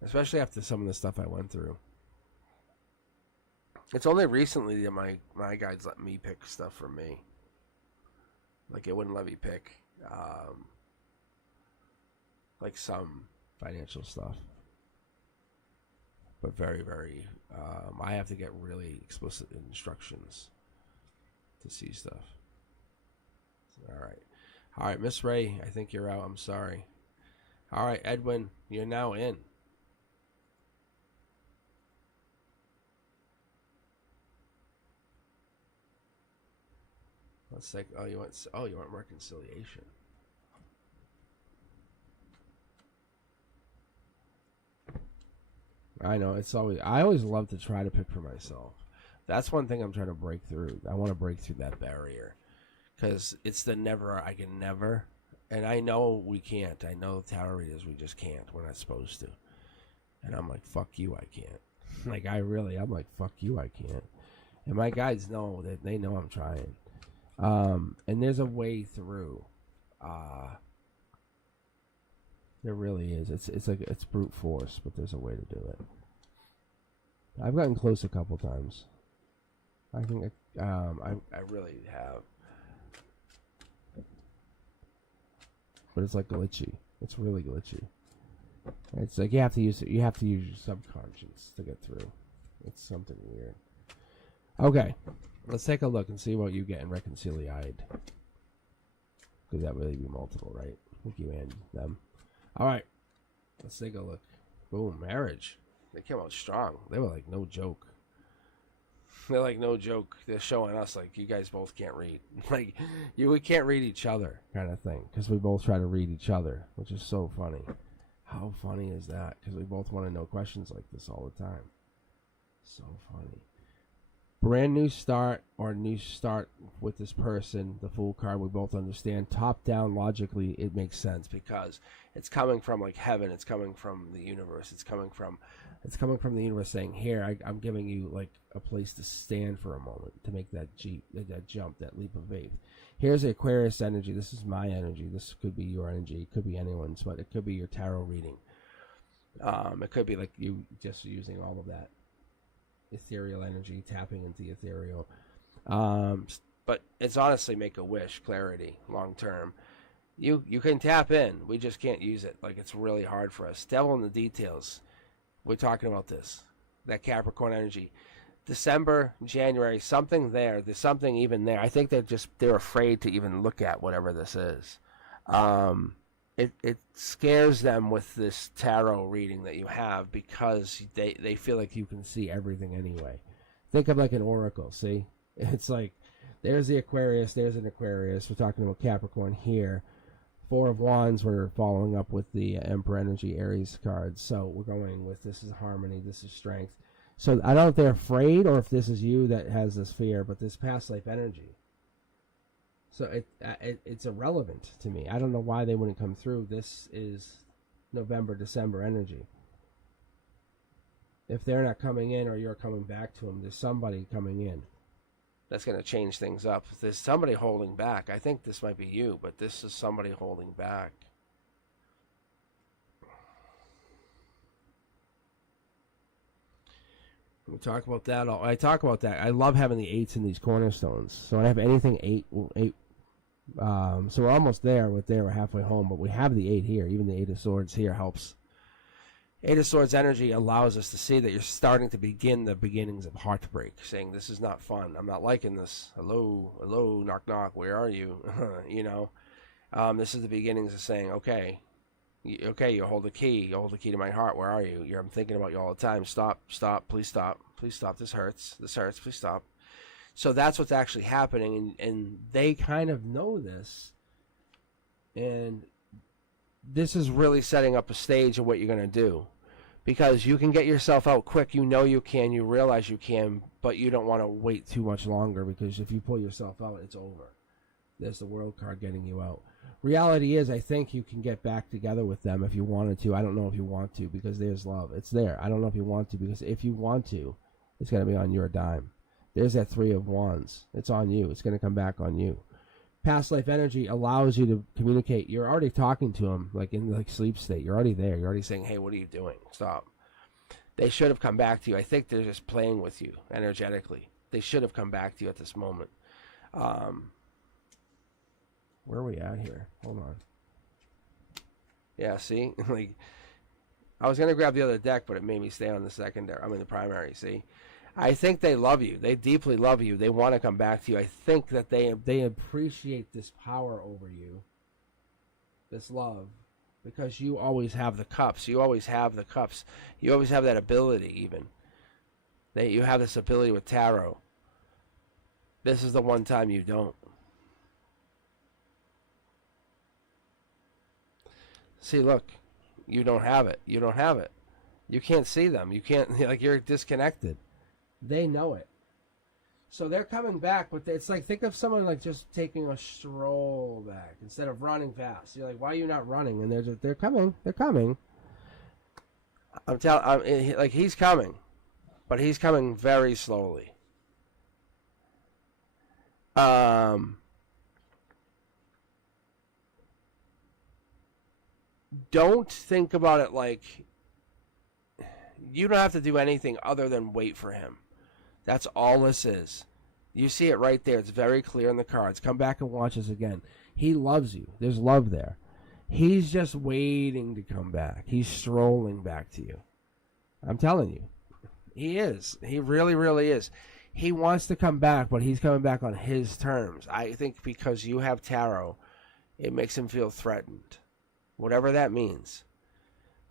Especially after some of the stuff I went through. It's only recently that my guides let me pick stuff for me. Like, it wouldn't let me pick, like, some financial stuff. But very, very, I have to get really explicit instructions to see stuff. All right, Miss Ray, I think you're out. I'm sorry. All right, Edwin, you're now in. Let's say, you want reconciliation. I know, I always love to try to pick for myself. That's one thing I'm trying to break through. I want to break through that barrier. Because it's the I can never. And I know we can't. I know tarot readers, we just can't. We're not supposed to. And I'm like, fuck you, I can't. Like, I'm like, fuck you, I can't. And my guides know that they know I'm trying. And there's a way through. There really is. It's brute force, but there's a way to do it. I've gotten close a couple times. I think I really have. But it's like glitchy. It's really glitchy. It's like you have to use your subconscious to get through. It's something weird. Okay, let's take a look and see what you get in reconciliate. Could that really be multiple, right? I think you and them. All right, let's take a look. Boom, marriage. They came out strong. They were like no joke. They're like no joke. They're showing us like you guys both can't read. Like we can't read each other kind of thing because we both try to read each other, which is so funny. How funny is that? Because we both want to know questions like this all the time. So funny. Brand new start or new start with this person, the Fool card, we both understand. Top down, logically, it makes sense because it's coming from like heaven. It's coming from the universe. It's coming from the universe saying, here, I'm giving you like a place to stand for a moment to make that jump, that leap of faith. Here's the Aquarius energy. This is my energy. This could be your energy. It could be anyone's, but it could be your tarot reading. It could be like you just using all of that ethereal energy, tapping into the ethereal. But it's honestly make a wish, clarity, long term. You can tap in. We just can't use it. Like it's really hard for us. Devil in the details. We're talking about this. That Capricorn energy. December, January, something there. There's something even there. I think they're afraid to even look at whatever this is. It scares them with this tarot reading that you have because they feel like you can see everything anyway. Think of like an oracle, see? It's like, there's the Aquarius, there's an Aquarius. We're talking about Capricorn here. Four of Wands, we're following up with the Emperor Energy Aries cards. So we're going with this is harmony, this is strength. So I don't know if they're afraid or if this is you that has this fear, but this past life energy. So it's irrelevant to me. I don't know why they wouldn't come through. This is November, December energy. If they're not coming in or you're coming back to them, there's somebody coming in. That's going to change things up. If there's somebody holding back, I think this might be you, but this is somebody holding back. We talk about that. I talk about that. I love having the 8s in these cornerstones. So when I have anything 8. So we're almost there. We're halfway home, but we have the 8 here. Even the 8 of Swords here helps. 8 of Swords energy allows us to see that you're starting to begin the beginnings of heartbreak, saying this is not fun. I'm not liking this. Hello, knock, knock. Where are you? You know, this is the beginnings of saying, okay, you hold the key. You hold the key to my heart. Where are you? I'm thinking about you all the time. Stop, please stop. Please stop. This hurts. Please stop. So that's what's actually happening, and they kind of know this, and this is really setting up a stage of what you're going to do, because you can get yourself out quick. You know you can. You realize you can, but you don't want to wait too much longer, because if you pull yourself out, it's over. There's the World card getting you out. Reality is, I think you can get back together with them if you wanted to. I don't know if you want to, because there's love. It's there. I don't know if you want to, because if you want to, it's going to be on your dime. There's that Three of Wands. It's on you. It's going to come back on you. Past life energy allows you to communicate. You're already talking to them, like in like sleep state. You're already there. You're already saying, hey, what are you doing? Stop. They should have come back to you. I think they're just playing with you energetically. They should have come back to you at this moment. Where are we at here? Hold on. Yeah, see? Like, I was going to grab the other deck, but it made me stay on the secondary. I mean, the primary, see? I think they love you. They deeply love you. They want to come back to you. I think that they appreciate this power over you, this love, because you always have the cups. You always have the cups. You always have that ability, even. You have this ability with tarot. This is the one time you don't. See, look, you don't have it. You don't have it. You can't see them. You can't, like, you're disconnected. They know it. So they're coming back, but it's like, think of someone like just taking a stroll back instead of running fast. You're like, why are you not running? And they're coming. They're coming. Like, he's coming, but he's coming very slowly. Don't think about it like you don't have to do anything other than wait for him. That's all this is. You see it right there. It's very clear in the cards. Come back and watch this again. He loves you. There's love there. He's just waiting to come back. He's strolling back to you. I'm telling you. He is. He really, really is. He wants to come back, but he's coming back on his terms. I think because you have tarot, it makes him feel threatened. Whatever that means.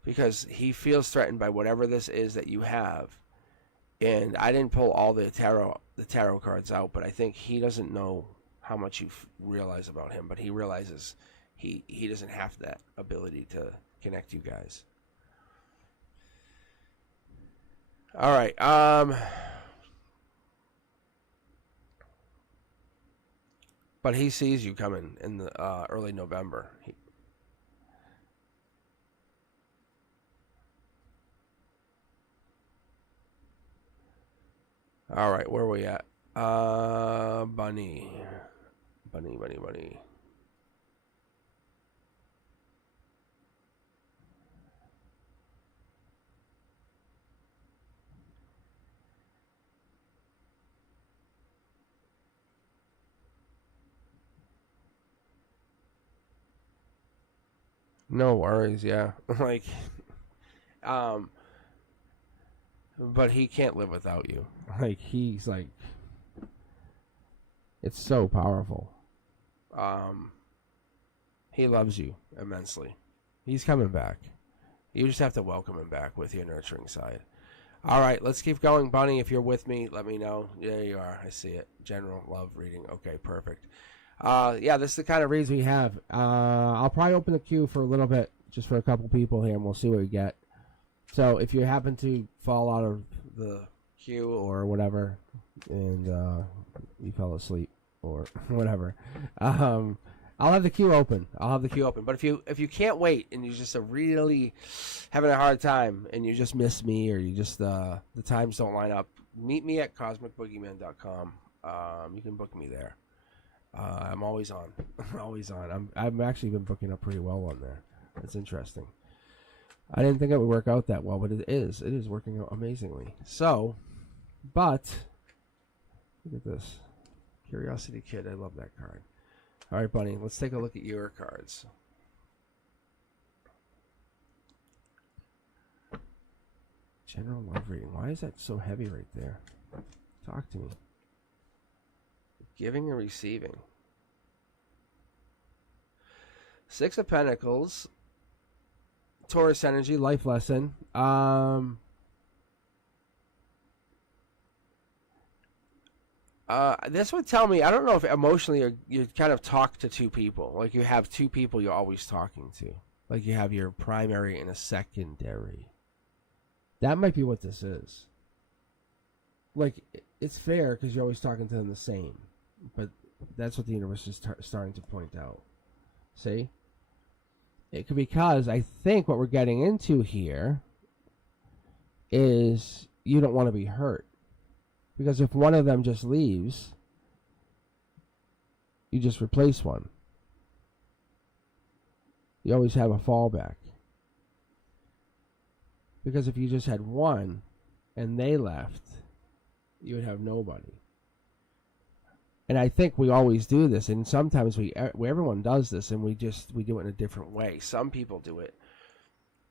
Because he feels threatened by whatever this is that you have. And I didn't pull all the tarot cards out, but I think he doesn't know how much you realize about him, but he realizes he doesn't have that ability to connect you guys. All right. But he sees you coming in the early November. All right, where are we at? Bunny. No worries, yeah. Like, but he can't live without you. Like, he's like, it's so powerful. He loves you immensely. He's coming back. You just have to welcome him back with your nurturing side. All right, let's keep going, Bunny. If you're with me, let me know. There you are. I see it. General love reading. Okay, perfect. Yeah, this is the kind of reads we have. I'll probably open the queue for a little bit, just for a couple people here, and we'll see what we get. So if you happen to fall out of the queue or whatever, and you fell asleep or whatever, I'll have the queue open. But if you can't wait and you just are really having a hard time and you just miss me or you just the times don't line up, meet me at cosmicboogeyman.com. You can book me there. I'm always on. I've actually been booking up pretty well on there. It's interesting. I didn't think it would work out that well, but it is. It is working out amazingly. So, but look at this. Curiosity Kid. I love that card. All right, Bunny, let's take a look at your cards. General love reading. Why is that so heavy right there? Talk to me. Giving and receiving. Six of Pentacles. Taurus energy, life lesson. This would tell me, I don't know if emotionally you kind of talk to two people. Like you have two people you're always talking to. Like you have your primary and a secondary. That might be what this is. Like, it's fair because you're always talking to them the same. But That's what the universe is starting to point out. See? It could, because I think what we're getting into here is you don't want to be hurt. Because if one of them just leaves, you just replace one. You always have a fallback. Because if you just had one and they left, you would have nobody. And I think we always do this, and sometimes everyone does this, and we do it in a different way. Some people do it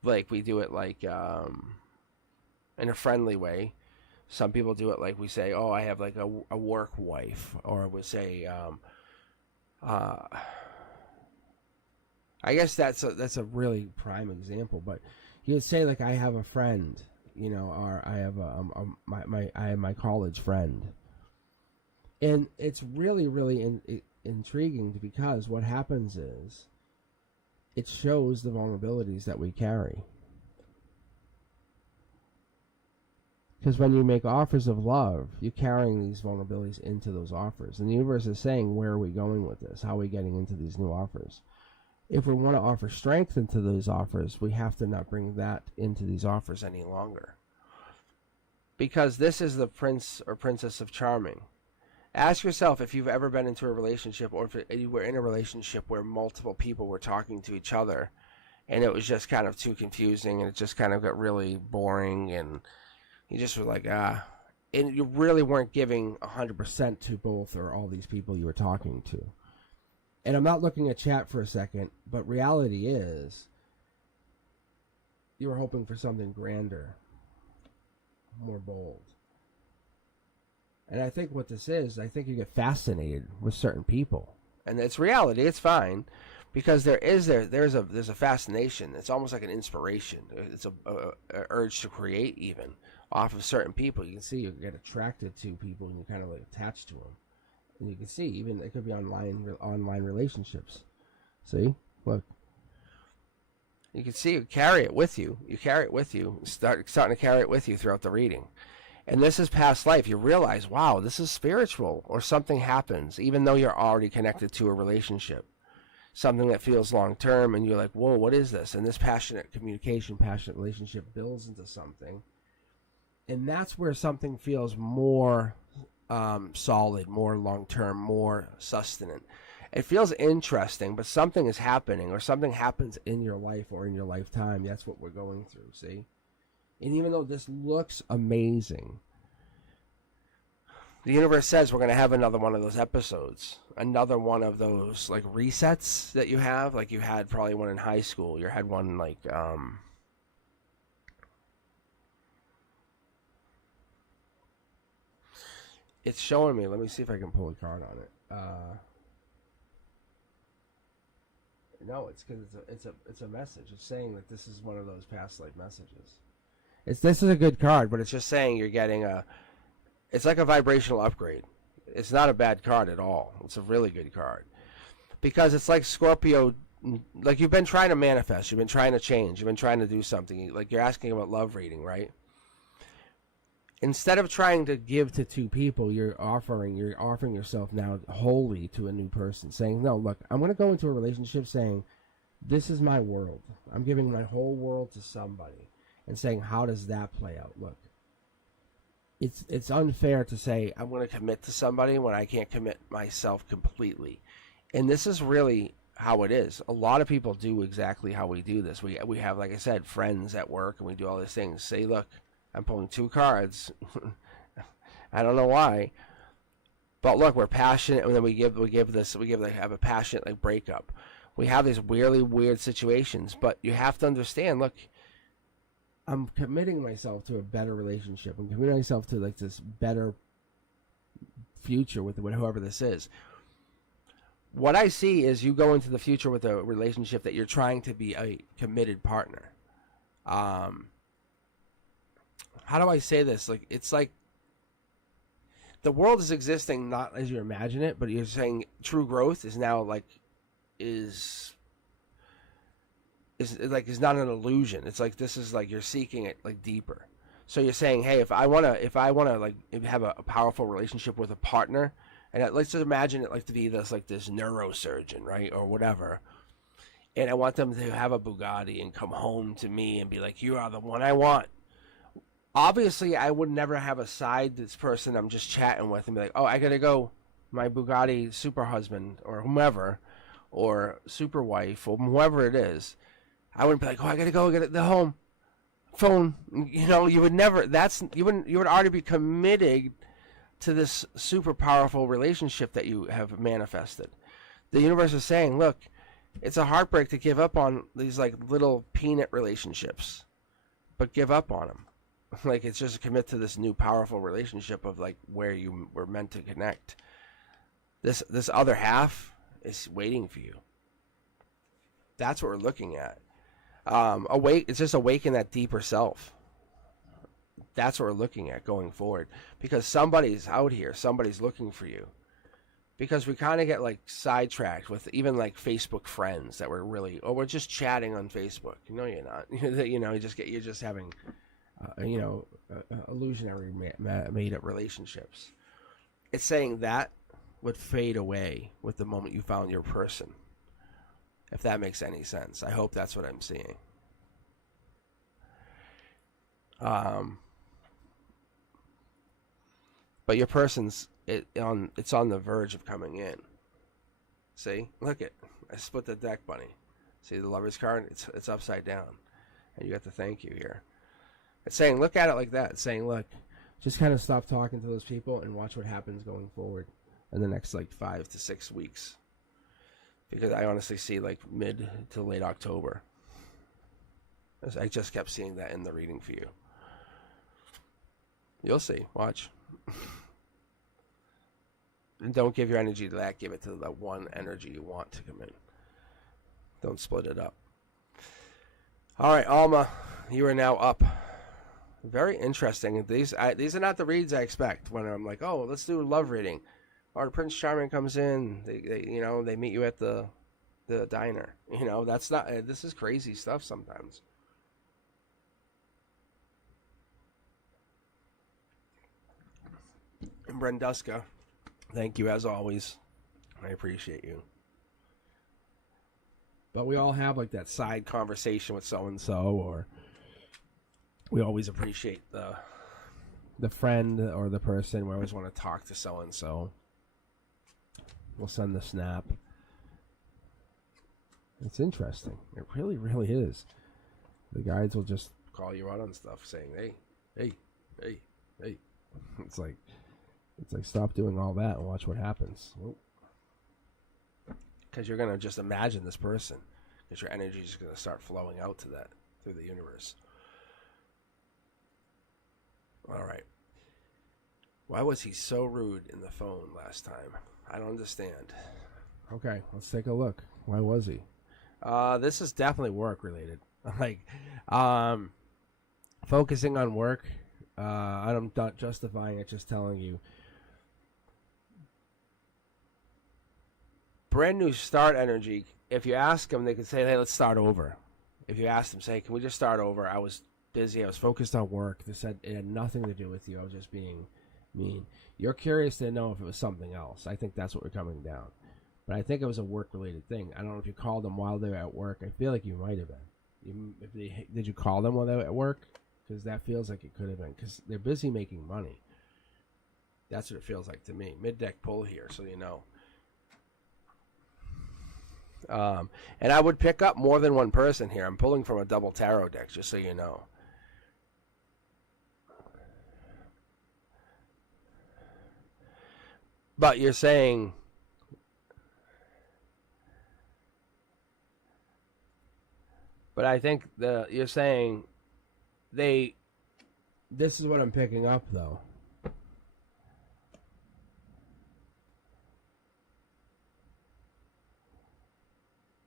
like we do it like in a friendly way. Some people do it like we say, "Oh, I have like a work wife," or we say, I guess that's a really prime example. But you would say like, "I have a friend," or I have I have my college friend. And it's really, really intriguing, because what happens is it shows the vulnerabilities that we carry. Because when you make offers of love, you're carrying these vulnerabilities into those offers. And the universe is saying, where are we going with this? How are we getting into these new offers? If we want to offer strength into those offers, we have to not bring that into these offers any longer. Because this is the prince or princess of charming. Ask yourself if you've ever been into a relationship, or if you were in a relationship where multiple people were talking to each other and it was just kind of too confusing, and it just kind of got really boring, and you just were like, and you really weren't giving 100% to both or all these people you were talking to. And I'm not looking at chat for a second, but reality is you were hoping for something grander, more bold. And I think what this is, I think you get fascinated with certain people, and it's reality. It's fine, because there's a fascination. It's almost like an inspiration. It's a urge to create, even off of certain people. You can see you get attracted to people, and you kind of like attached to them. And you can see even it could be online relationships. See, look. You can see you carry it with you. You carry it with you. Starting to carry it with you throughout the reading. And this is past life. You realize, wow, this is spiritual, or something happens, even though you're already connected to a relationship. Something that feels long-term, and you're like, whoa, what is this? And this passionate communication, passionate relationship builds into something. And that's where something feels more solid, more long-term, more sustenance. It feels interesting, but something is happening, or something happens in your life or in your lifetime. That's what we're going through, see? And even though this looks amazing, the universe says we're going to have another one of those episodes. Another one of those, like, resets that you have. Like, you had probably one in high school. You had one, like, it's showing me. Let me see if I can pull a card on it. No, it's because it's a message. It's saying that this is one of those past life messages. This is a good card, but it's just saying you're getting it's like a vibrational upgrade. It's not a bad card at all. It's a really good card. Because it's like Scorpio, like you've been trying to manifest, you've been trying to change, you've been trying to do something. Like you're asking about love reading, right? Instead of trying to give to two people, you're offering yourself now wholly to a new person, saying, no, look, I'm going to go into a relationship saying, this is my world. I'm giving my whole world to somebody. And saying, how does that play out? Look, it's unfair to say I'm going to commit to somebody when I can't commit myself completely. And this is really how it is. A lot of people do exactly how we do this. We have, like I said, friends at work, and we do all these things. Say, look, I'm pulling two cards. I don't know why, but look, we're passionate, and then we have a passionate like breakup. We have these really weird situations, but you have to understand. Look, I'm committing myself to a better relationship. I'm committing myself to like this better future with whoever this is. What I see is you go into the future with a relationship that you're trying to be a committed partner. How do I say this? Like, it's like the world is existing not as you imagine it, but you're saying true growth is now like is not an illusion. It's like this is like you're seeking it like deeper. So you're saying, hey, if I wanna like have a powerful relationship with a partner, And let's just imagine it like to be this neurosurgeon, right, or whatever. And I want them to have a Bugatti and come home to me and be like, "You are the one I want." Obviously, I would never have a side this person I'm just chatting with and be like, "Oh, I gotta go, my Bugatti super husband or whomever, or super wife or whoever it is." I wouldn't be like, "Oh, I gotta go get the home phone." You would never. You would already be committed to this super powerful relationship that you have manifested. The universe is saying, "Look, it's a heartbreak to give up on these little peanut relationships, but give up on them." It's just commit to this new powerful relationship of where you were meant to connect. This other half is waiting for you. That's what we're looking at. It's just awaken that deeper self. That's what we're looking at going forward, because somebody's out here, somebody's looking for you. Because we kind of get sidetracked with even Facebook friends that we're we're just chatting on Facebook. No, you're not. You're just having illusionary made up relationships. It's saying that would fade away with the moment you found your person. If that makes any sense. I hope that's what I'm seeing. But your person's it's on the verge of coming in. See? Look it. I split the deck, bunny. See the Lover's card? It's upside down. And you got the thank you here. It's saying, look at it like that. It's saying, look, just kind of stop talking to those people and watch what happens going forward in the next 5 to 6 weeks. Because I honestly see mid to late October. I just kept seeing that in the reading for you. You'll see. Watch. And don't give your energy to that. Give it to the one energy you want to come in. Don't split it up. All right, Alma, you are now up. Very interesting. These are not the reads I expect when I'm like, oh, let's do a love reading. Or Prince Charming comes in. They meet you at the diner. That's not. This is crazy stuff sometimes. And Brenduska, thank you as always. I appreciate you. But we all have that side conversation with so and so, or we always appreciate the friend or the person. We always want to talk to so and so. We'll send the snap. It's interesting. It really, really is. The guides will just call you out on stuff, saying, "Hey." It's like stop doing all that and watch what happens. Because you're gonna just imagine this person, because your energy is gonna start flowing out to that through the universe. All right. Why was he so rude in the phone last time? I don't understand. Okay, let's take a look. Why was he? This is definitely work related. Focusing on work. I'm not justifying it, just telling you. Brand new start energy. If you ask them, they could say, "Hey, let's start over." If you ask them, say, "Can we just start over? I was busy. I was focused on work." They said it had nothing to do with you. I was just being mean. You're curious to know if it was something else. I think that's what we're coming down. But I think it was a work-related thing. I don't know if you called them while they were at work. I feel like you might have been. Did you call them while they were at work? Because that feels like it could have been. Because they're busy making money. That's what it feels like to me. Mid-deck pull here, so you know. And I would pick up more than one person here. I'm pulling from a double tarot deck, just so you know. But you're saying... But I think you're saying this is what I'm picking up, though.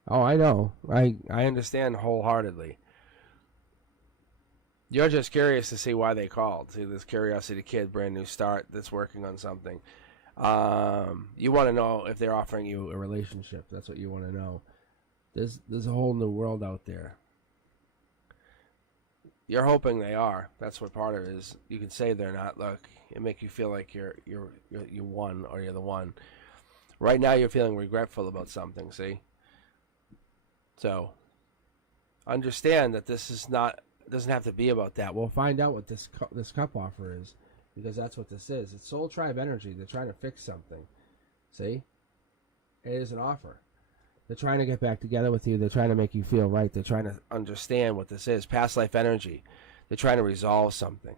Oh, I know. I understand wholeheartedly. You're just curious to see why they called. See, this curiosity kid, brand new start, that's working on something. You want to know if they're offering you a relationship. That's what you want to know. There's a whole new world out there. You're hoping they are. That's what part of it is. You can say they're not. Look, it make you feel like you won or you're the one. Right now, you're feeling regretful about something. See, so understand that this is not. It doesn't have to be about that. We'll find out what this cup offer is, because that's what this is. It's soul tribe energy. They're trying to fix something. See, it is an offer. They're trying to get back together with you. They're trying to make you feel right. They're trying to understand what this is. Past life energy. They're trying to resolve something.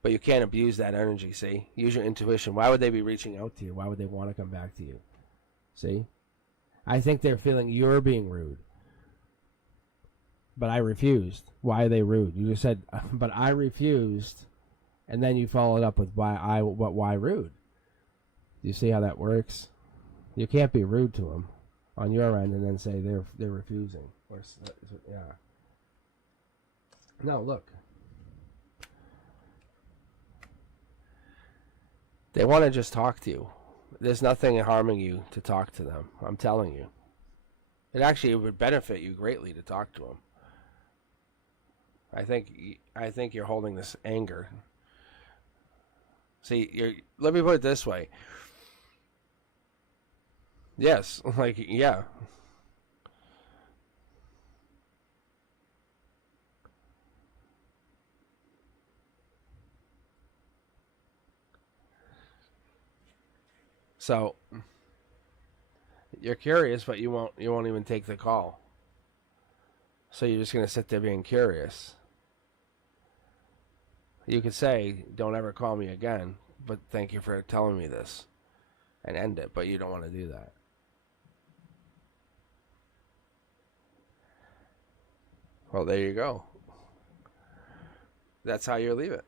But you can't abuse that energy, see? Use your intuition. Why would they be reaching out to you? Why would they want to come back to you? See? I think they're feeling you're being rude. But I refused. Why are they rude? You just said, but I refused. And then you followed up with why rude? Do you see how that works? You can't be rude to them on your end and then say they're refusing. Or yeah. No, look. They want to just talk to you. There's nothing harming you to talk to them. I'm telling you. It would benefit you greatly to talk to them. I think you're holding this anger. See, let me put it this way. Yes, like, yeah. So you're curious, but you won't even take the call. So you're just gonna sit there being curious. You could say, "Don't ever call me again," but thank you for telling me this, and end it. But you don't want to do that. Well, there you go. That's how you leave it.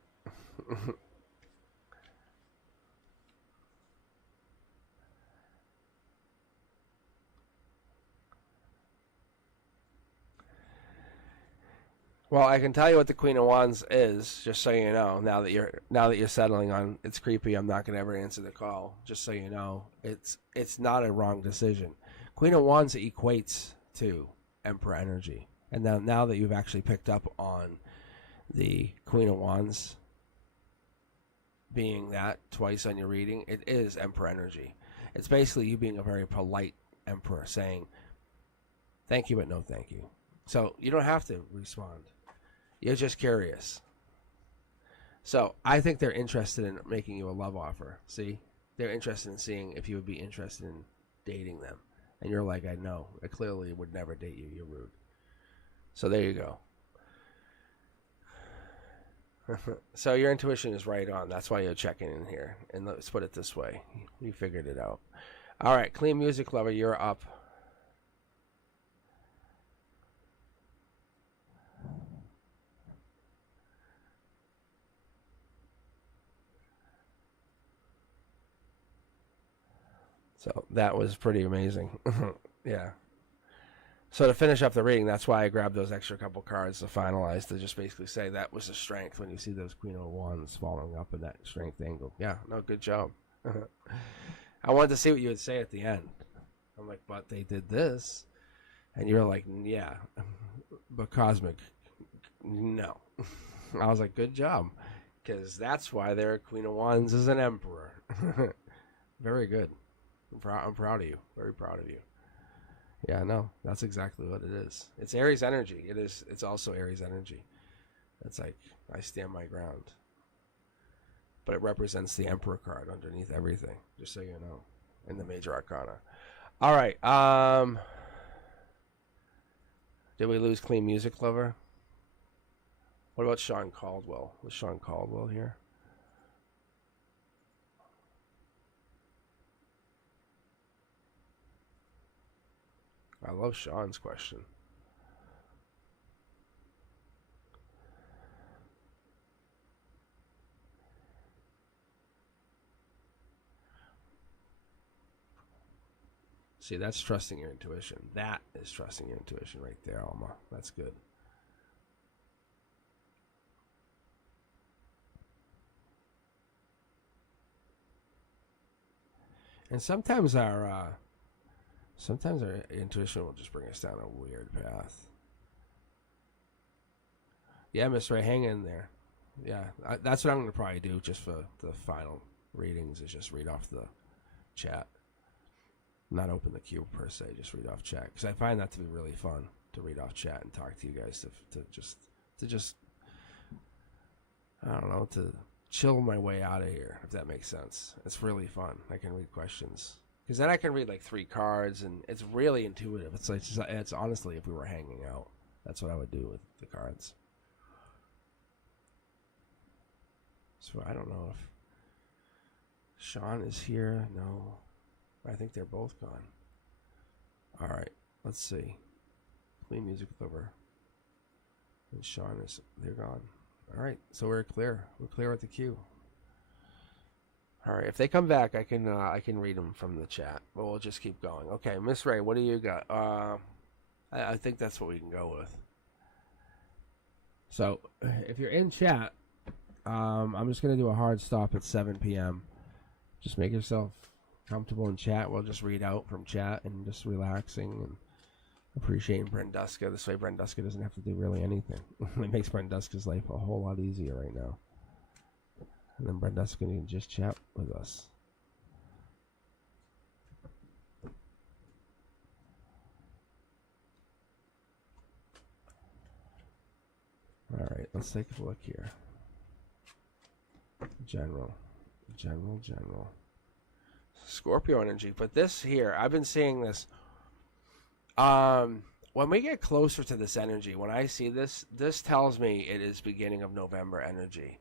Well, I can tell you what the Queen of Wands is, just so you know. Now that you're settling on it's creepy, I'm not gonna ever answer the call. Just so you know, it's not a wrong decision. Queen of Wands equates to Emperor energy, and now that you've actually picked up on the Queen of Wands being that twice on your reading, it is Emperor energy. It's basically you being a very polite Emperor, saying thank you but no thank you. So you don't have to respond. You're just curious. So I think they're interested in making you a love offer. See? They're interested in seeing if you would be interested in dating them. And you're like, I know. I clearly would never date you. You're rude. So there you go. So your intuition is right on. That's why you're checking in here. And let's put it this way. You figured it out. All right, Clean Music Lover, you're up. So that was pretty amazing. Yeah. So to finish up the reading, that's why I grabbed those extra couple cards to finalize, to just basically say that was the strength when you see those Queen of Wands following up in that strength angle. Yeah, no, good job. I wanted to see what you would say at the end. I'm like, but they did this. And you're like, yeah, but cosmic, no. I was like, good job. Because that's why their Queen of Wands is an emperor. Very good. I'm proud of you. Very proud of you. Yeah, no, that's exactly what it is. It's Aries energy. It's also Aries energy. It's like, I stand my ground. But it represents the Emperor card underneath everything, just so you know, in the major arcana. All right. Did we lose Clean Music Lover? What about Sean Caldwell? Was Sean Caldwell here? I love Sean's question. See, that's trusting your intuition. That is trusting your intuition right there, Alma. That's good. And sometimes our intuition will just bring us down a weird path. Yeah, Miss Ray, hang in there. Yeah, that's what I'm going to probably do just for the final readings, is just read off the chat. Not open the queue per se, just read off chat. Because I find that to be really fun, to read off chat and talk to you guys, to just I don't know, to chill my way out of here, if that makes sense. It's really fun. I can read questions. Because then I can read like 3 cards, and it's really intuitive. It's like, it's honestly, if we were hanging out, that's what I would do with the cards. So I don't know if Sean is here. No. I think they're both gone. All right. Let's see. Clean music over. And Sean is, they're gone. All right. So we're clear. We're clear with the queue. All right. If they come back, I can read them from the chat. But we'll just keep going. Okay. Miss Ray, what do you got? I think that's what we can go with. So if you're in chat, I'm just going to do a hard stop at 7 p.m. Just make yourself comfortable in chat. We'll just read out from chat and just relaxing and appreciating Brenduska. This way Brenduska doesn't have to do really anything. It makes Brenduska's life a whole lot easier right now. And then Brenduska can just chat with us. Alright, let's take a look here. General. Scorpio energy. But this here, I've been seeing this. When we get closer to this energy, when I see this tells me it is beginning of November energy.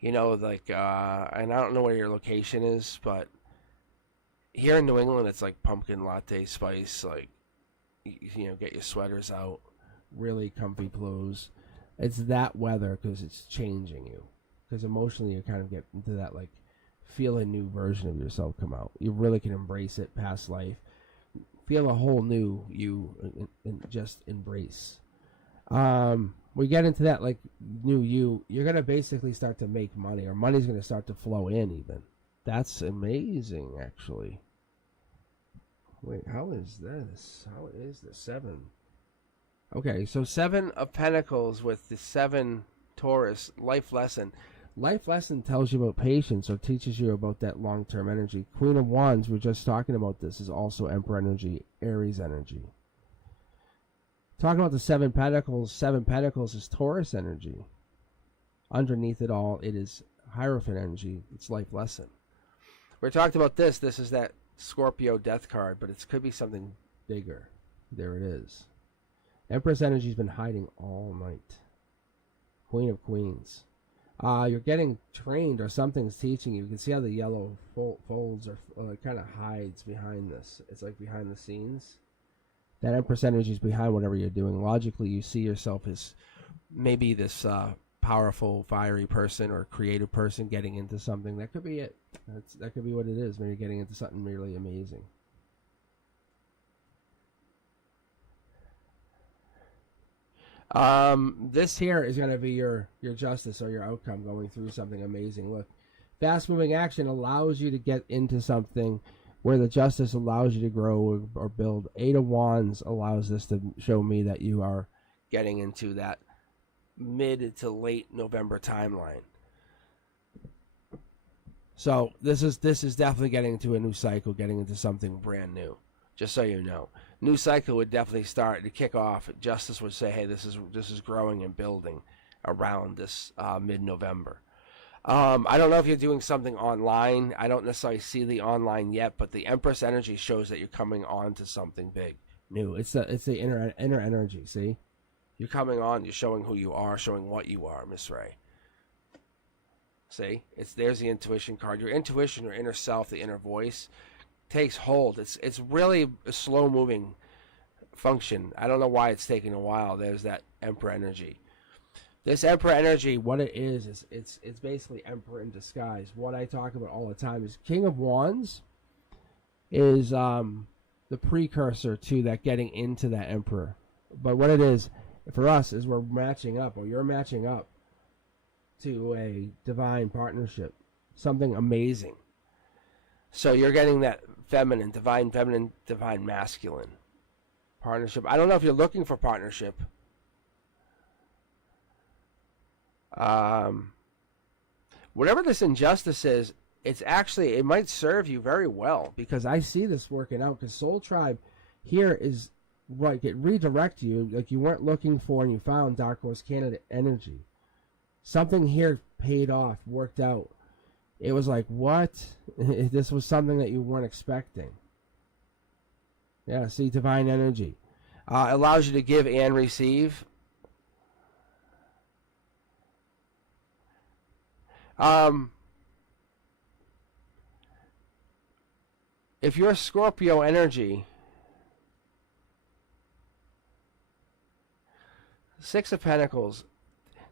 You know, like, and I don't know where your location is, but here in New England, it's like pumpkin latte spice, like, you know, get your sweaters out, really comfy clothes. It's that weather because it's changing you. Because emotionally, you kind of get into that, like, feel a new version of yourself come out. You really can embrace it, past life. Feel a whole new you and just embrace. We get into that, like, new you. You're going to basically start to make money, or money's going to start to flow in even. That's amazing, actually. Wait, how is this? How is the 7? Okay, so 7 of Pentacles with the 7 Taurus, life lesson. Life lesson tells you about patience, or teaches you about that long-term energy. Queen of Wands, we're just talking about this, is also Emperor energy, Aries energy. Talking about the 7 Pentacles is Taurus energy. Underneath it all, it is Hierophant energy. It's life lesson. We're talking about this. This is that Scorpio death card, but it could be something bigger. There it is. Empress energy has been hiding all night. Queen of Queens. You're getting trained, or something's teaching you. You can see how the yellow folds are kind of hides behind this. It's like behind the scenes. That Empress energy is behind whatever you're doing. Logically, you see yourself as maybe this powerful, fiery person or creative person getting into something. That could be it. That could be what it is. Maybe you're getting into something really amazing. This here is going to be your justice, or your outcome, going through something amazing. Look, fast moving action allows you to get into something where the justice allows you to grow or build. 8 of Wands allows this to show me that you are getting into that mid to late November timeline. So this is definitely getting into a new cycle, getting into something brand new. Just so you know, new cycle would definitely start to kick off. Justice would say, "Hey, this is growing and building around this mid-November." I don't know if you're doing something online. I don't necessarily see the online yet, but the Empress energy shows that you're coming on to something big, new. It's the inner energy. See, you're coming on. You're showing who you are, showing what you are, Miss Ray. See, there's the intuition card. Your intuition, your inner self, the inner voice, takes hold. It's really a slow moving function. I don't know why it's taking a while. There's that Emperor energy. This Emperor energy, what it is it's basically Emperor in disguise. What I talk about all the time is King of Wands is the precursor to that, getting into that Emperor. But what it is for us is we're matching up, or you're matching up to a divine partnership, something amazing. So you're getting that divine feminine, divine masculine partnership. I don't know if you're looking for partnership. Um, whatever this injustice is, it might serve you very well, because I see this working out. Because Soul Tribe here is like it redirect you like you weren't looking for, and you found Dark Horse candidate energy. Something here paid off, worked out. It was like, what? This was something that you weren't expecting. Yeah, see, divine energy allows you to give and receive. If you're Scorpio energy, Six of Pentacles.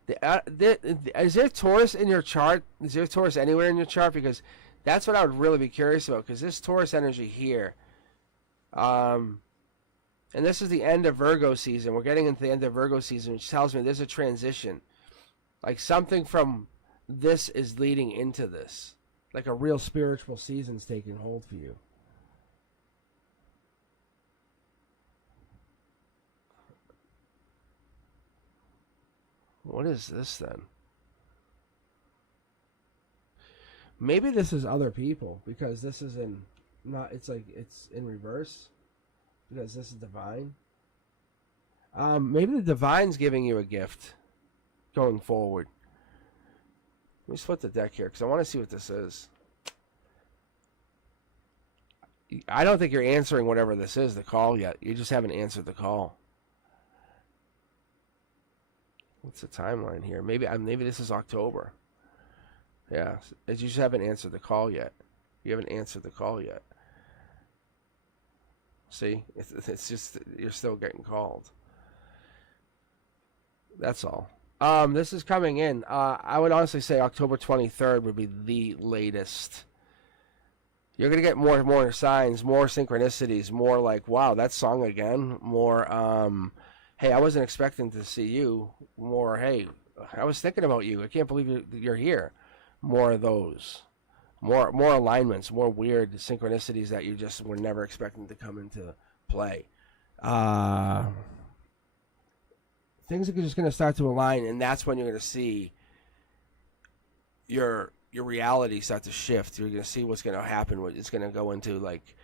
Is there Taurus in your chart? Is there Taurus anywhere in your chart? Because that's what I would really be curious about. Because this Taurus energy here, and this is the end of Virgo season. We're getting into the end of Virgo season, which tells me there's a transition. Like something from this is leading into this. Like a real spiritual season's taking hold for you. What is this then? Maybe this is other people, because this is in not. It's like it's in reverse, because this is divine. Maybe the divine's giving you a gift going forward. Let me split the deck here because I want to see what this is. I don't think you're answering whatever this is, the call, yet. You just haven't answered the call. What's the timeline here? Maybe this is October. Yeah, you just haven't answered the call yet. You haven't answered the call yet. See, it's just you're still getting called. That's all. This is coming in. I would honestly say October 23rd would be the latest. You're gonna get more signs, more synchronicities, more like, wow, that song again. More, hey, I wasn't expecting to see you. More, hey, I was thinking about you. I can't believe you're here. More of those. More alignments, more weird synchronicities that you just were never expecting to come into play. Things are just going to start to align, and that's when you're going to see your reality start to shift. You're going to see what's going to happen. It's going to go into like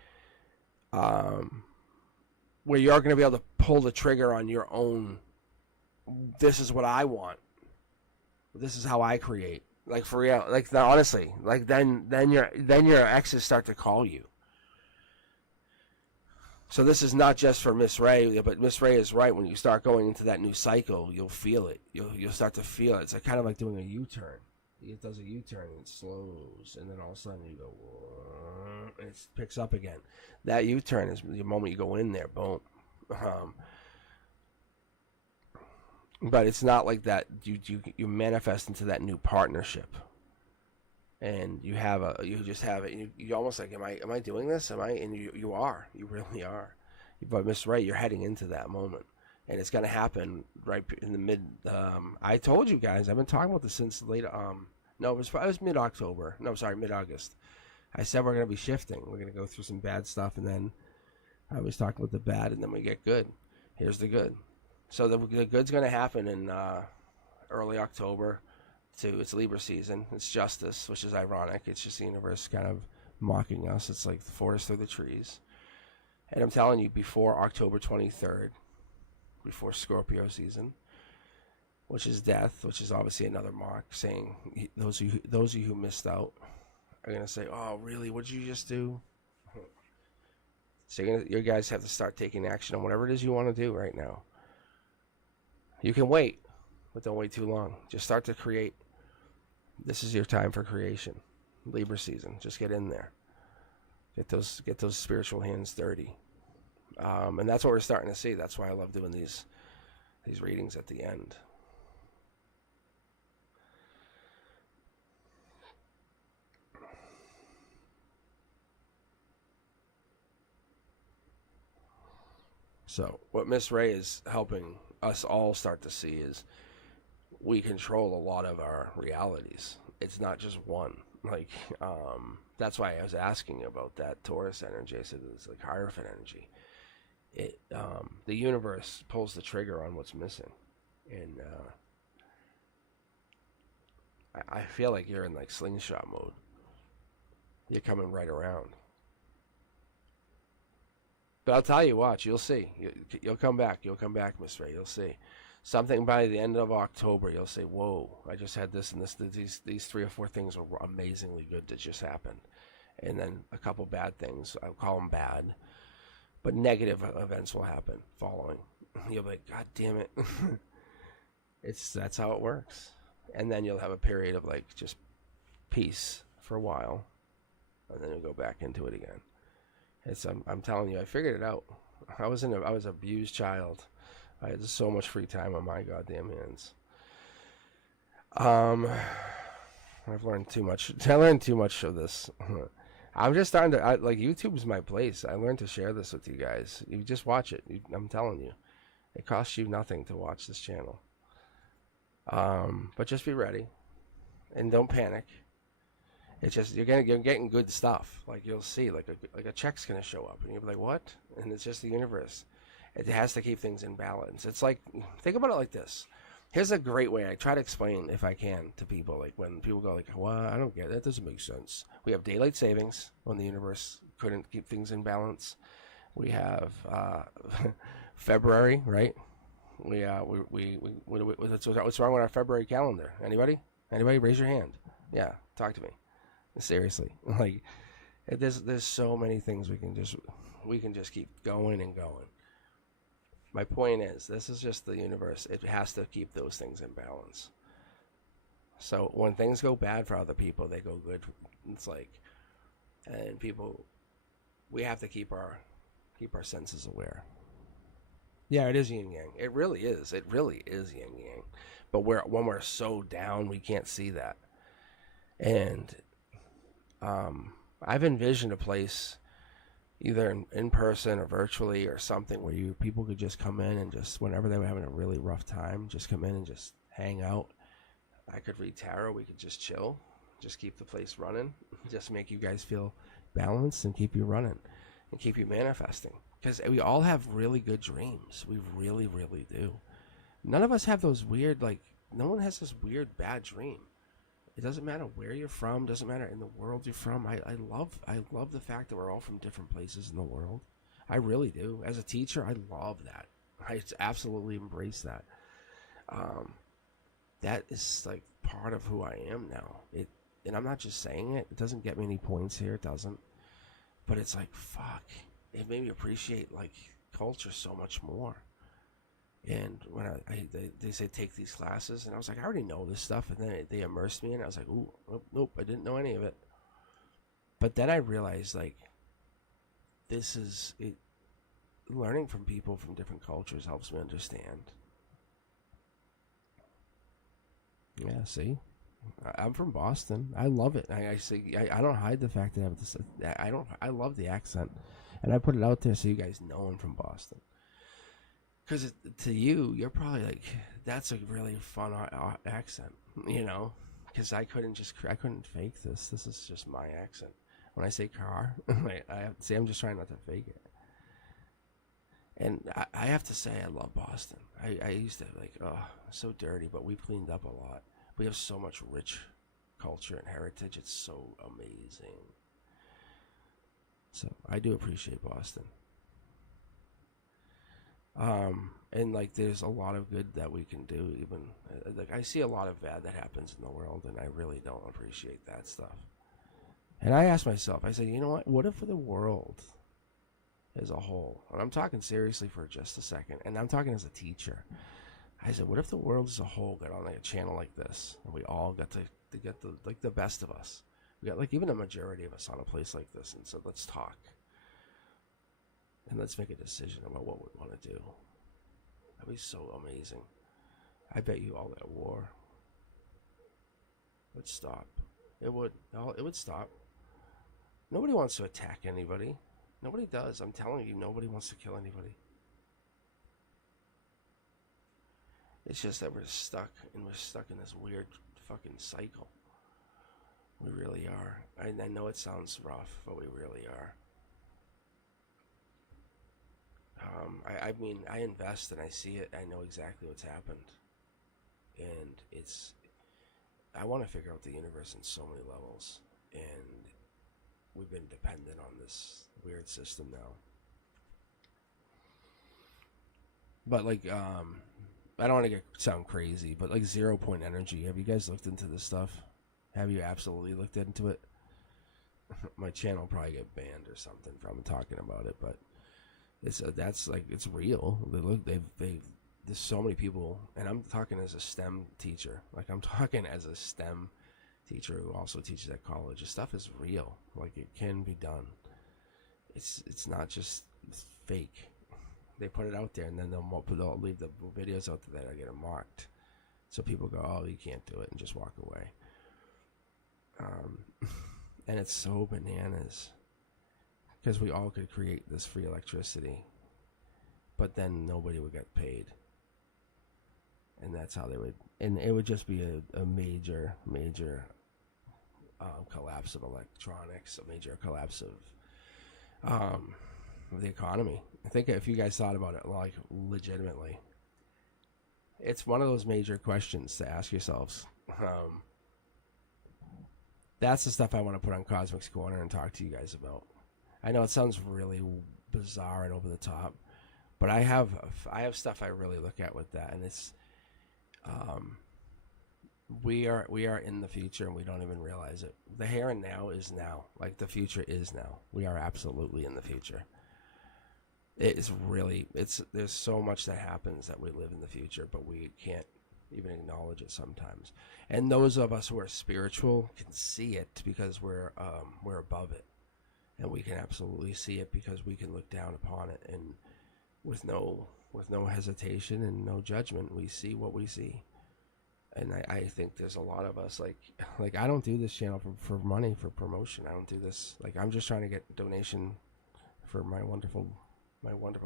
where you're going to be able to pull the trigger on your own. This is what I want. This is how I create. Like for real. Like honestly. Like then your exes start to call you. So this is not just for Miss Ray, but Miss Ray is right. When you start going into that new cycle, you'll feel it. You'll start to feel it. It's like, kind of like doing a U-turn. It does a U-turn and it slows, and then all of a sudden you go, and it picks up again. That U-turn is the moment you go in there, boom. But it's not like that. You manifest into that new partnership, and you just have it. And you almost like, am I doing this? Am I? And you are. You really are. But Miss Ray, you're heading into that moment, and it's going to happen right in the mid. I told you guys. I've been talking about this since late. No, it was mid October. No, sorry, mid August. I said we're going to be shifting. We're going to go through some bad stuff, and then I was talking about the bad, and then we get good. Here's the good. So the good's going to happen in early October. It's Libra season. It's justice, which is ironic. It's just the universe kind of mocking us. It's like the forest through the trees. And I'm telling you, before October 23rd, before Scorpio season, which is death, which is obviously another mock, saying those of you who missed out are going to say, oh, really? What did you just do? So you guys have to start taking action on whatever it is you want to do right now. You can wait, but don't wait too long. Just start to create. This is your time for creation. Libra season. Just get in there. Get those spiritual hands dirty. And that's what we're starting to see. That's why I love doing these readings at the end. So what Miss Ray is helping us all start to see is we control a lot of our realities. It's not just one. Like, that's why I was asking about that Taurus energy. I said it's like Hierophant energy. The universe pulls the trigger on what's missing, and I feel like you're in like slingshot mode. You're coming right around. But I'll tell you, watch, you'll see. You'll come back. You'll come back, Miss Ray. You'll see. Something by the end of October, you'll say, whoa, I just had this and this. These 3 or 4 things were amazingly good that just happened. And then a couple bad things, I'll call them bad, but negative events will happen following. You'll be like, God damn it. That's how it works. And then you'll have a period of like just peace for a while, and then you'll go back into it again. I'm telling you, I figured it out. I was an abused child. I had so much free time on my goddamn hands. I've learned too much. I learned too much of this. I'm just starting to like YouTube is my place. I learned to share this with you guys. You just watch it. I'm telling you, it costs you nothing to watch this channel. But just be ready, and don't panic. It's just you're getting good stuff. Like you'll see, like a check's gonna show up, and you'll be like, "What?" And it's just the universe. It has to keep things in balance. It's like, think about it like this. Here's a great way. I try to explain, if I can, to people. Like when people go like, "Well, I don't get it. That doesn't make sense." We have daylight savings when the universe couldn't keep things in balance. We have February, right? What's wrong with our February calendar? Anybody? Raise your hand. Yeah, talk to me. Seriously, like there's so many things we can just keep going and going. My point is, this is just the universe. It has to keep those things in balance. So when things go bad for other people, they go good. It's like, and people, we have to keep our senses aware. Yeah, it is yin yang. It really is. It really is yin yang. But when we're so down, we can't see that. And I've envisioned a place, either in person or virtually or something, where people could just come in and just, whenever they were having a really rough time, just come in and just hang out. I could read tarot. We could just chill, just keep the place running, just make you guys feel balanced and keep you running and keep you manifesting. Because we all have really good dreams. We really, really do. None of us have those weird, like, no one has this weird bad dream. It doesn't matter where you're from. Doesn't matter in the world you're from. I love the fact that we're all from different places in the world. I really do. As a teacher, I love that. I absolutely embrace that. That is like part of who I am now. And I'm not just saying it. It doesn't get me any points here. It doesn't. But it's like, fuck. It made me appreciate like culture so much more. And when they said take these classes, and I was like, I already know this stuff. And then they immersed me in it. I was like, ooh, nope, I didn't know any of it. But then I realized, like, this is it. Learning from people from different cultures helps me understand. Yeah, see, I'm from Boston. I love it. I don't hide the fact that I have this. I love the accent, and I put it out there so you guys know I'm from Boston. Because to you, you're probably like, that's a really fun accent, you know? Because I couldn't fake this. This is just my accent. When I say car, I'm just trying not to fake it. And I have to say, I love Boston. I used to like, oh, so dirty, but we've cleaned up a lot. We have so much rich culture and heritage. It's so amazing. So I do appreciate Boston. And like there's a lot of good that we can do. Even like I see a lot of bad that happens in the world, and I really don't appreciate that stuff. And I ask myself, I say, you know what if for the world as a whole, and I'm talking seriously for just a second, and I'm talking as a teacher, I said, what if the world as a whole got on like a channel like this, and we all got to get the best of us? We got like even a majority of us on a place like this, and said, let's talk. And let's make a decision about what we want to do. That'd be so amazing. I bet you all that war would stop. It would. It would stop. Nobody wants to attack anybody. Nobody does. I'm telling you, nobody wants to kill anybody. It's just that we're stuck in this weird fucking cycle. We really are. I know it sounds rough, but we really are. I mean, I invest and I see it. I know exactly what's happened, and I want to figure out the universe in so many levels, and we've been dependent on this weird system now. But like, I don't want to sound crazy, but like 0 point energy. Have you guys looked into this stuff? Have you absolutely looked into it? My channel will probably get banned or something from talking about it, but that's like, it's real. There's so many people, and I'm talking as a STEM teacher. Like, I'm talking as a STEM teacher who also teaches at college. This stuff is real. Like, it can be done. It's not just fake. They put it out there, and then they'll leave the videos out there that are getting mocked. So people go, oh, you can't do it, and just walk away. And it's so bananas, because we all could create this free electricity, but then nobody would get paid. And that's how they would, and it would just be a major collapse of electronics, a major collapse of the economy. I think if you guys thought about it, like, legitimately, it's one of those major questions to ask yourselves. That's the stuff I want to put on Cosmic's Corner and talk to you guys about. I know it sounds really bizarre and over the top, but I have stuff I really look at with that, and it's we are in the future, and we don't even realize it. The here and now is now. Like, the future is now. We are absolutely in the future. It's really, there's so much that happens that we live in the future, but we can't even acknowledge it sometimes. And those of us who are spiritual can see it because we're above it, and we can absolutely see it because we can look down upon it, and with no hesitation and no judgment, we see what we see. And I think there's a lot of us, like I don't do this channel for money, for promotion. I don't do this, like, I'm just trying to get donation for my wonderful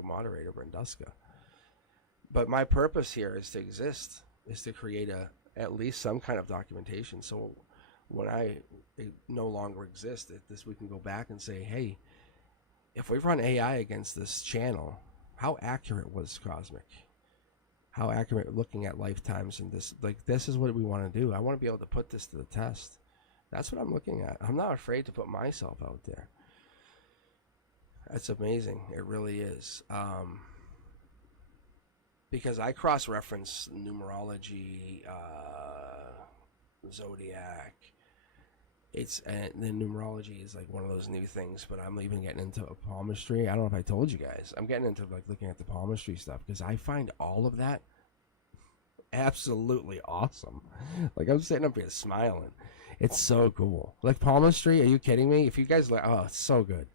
moderator, Brenduska. But my purpose here is to exist, is to create at least some kind of documentation, so when I no longer exist, we can go back and say, hey, if we run AI against this channel, how accurate was Cosmic? How accurate, looking at lifetimes, and this is what we want to do. I want to be able to put this to the test. That's what I'm looking at. I'm not afraid to put myself out there. That's amazing. It really is. Because I cross-reference numerology, zodiac. And then numerology is like one of those new things, but I'm even getting into palmistry. I don't know if I told you guys. I'm getting into like looking at the palmistry stuff because I find all of that absolutely awesome. Like, I'm sitting up here smiling. It's so cool. Like, palmistry, are you kidding me? If you guys like, oh, it's so good.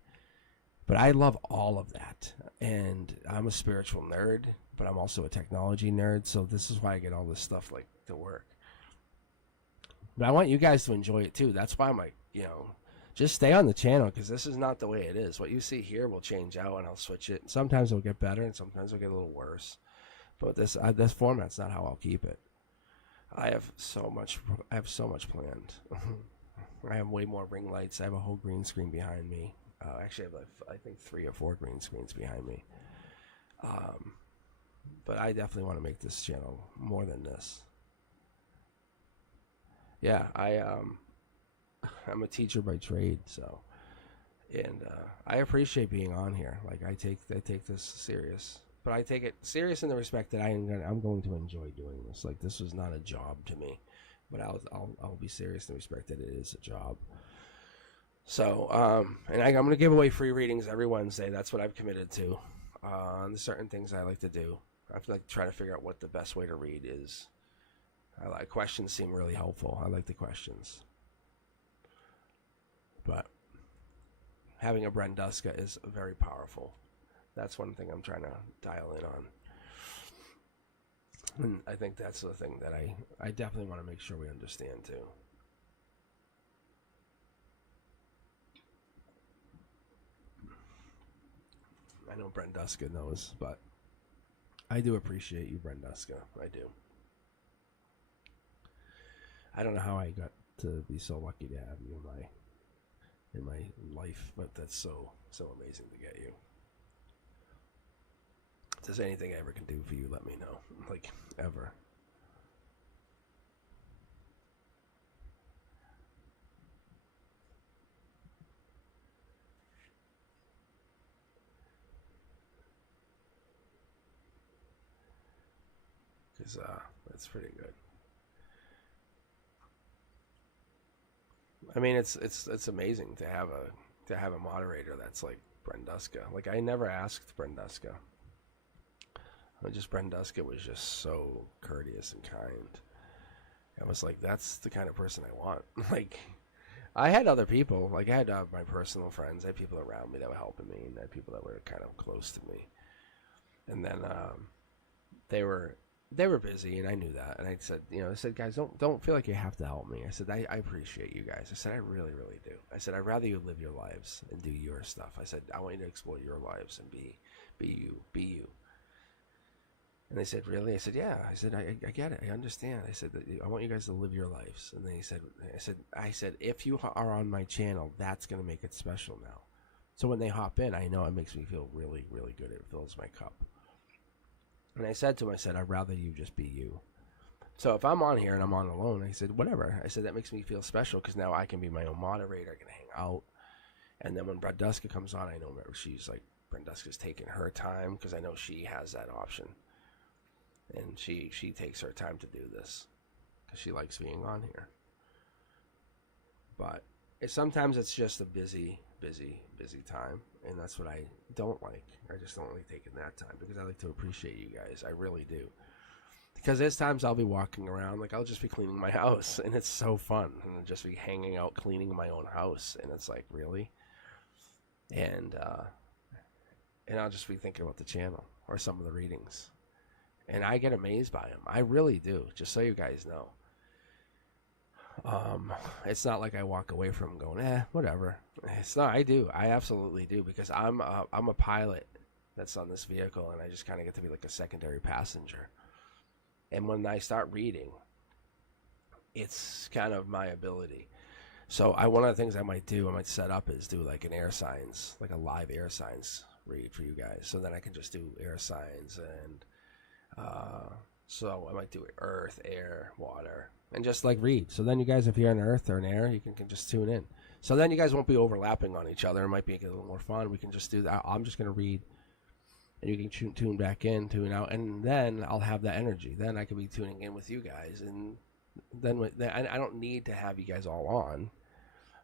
But I love all of that. And I'm a spiritual nerd, but I'm also a technology nerd. So this is why I get all this stuff like to work. But I want you guys to enjoy it too. That's why I'm like, just stay on the channel, because this is not the way it is. What you see here will change out, and I'll switch it. Sometimes it'll get better, and sometimes it'll get a little worse. But this format's not how I'll keep it. I have so much planned. I have way more ring lights. I have a whole green screen behind me. Actually, I have I think 3 or 4 green screens behind me. But I definitely want to make this channel more than this. Yeah, I'm a teacher by trade, so, and I appreciate being on here. Like, I take this serious, but I take it serious in the respect that I'm going to enjoy doing this. Like, this is not a job to me, but I'll be serious in the respect that it is a job. So, and I'm going to give away free readings every Wednesday. That's what I've committed to. There's certain things I like to do. I like to try to figure out what the best way to read is. Questions seem really helpful. I like the questions. But having a Brenduska is very powerful. That's one thing I'm trying to dial in on. And I think that's the thing that I definitely want to make sure we understand too. I know Brenduska knows, but I do appreciate you, Brenduska. I do. I don't know how I got to be so lucky to have you in my life, but that's so amazing to get you. If there's anything I ever can do for you, let me know. Like, ever. it's pretty good. I mean, it's amazing to have a moderator that's like Brenduska. Like, I never asked Brenduska. Brenduska was just so courteous and kind. I was like, that's the kind of person I want. Like, I had other people. Like, I had my personal friends. I had people around me that were helping me, and I had people that were kind of close to me. And then they were busy, and I knew that. And I said, guys, don't feel like you have to help me. I said, I appreciate you guys. I said, I really, really do. I said, I'd rather you live your lives and do your stuff. I said, I want you to explore your lives and be you. And they said, really? I said, yeah. I said, I get it. I understand. I said, I want you guys to live your lives. And then I said, if you are on my channel, that's going to make it special now. So when they hop in, I know it makes me feel really, really good. It fills my cup. And I said to him, I'd rather you just be you. So if I'm on here and I'm on alone, I said, whatever. I said, that makes me feel special because now I can be my own moderator. I can hang out. And then when Brenduska comes on, I know she's like, Brenduska's taking her time because I know she has that option. And she takes her time to do this because she likes being on here. But sometimes it's just a busy time, and that's what I don't like. I just don't like taking that time because I like to appreciate you guys. I really do. Because there's times I'll be walking around, like I'll just be cleaning my house, and it's so fun, and I'll just be hanging out cleaning my own house, and it's like, really? And I'll just be thinking about the channel or some of the readings. And I get amazed by them. I really do, just so you guys know. It's not like I walk away from them going, whatever. It's not. I do. I absolutely do, because I'm a pilot that's on this vehicle, and I just kind of get to be like a secondary passenger. And when I start reading, it's kind of my ability. So one of the things I might set up is do like an air signs, like a live air signs read for you guys. So then I can just do air signs, and so I might do earth, air, water, and just like read. So then you guys, if you're in earth or in air, you can just tune in. So then you guys won't be overlapping on each other. It might be a little more fun. We can just do that. I'm just going to read, and you can tune back in, tune out, and then I'll have that energy. Then I can be tuning in with you guys, and then I don't need to have you guys all on,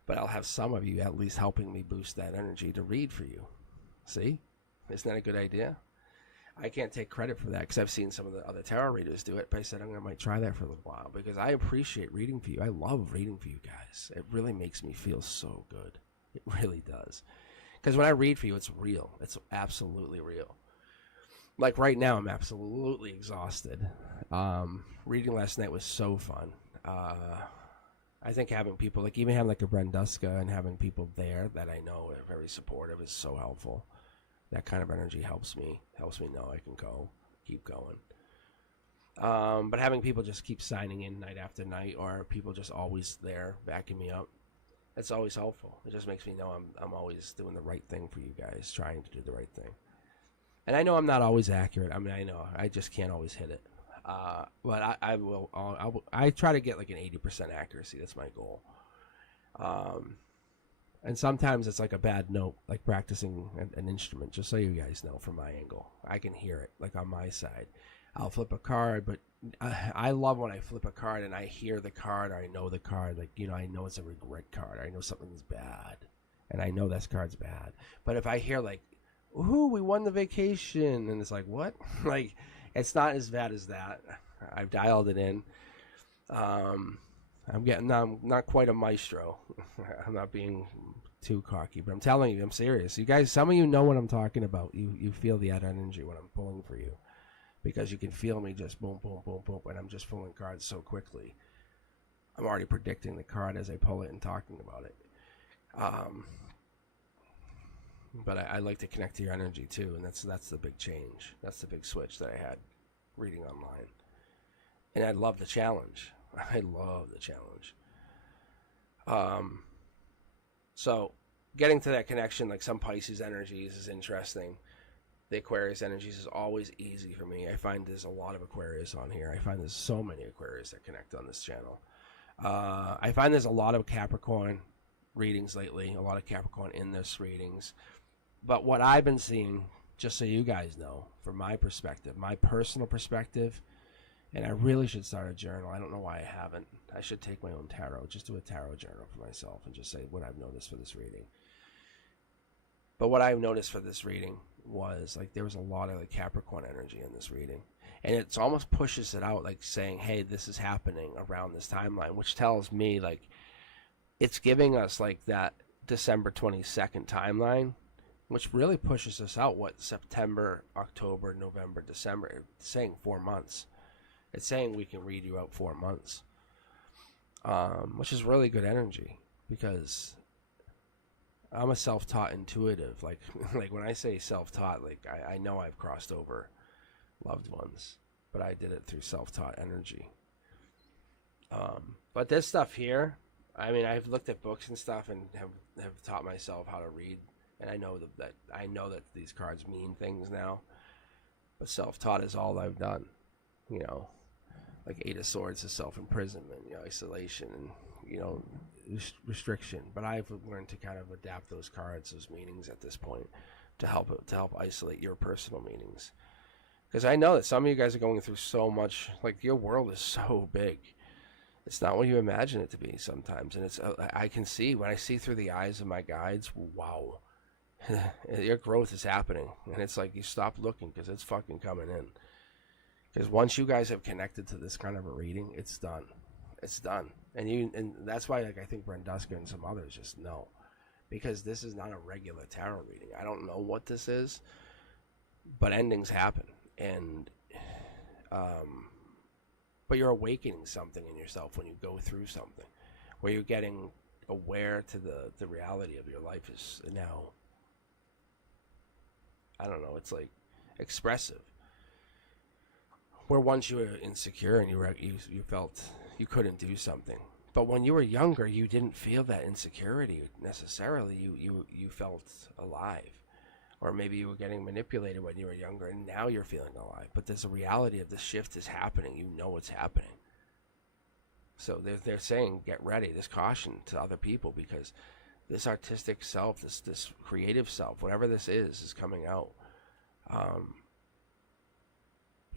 but I'll have some of you at least helping me boost that energy to read for you. See? Isn't that a good idea? I can't take credit for that because I've seen some of the other tarot readers do it, but I said I might try that for a little while because I appreciate reading for you. I love reading for you guys. It really makes me feel so good. It really does. Because when I read for you, it's real. It's absolutely real. Like right now, I'm absolutely exhausted. Reading last night was so fun. I think having people, like even having like a Brenduska and having people there that I know are very supportive is so helpful. That kind of energy helps me know I can keep going. But having people just keep signing in night after night, or people just always there backing me up, it's always helpful. It just makes me know I'm always doing the right thing for you guys, trying to do the right thing. And I know I'm not always accurate. I mean, I know I just can't always hit it. But I try to get like an 80% accuracy. That's my goal. And sometimes it's like a bad note, like practicing an instrument, just so you guys know from my angle. I can hear it, like on my side. I'll flip a card, but I love when I flip a card and I hear the card, or I know the card. Like, I know it's a regret card. I know something's bad, and I know that card's bad. But if I hear like, ooh, we won the vacation, and it's like, what? Like, it's not as bad as that. I've dialed it in. I'm not quite a maestro. I'm not being too cocky, but I'm telling you, I'm serious. You guys, some of you know what I'm talking about. You feel the energy when I'm pulling for you, because you can feel me just boom, boom, boom, boom, and I'm just pulling cards so quickly. I'm already predicting the card as I pull it and talking about it. But I like to connect to your energy too, and that's the big change. That's the big switch that I had reading online, and I love the challenge. I love the challenge. So getting to that connection, like some Pisces energies, is interesting. The Aquarius energies is always easy for me. I find there's a lot of Aquarius on here. I find there's so many Aquarius that connect on this channel. I find there's a lot of Capricorn readings lately, a lot of Capricorn in this readings. But what I've been seeing, just so you guys know, from my perspective, my personal perspective, And I really should start a journal. I don't know why I haven't. I should take my own tarot, just do a tarot journal for myself and just say what I've noticed for this reading. But what I've noticed for this reading was like there was a lot of like Capricorn energy in this reading. And it almost pushes it out, like saying, hey, this is happening around this timeline, which tells me like it's giving us like that December 22nd timeline, which really pushes us out, what, September, October, November, December. It's saying 4 months. It's saying we can read you out 4 months, which is really good energy because I'm a self-taught intuitive. Like when I say self-taught, like I know I've crossed over loved ones, but I did it through self-taught energy. But this stuff here, I mean, I've looked at books and stuff and have taught myself how to read, and I know that these cards mean things now. But self-taught is all I've done, you know. Like Eight of Swords is self-imprisonment, you know, isolation, and you know, restriction. But I've learned to kind of adapt those cards, those meanings at this point, to help isolate your personal meanings. Because I know that some of you guys are going through so much. Like your world is so big. It's not what you imagine it to be sometimes, and it's I can see when I see through the eyes of my guides. Wow, your growth is happening, and it's like you stop looking because it's fucking coming in. Because once you guys have connected to this kind of a reading, it's done. It's done. And that's why like I think Brenduska and some others just know. Because this is not a regular tarot reading. I don't know what this is, but endings happen. And but you're awakening something in yourself when you go through something. Where you're getting aware to the reality of your life is now, I don't know, it's like expressive. Where once you were insecure and you felt you couldn't do something, but when you were younger, you didn't feel that insecurity necessarily. You felt alive, or maybe you were getting manipulated when you were younger, and now you're feeling alive. But there's a reality of the shift is happening. You know it's happening. So they're saying get ready. This caution to other people because this artistic self, this creative self, whatever this is coming out.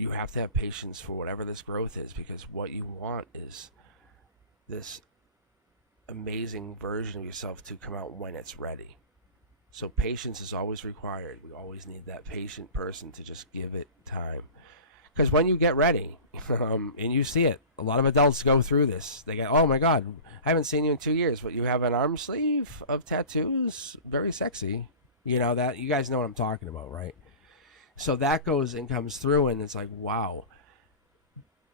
You have to have patience for whatever this growth is, because what you want is this amazing version of yourself to come out when it's ready. So patience is always required. We always need that patient person to just give it time. Because when you get ready, and you see it, a lot of adults go through this. They go, oh my God, I haven't seen you in 2 years, but you have an arm sleeve of tattoos. Very sexy. You know that, you guys know what I'm talking about, right? So that goes and comes through, and it's like, wow.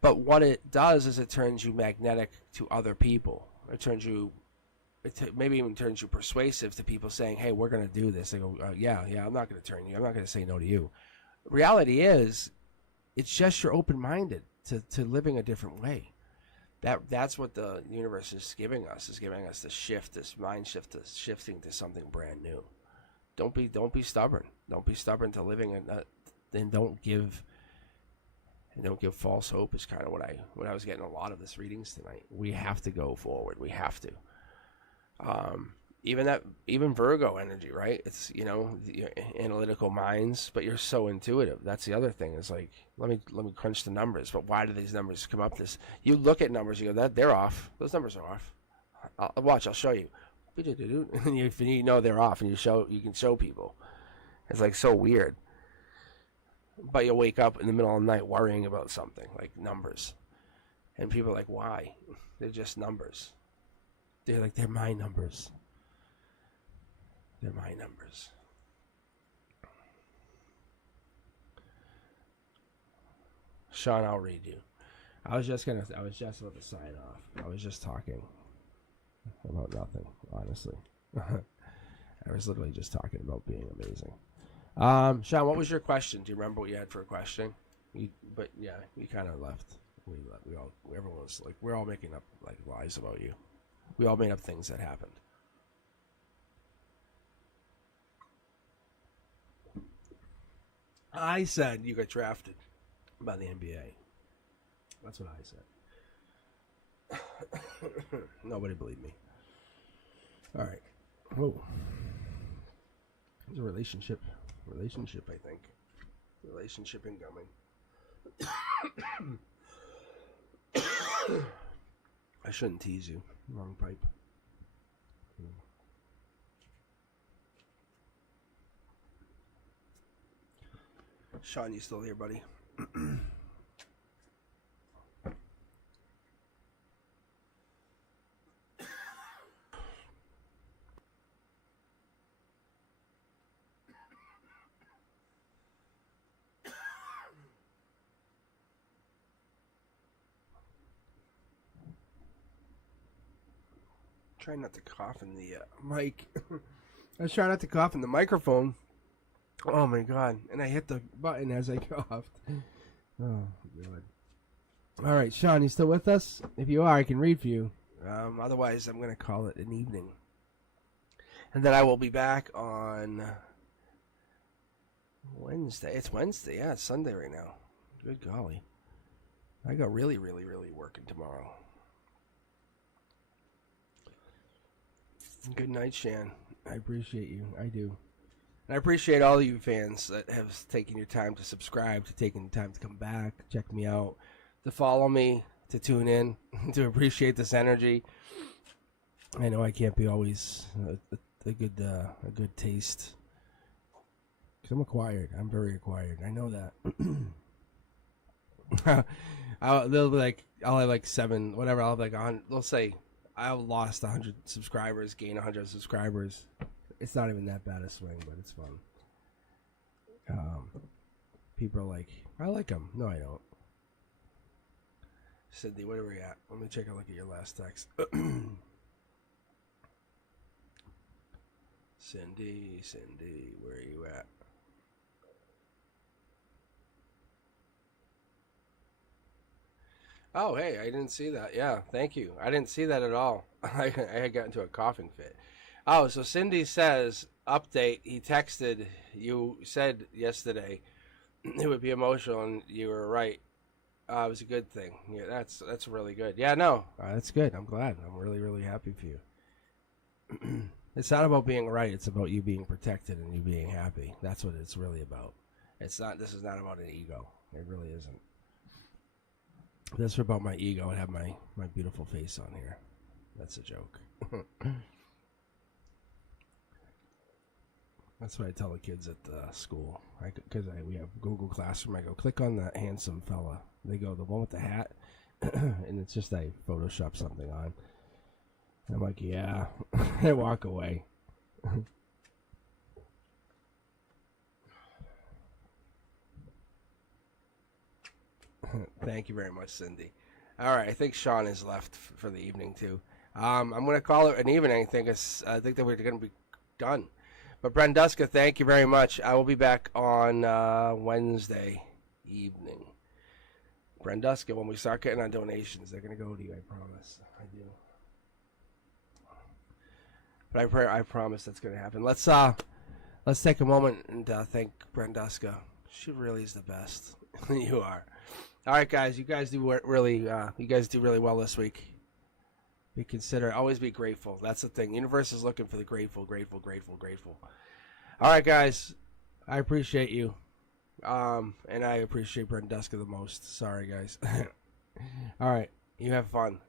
But what it does is it turns you magnetic to other people. Maybe even turns you persuasive to people saying, hey, we're going to do this. They go, yeah, I'm not going to turn you. I'm not going to say no to you. Reality is, it's just you're open-minded to living a different way. That's what the universe is giving us the shift, this mind shift, this shifting to something brand new. Don't be stubborn. Don't be stubborn to living and don't give false hope is kind of what I was getting a lot of this readings tonight. We have to go forward. We have to. Even Virgo energy, right? It's, you know, the analytical minds, but you're so intuitive. That's the other thing. Is like, let me crunch the numbers. But why do these numbers come up? You look at numbers, you go, that they're off. Those numbers are off. I'll show you. And you know they're off, and you can show people. It's like so weird. But you wake up in the middle of the night worrying about something like numbers, and people are like, why? They're just numbers. They're my numbers. They're my numbers. Sean, I'll read you. I was just about to sign off. I was just talking about nothing, honestly. I was literally just talking about being amazing. Sean, what was your question? Do you remember what you had for a question? We kind of left. Everyone was like, we're all making up like lies about you. We all made up things that happened. I said you got drafted by the NBA. That's what I said. Nobody believed me. All right. Whoa. There's a relationship, I think. Relationship incoming. I shouldn't tease you. Wrong pipe. Sean, you still here, buddy? Try not to cough in the mic. I was trying not to cough in the microphone. Oh my god! And I hit the button as I coughed. Oh god! All right, Sean, you still with us? If you are, I can read for you. Otherwise, I'm gonna call it an evening, and then I will be back on Wednesday. It's Wednesday, yeah. It's Sunday right now. Good golly! I got really working tomorrow. Good night, Shan. I appreciate you. I do. And I appreciate all of you fans that have taken your time to subscribe, to taking the time to come back, check me out, to follow me, to tune in, to appreciate this energy. I know I can't be always a good taste. 'Cause I'm acquired. I'm very acquired. I know that. I'll have like 7, whatever. I'll have like 100. Let's say I've lost 100 subscribers, gained 100 subscribers. It's not even that bad a swing, but it's fun. People are like, I like them. No, I don't. Cindy, where are we at? Let me take a look at your last text. Cindy, where are you at? Oh, hey, I didn't see that. Yeah, thank you. I didn't see that at all. I had gotten into a coughing fit. Oh, so Cindy says, update, he texted, you said yesterday it would be emotional, and you were right. It was a good thing. Yeah, that's really good. Yeah, no, that's good. I'm glad. I'm really happy for you. It's not about being right. It's about you being protected and you being happy. That's what it's really about. It's not. This is not about an ego. It really isn't. If this were about my ego, I'd have my beautiful face on here. That's a joke. That's what I tell the kids at school. Because we have Google Classroom. I go, click on the handsome fella. They go, the one with the hat. And it's just I Photoshop something on. I'm like, yeah. I walk away. Thank you very much, Cindy. All right, I think Sean is left for the evening too. I'm going to call it an evening. I think that we're going to be done. But Brenduska, thank you very much. I will be back on Wednesday evening. Brenduska, when we start getting our donations, they're going to go to you. I promise. I do. But I promise that's going to happen. Let's take a moment and thank Brenduska. She really is the best. You are. All right, guys. You guys do really well this week. Always be grateful. That's the thing. Universe is looking for the grateful. All right, guys. I appreciate you. And I appreciate Brenduska the most. Sorry, guys. All right. You have fun.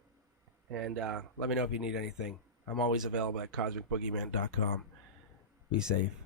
And let me know if you need anything. I'm always available at cosmicboogeyman.com. Be safe.